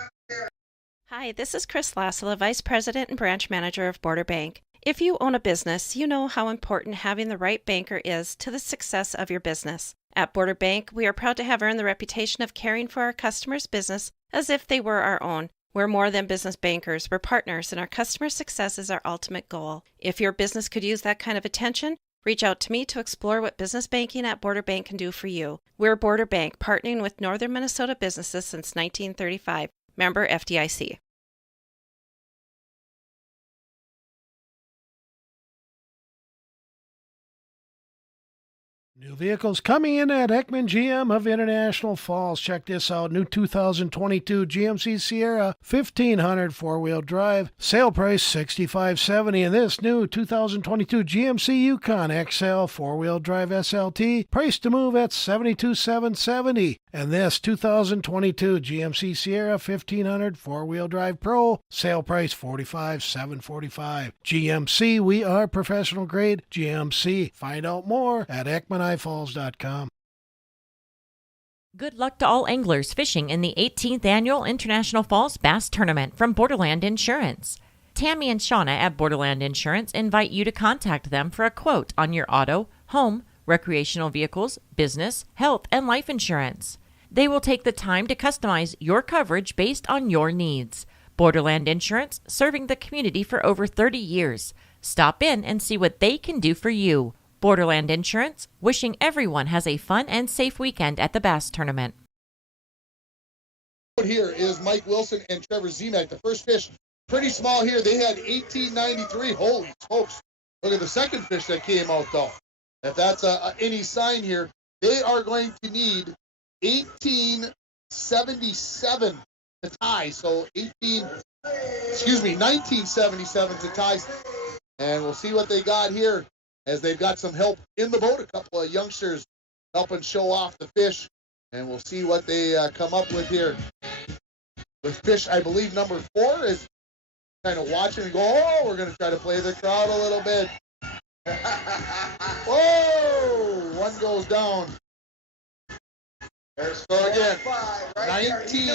Hi, this is Chris Lassila, Vice President and Branch Manager of Border Bank. If you own a business, you know how important having the right banker is to the success of your business. At Border Bank, we are proud to have earned the reputation of caring for our customers' business as if they were our own. We're more than business bankers, we're partners, and our customer success is our ultimate goal. If your business could use that kind of attention, reach out to me to explore what business banking at Border Bank can do for you. We're Border Bank, partnering with Northern Minnesota businesses since 1935. Member FDIC. New vehicles coming in at Ekman GM of International Falls. Check this out. New 2022 GMC Sierra 1500 four-wheel drive. Sale price $65.70. And this new 2022 GMC Yukon XL four-wheel drive SLT. Price to move at $72,770. And this 2022 GMC Sierra 1500 four-wheel drive Pro. Sale price $45,745. GMC, we are professional grade. GMC. Find out more at EkmanIFalls.com. Good luck to all anglers fishing in the 18th Annual International Falls Bass Tournament from Borderland Insurance. Tammy and Shauna at Borderland Insurance invite you to contact them for a quote on your auto, home, recreational vehicles, business, health, and life insurance. They will take the time to customize your coverage based on your needs. Borderland Insurance, serving the community for over 30 years. Stop in and see what they can do for you. Borderland Insurance, wishing everyone has a fun and safe weekend at the Bass Tournament. Here is Mike Wilson and Trevor Zemek. The first fish, pretty small here. They had 1893. Holy smokes. Look at the second fish that came out, though. If that's any sign here, they are going to need 1877 to tie. So 1977 to tie. And we'll see what they got here, as they've got some help in the boat. A couple of youngsters helping show off the fish. And we'll see what they come up with here. With fish, I believe, number 4 is kind of watching and go, oh, we're going to try to play the crowd a little bit. Whoa! One goes down. There's so again, 19.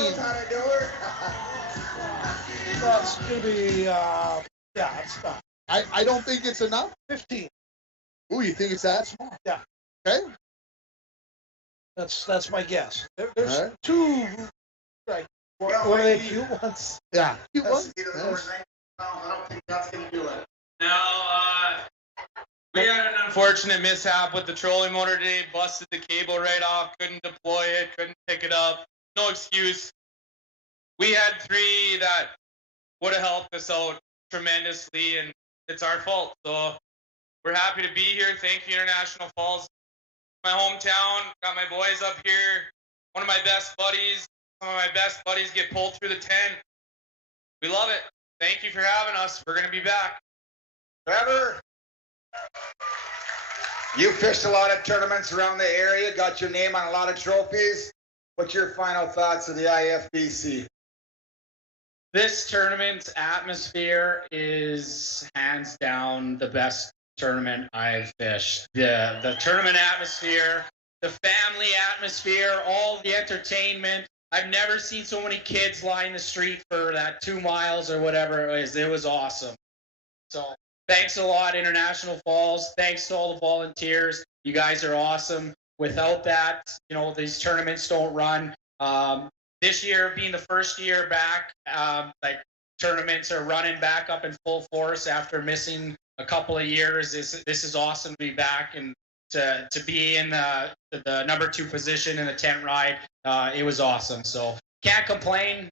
That's going to be, yeah, it's not. I don't think it's enough. 15. Ooh, you think it's that small? Yeah. Okay. That's my guess. There's All right. 2, like, what are they, cute ones? Yeah. Cute ones? I don't think that's going to do it. Now, we had an unfortunate mishap with the trolling motor today. Busted the cable right off. Couldn't deploy it. Couldn't pick it up. No excuse. We had 3 that would have helped us out tremendously, and it's our fault. So we're happy to be here. Thank you, International Falls. My hometown. Got my boys up here. One of my best buddies. Some of my best buddies get pulled through the tent. We love it. Thank you for having us. We're going to be back. Trevor, you fished a lot of tournaments around the area, got your name on a lot of trophies. What's your final thoughts of the IFBC? This tournament's atmosphere is hands down the best tournament I've fished. The tournament atmosphere, the family atmosphere, all the entertainment. I've never seen so many kids line the street for that 2 miles or whatever it was. It was awesome. So thanks a lot, International Falls. Thanks to all the volunteers. You guys are awesome. Without that, these tournaments don't run. This year being the first year back, tournaments are running back up in full force after missing a couple of years. This is awesome to be back and to be in the number 2 position in the tent ride. It was awesome. So can't complain.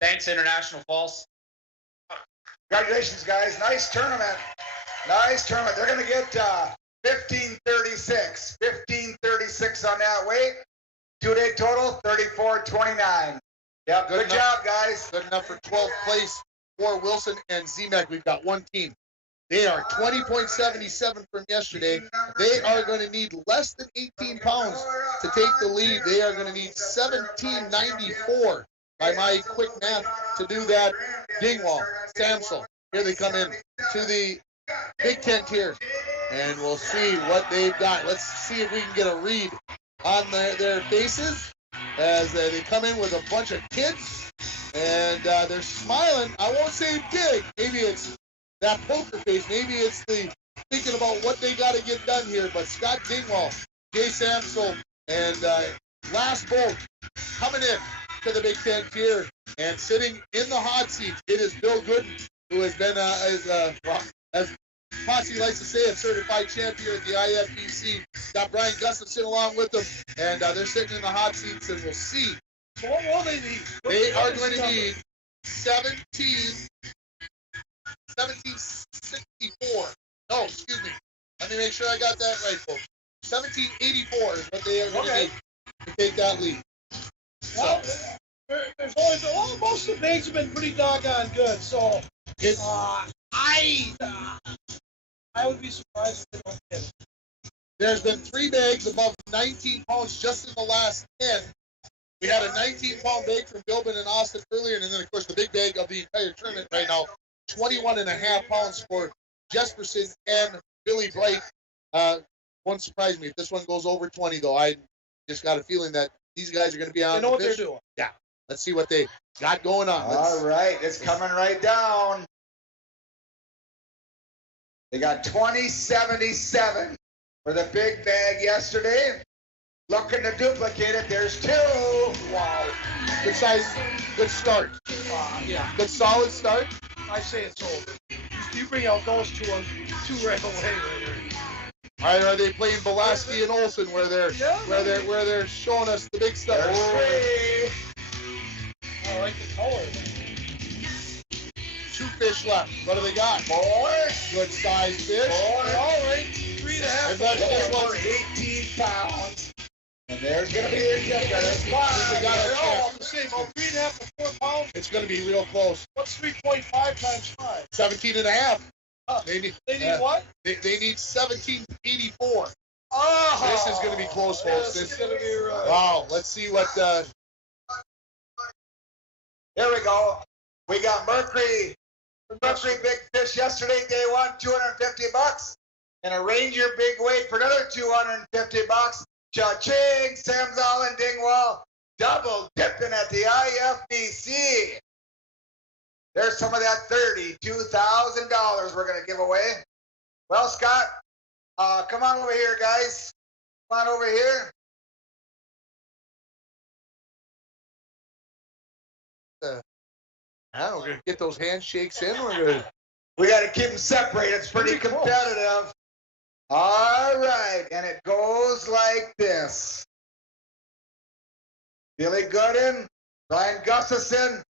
Thanks, International Falls. Congratulations, guys. Nice tournament. Nice tournament. They're going to get 1536. 1536 on that weight. 2-day total, 34.29. Yeah, good job, guys. Good enough for 12th place for Wilson and ZMAC. We've got one team. They are 20.77 from yesterday. They are going to need less than 18 pounds to take the lead. They are going to need 17.94 by my quick math to do that. Dingwall, Samsel, here they come in to the big tent here. And we'll see what they've got. Let's see if we can get a read on their faces as they come in with a bunch of kids. And they're smiling. I won't say big. Maybe it's that poker face. Maybe it's the thinking about what they got to get done here. But Scott Dingwall, Jay Samsel, and last boat coming in to the big tent here and sitting in the hot seat. It is Bill Gooden, who has been, as Posse likes to say, a certified champion at the IFBC. Got Brian Gustafson along with them, and they're sitting in the hot seats, and we'll see. So what will they need? They are going to need 1764. No, excuse me. Let me make sure I got that right, folks. 1784 is what they are going to need to take that lead. Well, there's always, most of the bags have been pretty doggone good, so I would be surprised if they don't get it. There's been 3 bags above 19 pounds just in the last 10. We had a 19-pound bag from Bilbin and Austin earlier, and then, of course, the big bag of the entire tournament right now, 21.5 pounds for Jesperson and Billy Bright. Won't surprise me if this one goes over 20, though. I just got a feeling that these guys are going to be on They know what the they're fish. doing. Yeah. Let's see what they got going on. All right, it's coming right down. They got 2077 for the big bag yesterday. Looking to duplicate it. There's 2. Wow. Good size, good start. Yeah. Good solid start. I say it's over. You bring out those 2 right away. All right, are they playing Belaski and Olsen where they're showing us the big stuff? I like the color. 2 fish left. What do they got? 4. Good sized fish. 4. All right. 3.5. And this one's 18 pounds. And there's going to be a kicker. There's 5. They're all the same. About 3.5 to 4 pounds. It's going to be real close. What's 3.5 times 5? 17.5. They need what? They need 1784. Oh, this is going to be close, folks. This is going to be right. Wow. Let's see what. Here we go. We got Mercury big fish yesterday, day 1, $250, and a Ranger big weight for another $250. Cha-ching, Samsel and Dingwall double dipping at the IFBC. There's some of that $32,000 we're going to give away. Well, Scott, come on over here, guys. Come on over here. We're going to get those handshakes in. We got to keep them separated. It's pretty competitive. All right, and it goes like this. Billy Gooden, Brian Gustafson,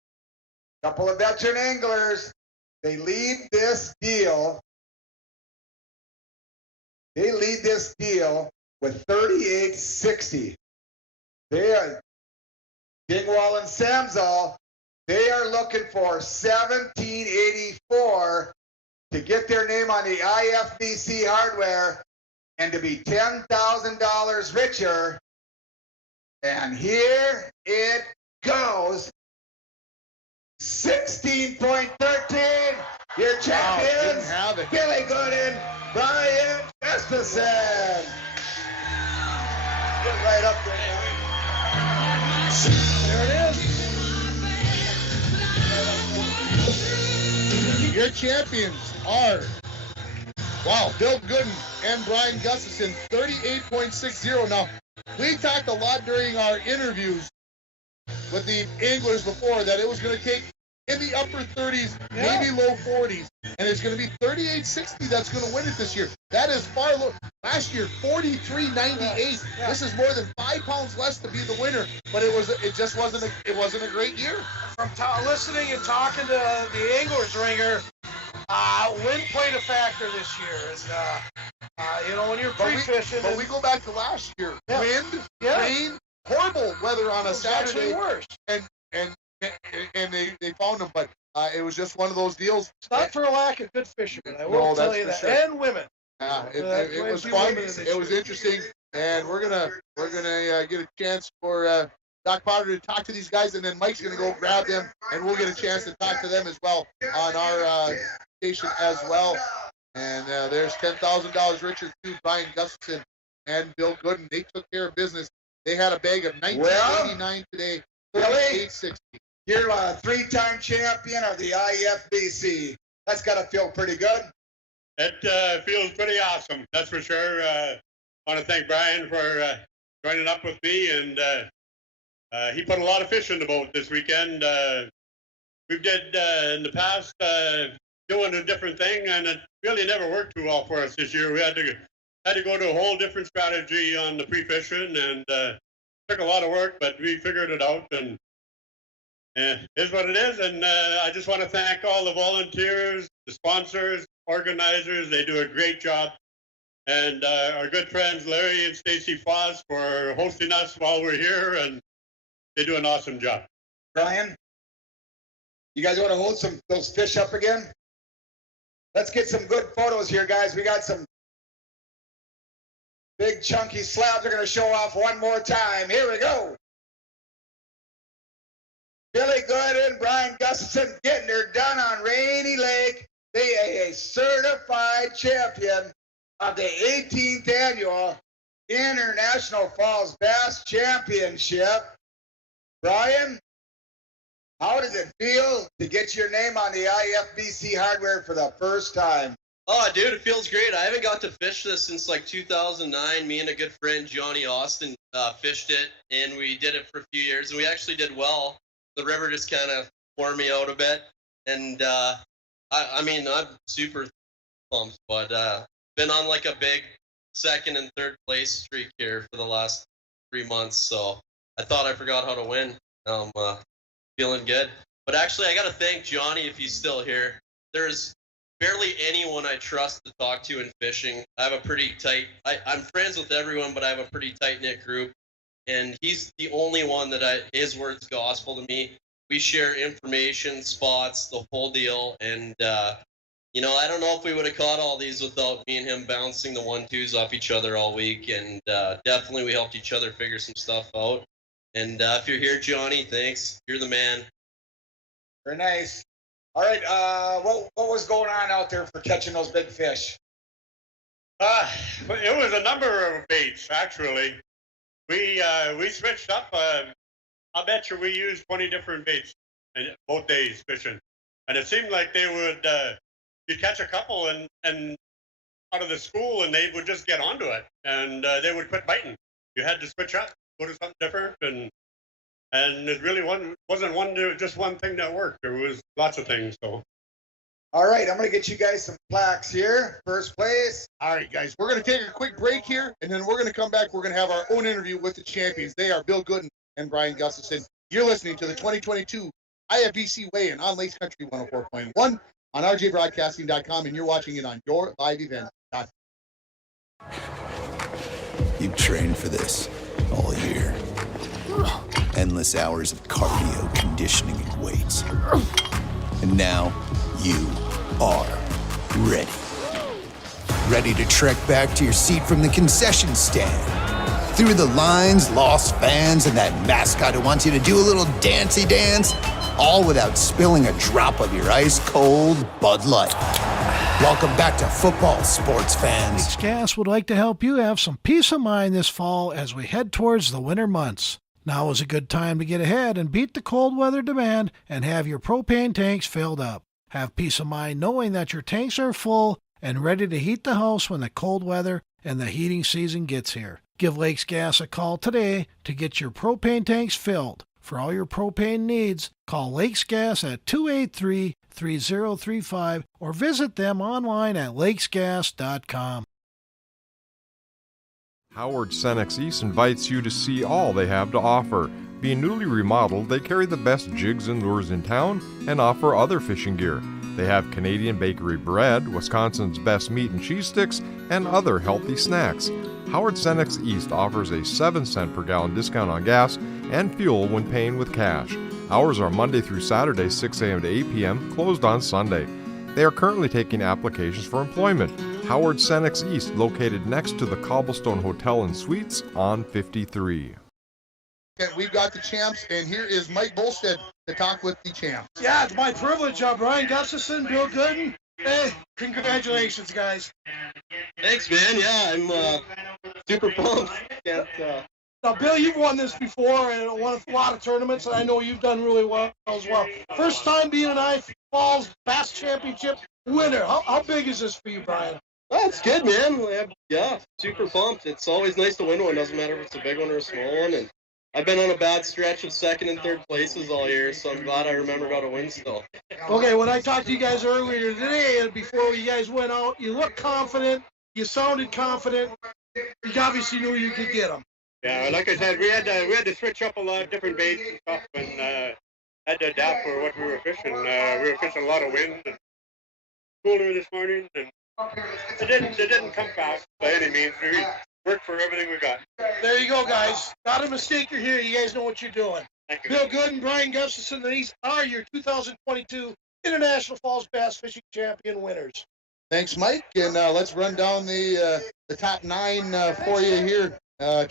a couple of veteran anglers. They lead this deal. With 38.60. They are Dingwall and Samsel. They are looking for 1784 to get their name on the IFBC hardware and to be $10,000 richer. And here it goes. 16.13. Your champions, Billy Gooden, Brian Gustafson. Get right up there. There it is. Your champions are, wow, Bill Gooden and Brian Gustafson, 38.60. Now, we talked a lot during our interviews with the anglers before that it was going to take in the upper 30s, maybe low 40s, and it's going to be 38.60 that's going to win it this year. That is far low. Last year, 43.98. This is more than 5 pounds less to be the winner, but it just wasn't a great year. From listening and talking to the Anglers Ringer, wind played a factor this year, and when you're pre-fishing, but we go back to last year. Wind, rain, horrible weather on a Saturday, worse. And they found them, but it was just one of those deals. It's not for a lack of good fishermen, I will tell you that, sure. and women. It was fun. It was interesting, and we're gonna get a chance for Doc Potter to talk to these guys, and then Mike's gonna go grab them, and we'll get a chance to talk to them as well on our station as well. And there's $10,000 richer to Brian Gustafson and Bill Gooden. They took care of business. They had a bag of 1989 today. Billy, 860. you're a 3-time champion of the IFBC. That's got to feel pretty good. It feels pretty awesome, that's for sure. I want to thank Brian for joining up with me, and he put a lot of fish in the boat this weekend. We did in the past doing a different thing, and it really never worked too well for us this year. We had to go to a whole different strategy on the pre-fishing, and took a lot of work, but we figured it out, and it is what it is. And I just want to thank all the volunteers, the sponsors, organizers. They do a great job. And our good friends Larry and Stacy Foss for hosting us while we're here, and they do an awesome job. Brian, you guys want to hold those fish up again? Let's get some good photos here, guys. We got some big chunky slabs. We're going to show off one more time. Here we go. Billy Gooden and Brian Gustafson getting her done on Rainy Lake. They are a certified champion of the 18th annual International Falls Bass Championship. Brian, how does it feel to get your name on the IFBC hardware for the first time? Oh, dude, it feels great. I haven't got to fish this since like 2009. Me and a good friend, Johnny Austin, fished it, and we did it for a few years, and we actually did well. The river just kind of wore me out a bit, and I mean, I'm super pumped, but been on like a big second and third place streak here for the last 3 months, so I thought I forgot how to win. Feeling good. But actually, I got to thank Johnny if he's still here. There's barely anyone I trust to talk to in fishing. I have a pretty tight, I'm friends with everyone, but I have a pretty tight-knit group. And he's the only one that his word's gospel to me. We share information, spots, the whole deal. And, I don't know if we would have caught all these without me and him bouncing the 1-2s off each other all week. And definitely we helped each other figure some stuff out. And if you're here, Johnny, thanks. You're the man. Very nice. All right, what was going on out there for catching those big fish? It was a number of baits, actually. We switched up. I bet you we used 20 different baits both days fishing. And it seemed like they would, you'd catch a couple and out of the school, and they would just get onto it, and they would quit biting. You had to switch up, go to something different, and it really wasn't just one thing that worked. There was lots of things. So, all right, I'm going to get you guys some plaques here. First place. All right, guys, we're going to take a quick break here, and then we're going to come back. We're going to have our own interview with the champions. They are Bill Gooden and Brian Gustafson. You're listening to the 2022 IFBC Weigh-In on Lakes Country 104.1 on rjbroadcasting.com, and you're watching it on your live event. You've trained for this all year. Endless hours of cardio, conditioning, and weights. And now you are ready. Ready to trek back to your seat from the concession stand. Through the lines, lost fans, and that mascot who wants you to do a little dancey dance, all without spilling a drop of your ice-cold Bud Light. Welcome back to football, sports fans. Lakes Gas would like to help you have some peace of mind this fall as we head towards the winter months. Now is a good time to get ahead and beat the cold weather demand and have your propane tanks filled up. Have peace of mind knowing that your tanks are full and ready to heat the house when the cold weather and the heating season gets here. Give Lakes Gas a call today to get your propane tanks filled. For all your propane needs, call Lakes Gas at 283-3035 or visit them online at lakesgas.com. Howard Cenex East invites you to see all they have to offer. Being newly remodeled, they carry the best jigs and lures in town and offer other fishing gear. They have Canadian bakery bread, Wisconsin's best meat and cheese sticks, and other healthy snacks. Howard Cenex East offers a 7-cent per gallon discount on gas and fuel when paying with cash. Hours are Monday through Saturday, 6 a.m. to 8 p.m., closed on Sunday. They are currently taking applications for employment. Howard Cenex East, located next to the Cobblestone Hotel and Suites on 53. And we've got the champs, and here is Mike Bolstead to talk with the champs. Yeah, it's my privilege. Brian Gustafson, Bill Gooden. Hey, congratulations, guys. Thanks, man. Yeah, I'm super pumped. Now, Bill, you've won this before and won a lot of tournaments, and I know you've done really well as well. First time being an I Falls Bass Championship winner. How big is this for you, Brian? That's good, man. Yeah, super pumped. It's always nice to win one. Doesn't matter if it's a big one or a small one. And I've been on a bad stretch of second and third places all year, so I'm glad I remembered how to win still. Okay, when I talked to you guys earlier today, and before you guys went out, you looked confident. You sounded confident. You obviously knew you could get them. Yeah, like I said, we had to switch up a lot of different baits and stuff, and had to adapt for what we were fishing. We were fishing a lot of wind and cooler this morning, and it didn't come fast by any means. We worked for everything we got. There you go, guys. Not a mistake here. You guys know what you're doing. Thank you. Bill Good and Brian Gustafson, these are your 2022 International Falls Bass Fishing Champion winners. Thanks, Mike. And let's run down the top 9 for you here. I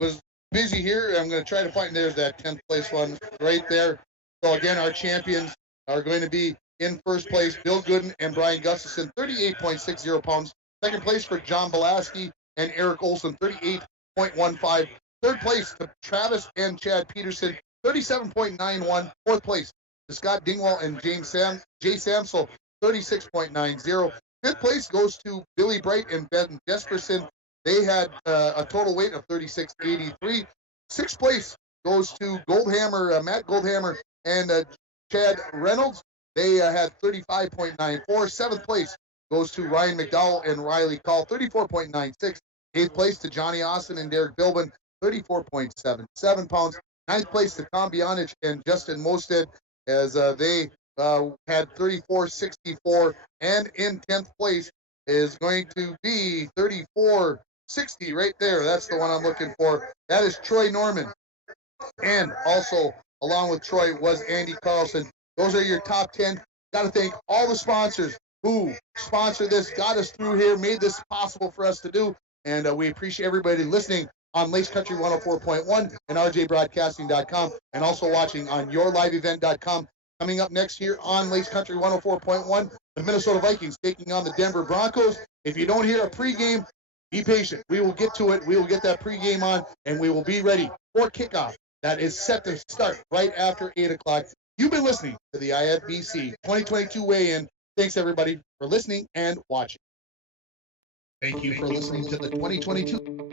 was busy here. I'm going to try to find. There's that 10th place one right there. So again, our champions are going to be in first place, Bill Gooden and Brian Gustafson, 38.60 pounds. Second place for John Belaski and Eric Olson, 38.15. Third place to Travis and Chad Peterson, 37.91. Fourth place to Scott Dingwall and Jay Samsel, 36.90. Fifth place goes to Billy Bright and Ben Jesperson. They had a total weight of 36.83. Sixth place goes to Matt Goldhammer and Chad Reynolds. They had 35.94. Seventh place goes to Ryan McDowell and Riley Call, 34.96. Eighth place to Johnny Austin and Derek Bilbin, 34.77 pounds. Ninth place to Tom Bionich and Justin Mosted, as they had 34.64. And in 10th place is going to be 34.60 right there. That's the one I'm looking for. That is Troy Norman. And also, along with Troy, was Andy Carlson. Those are your top 10. Got to thank all the sponsors who sponsored this, got us through here, made this possible for us to do. And we appreciate everybody listening on Lakes Country 104.1 and rjbroadcasting.com, and also watching on yourliveevent.com. Coming up next here on Lakes Country 104.1, the Minnesota Vikings taking on the Denver Broncos. If you don't hear a pregame, be patient. We will get to it. We will get that pregame on, and we will be ready for kickoff. That is set to start right after 8 o'clock. You've been listening to the IFBC 2022 weigh-in. Thanks, everybody, for listening and watching. Thank you for listening to the 2022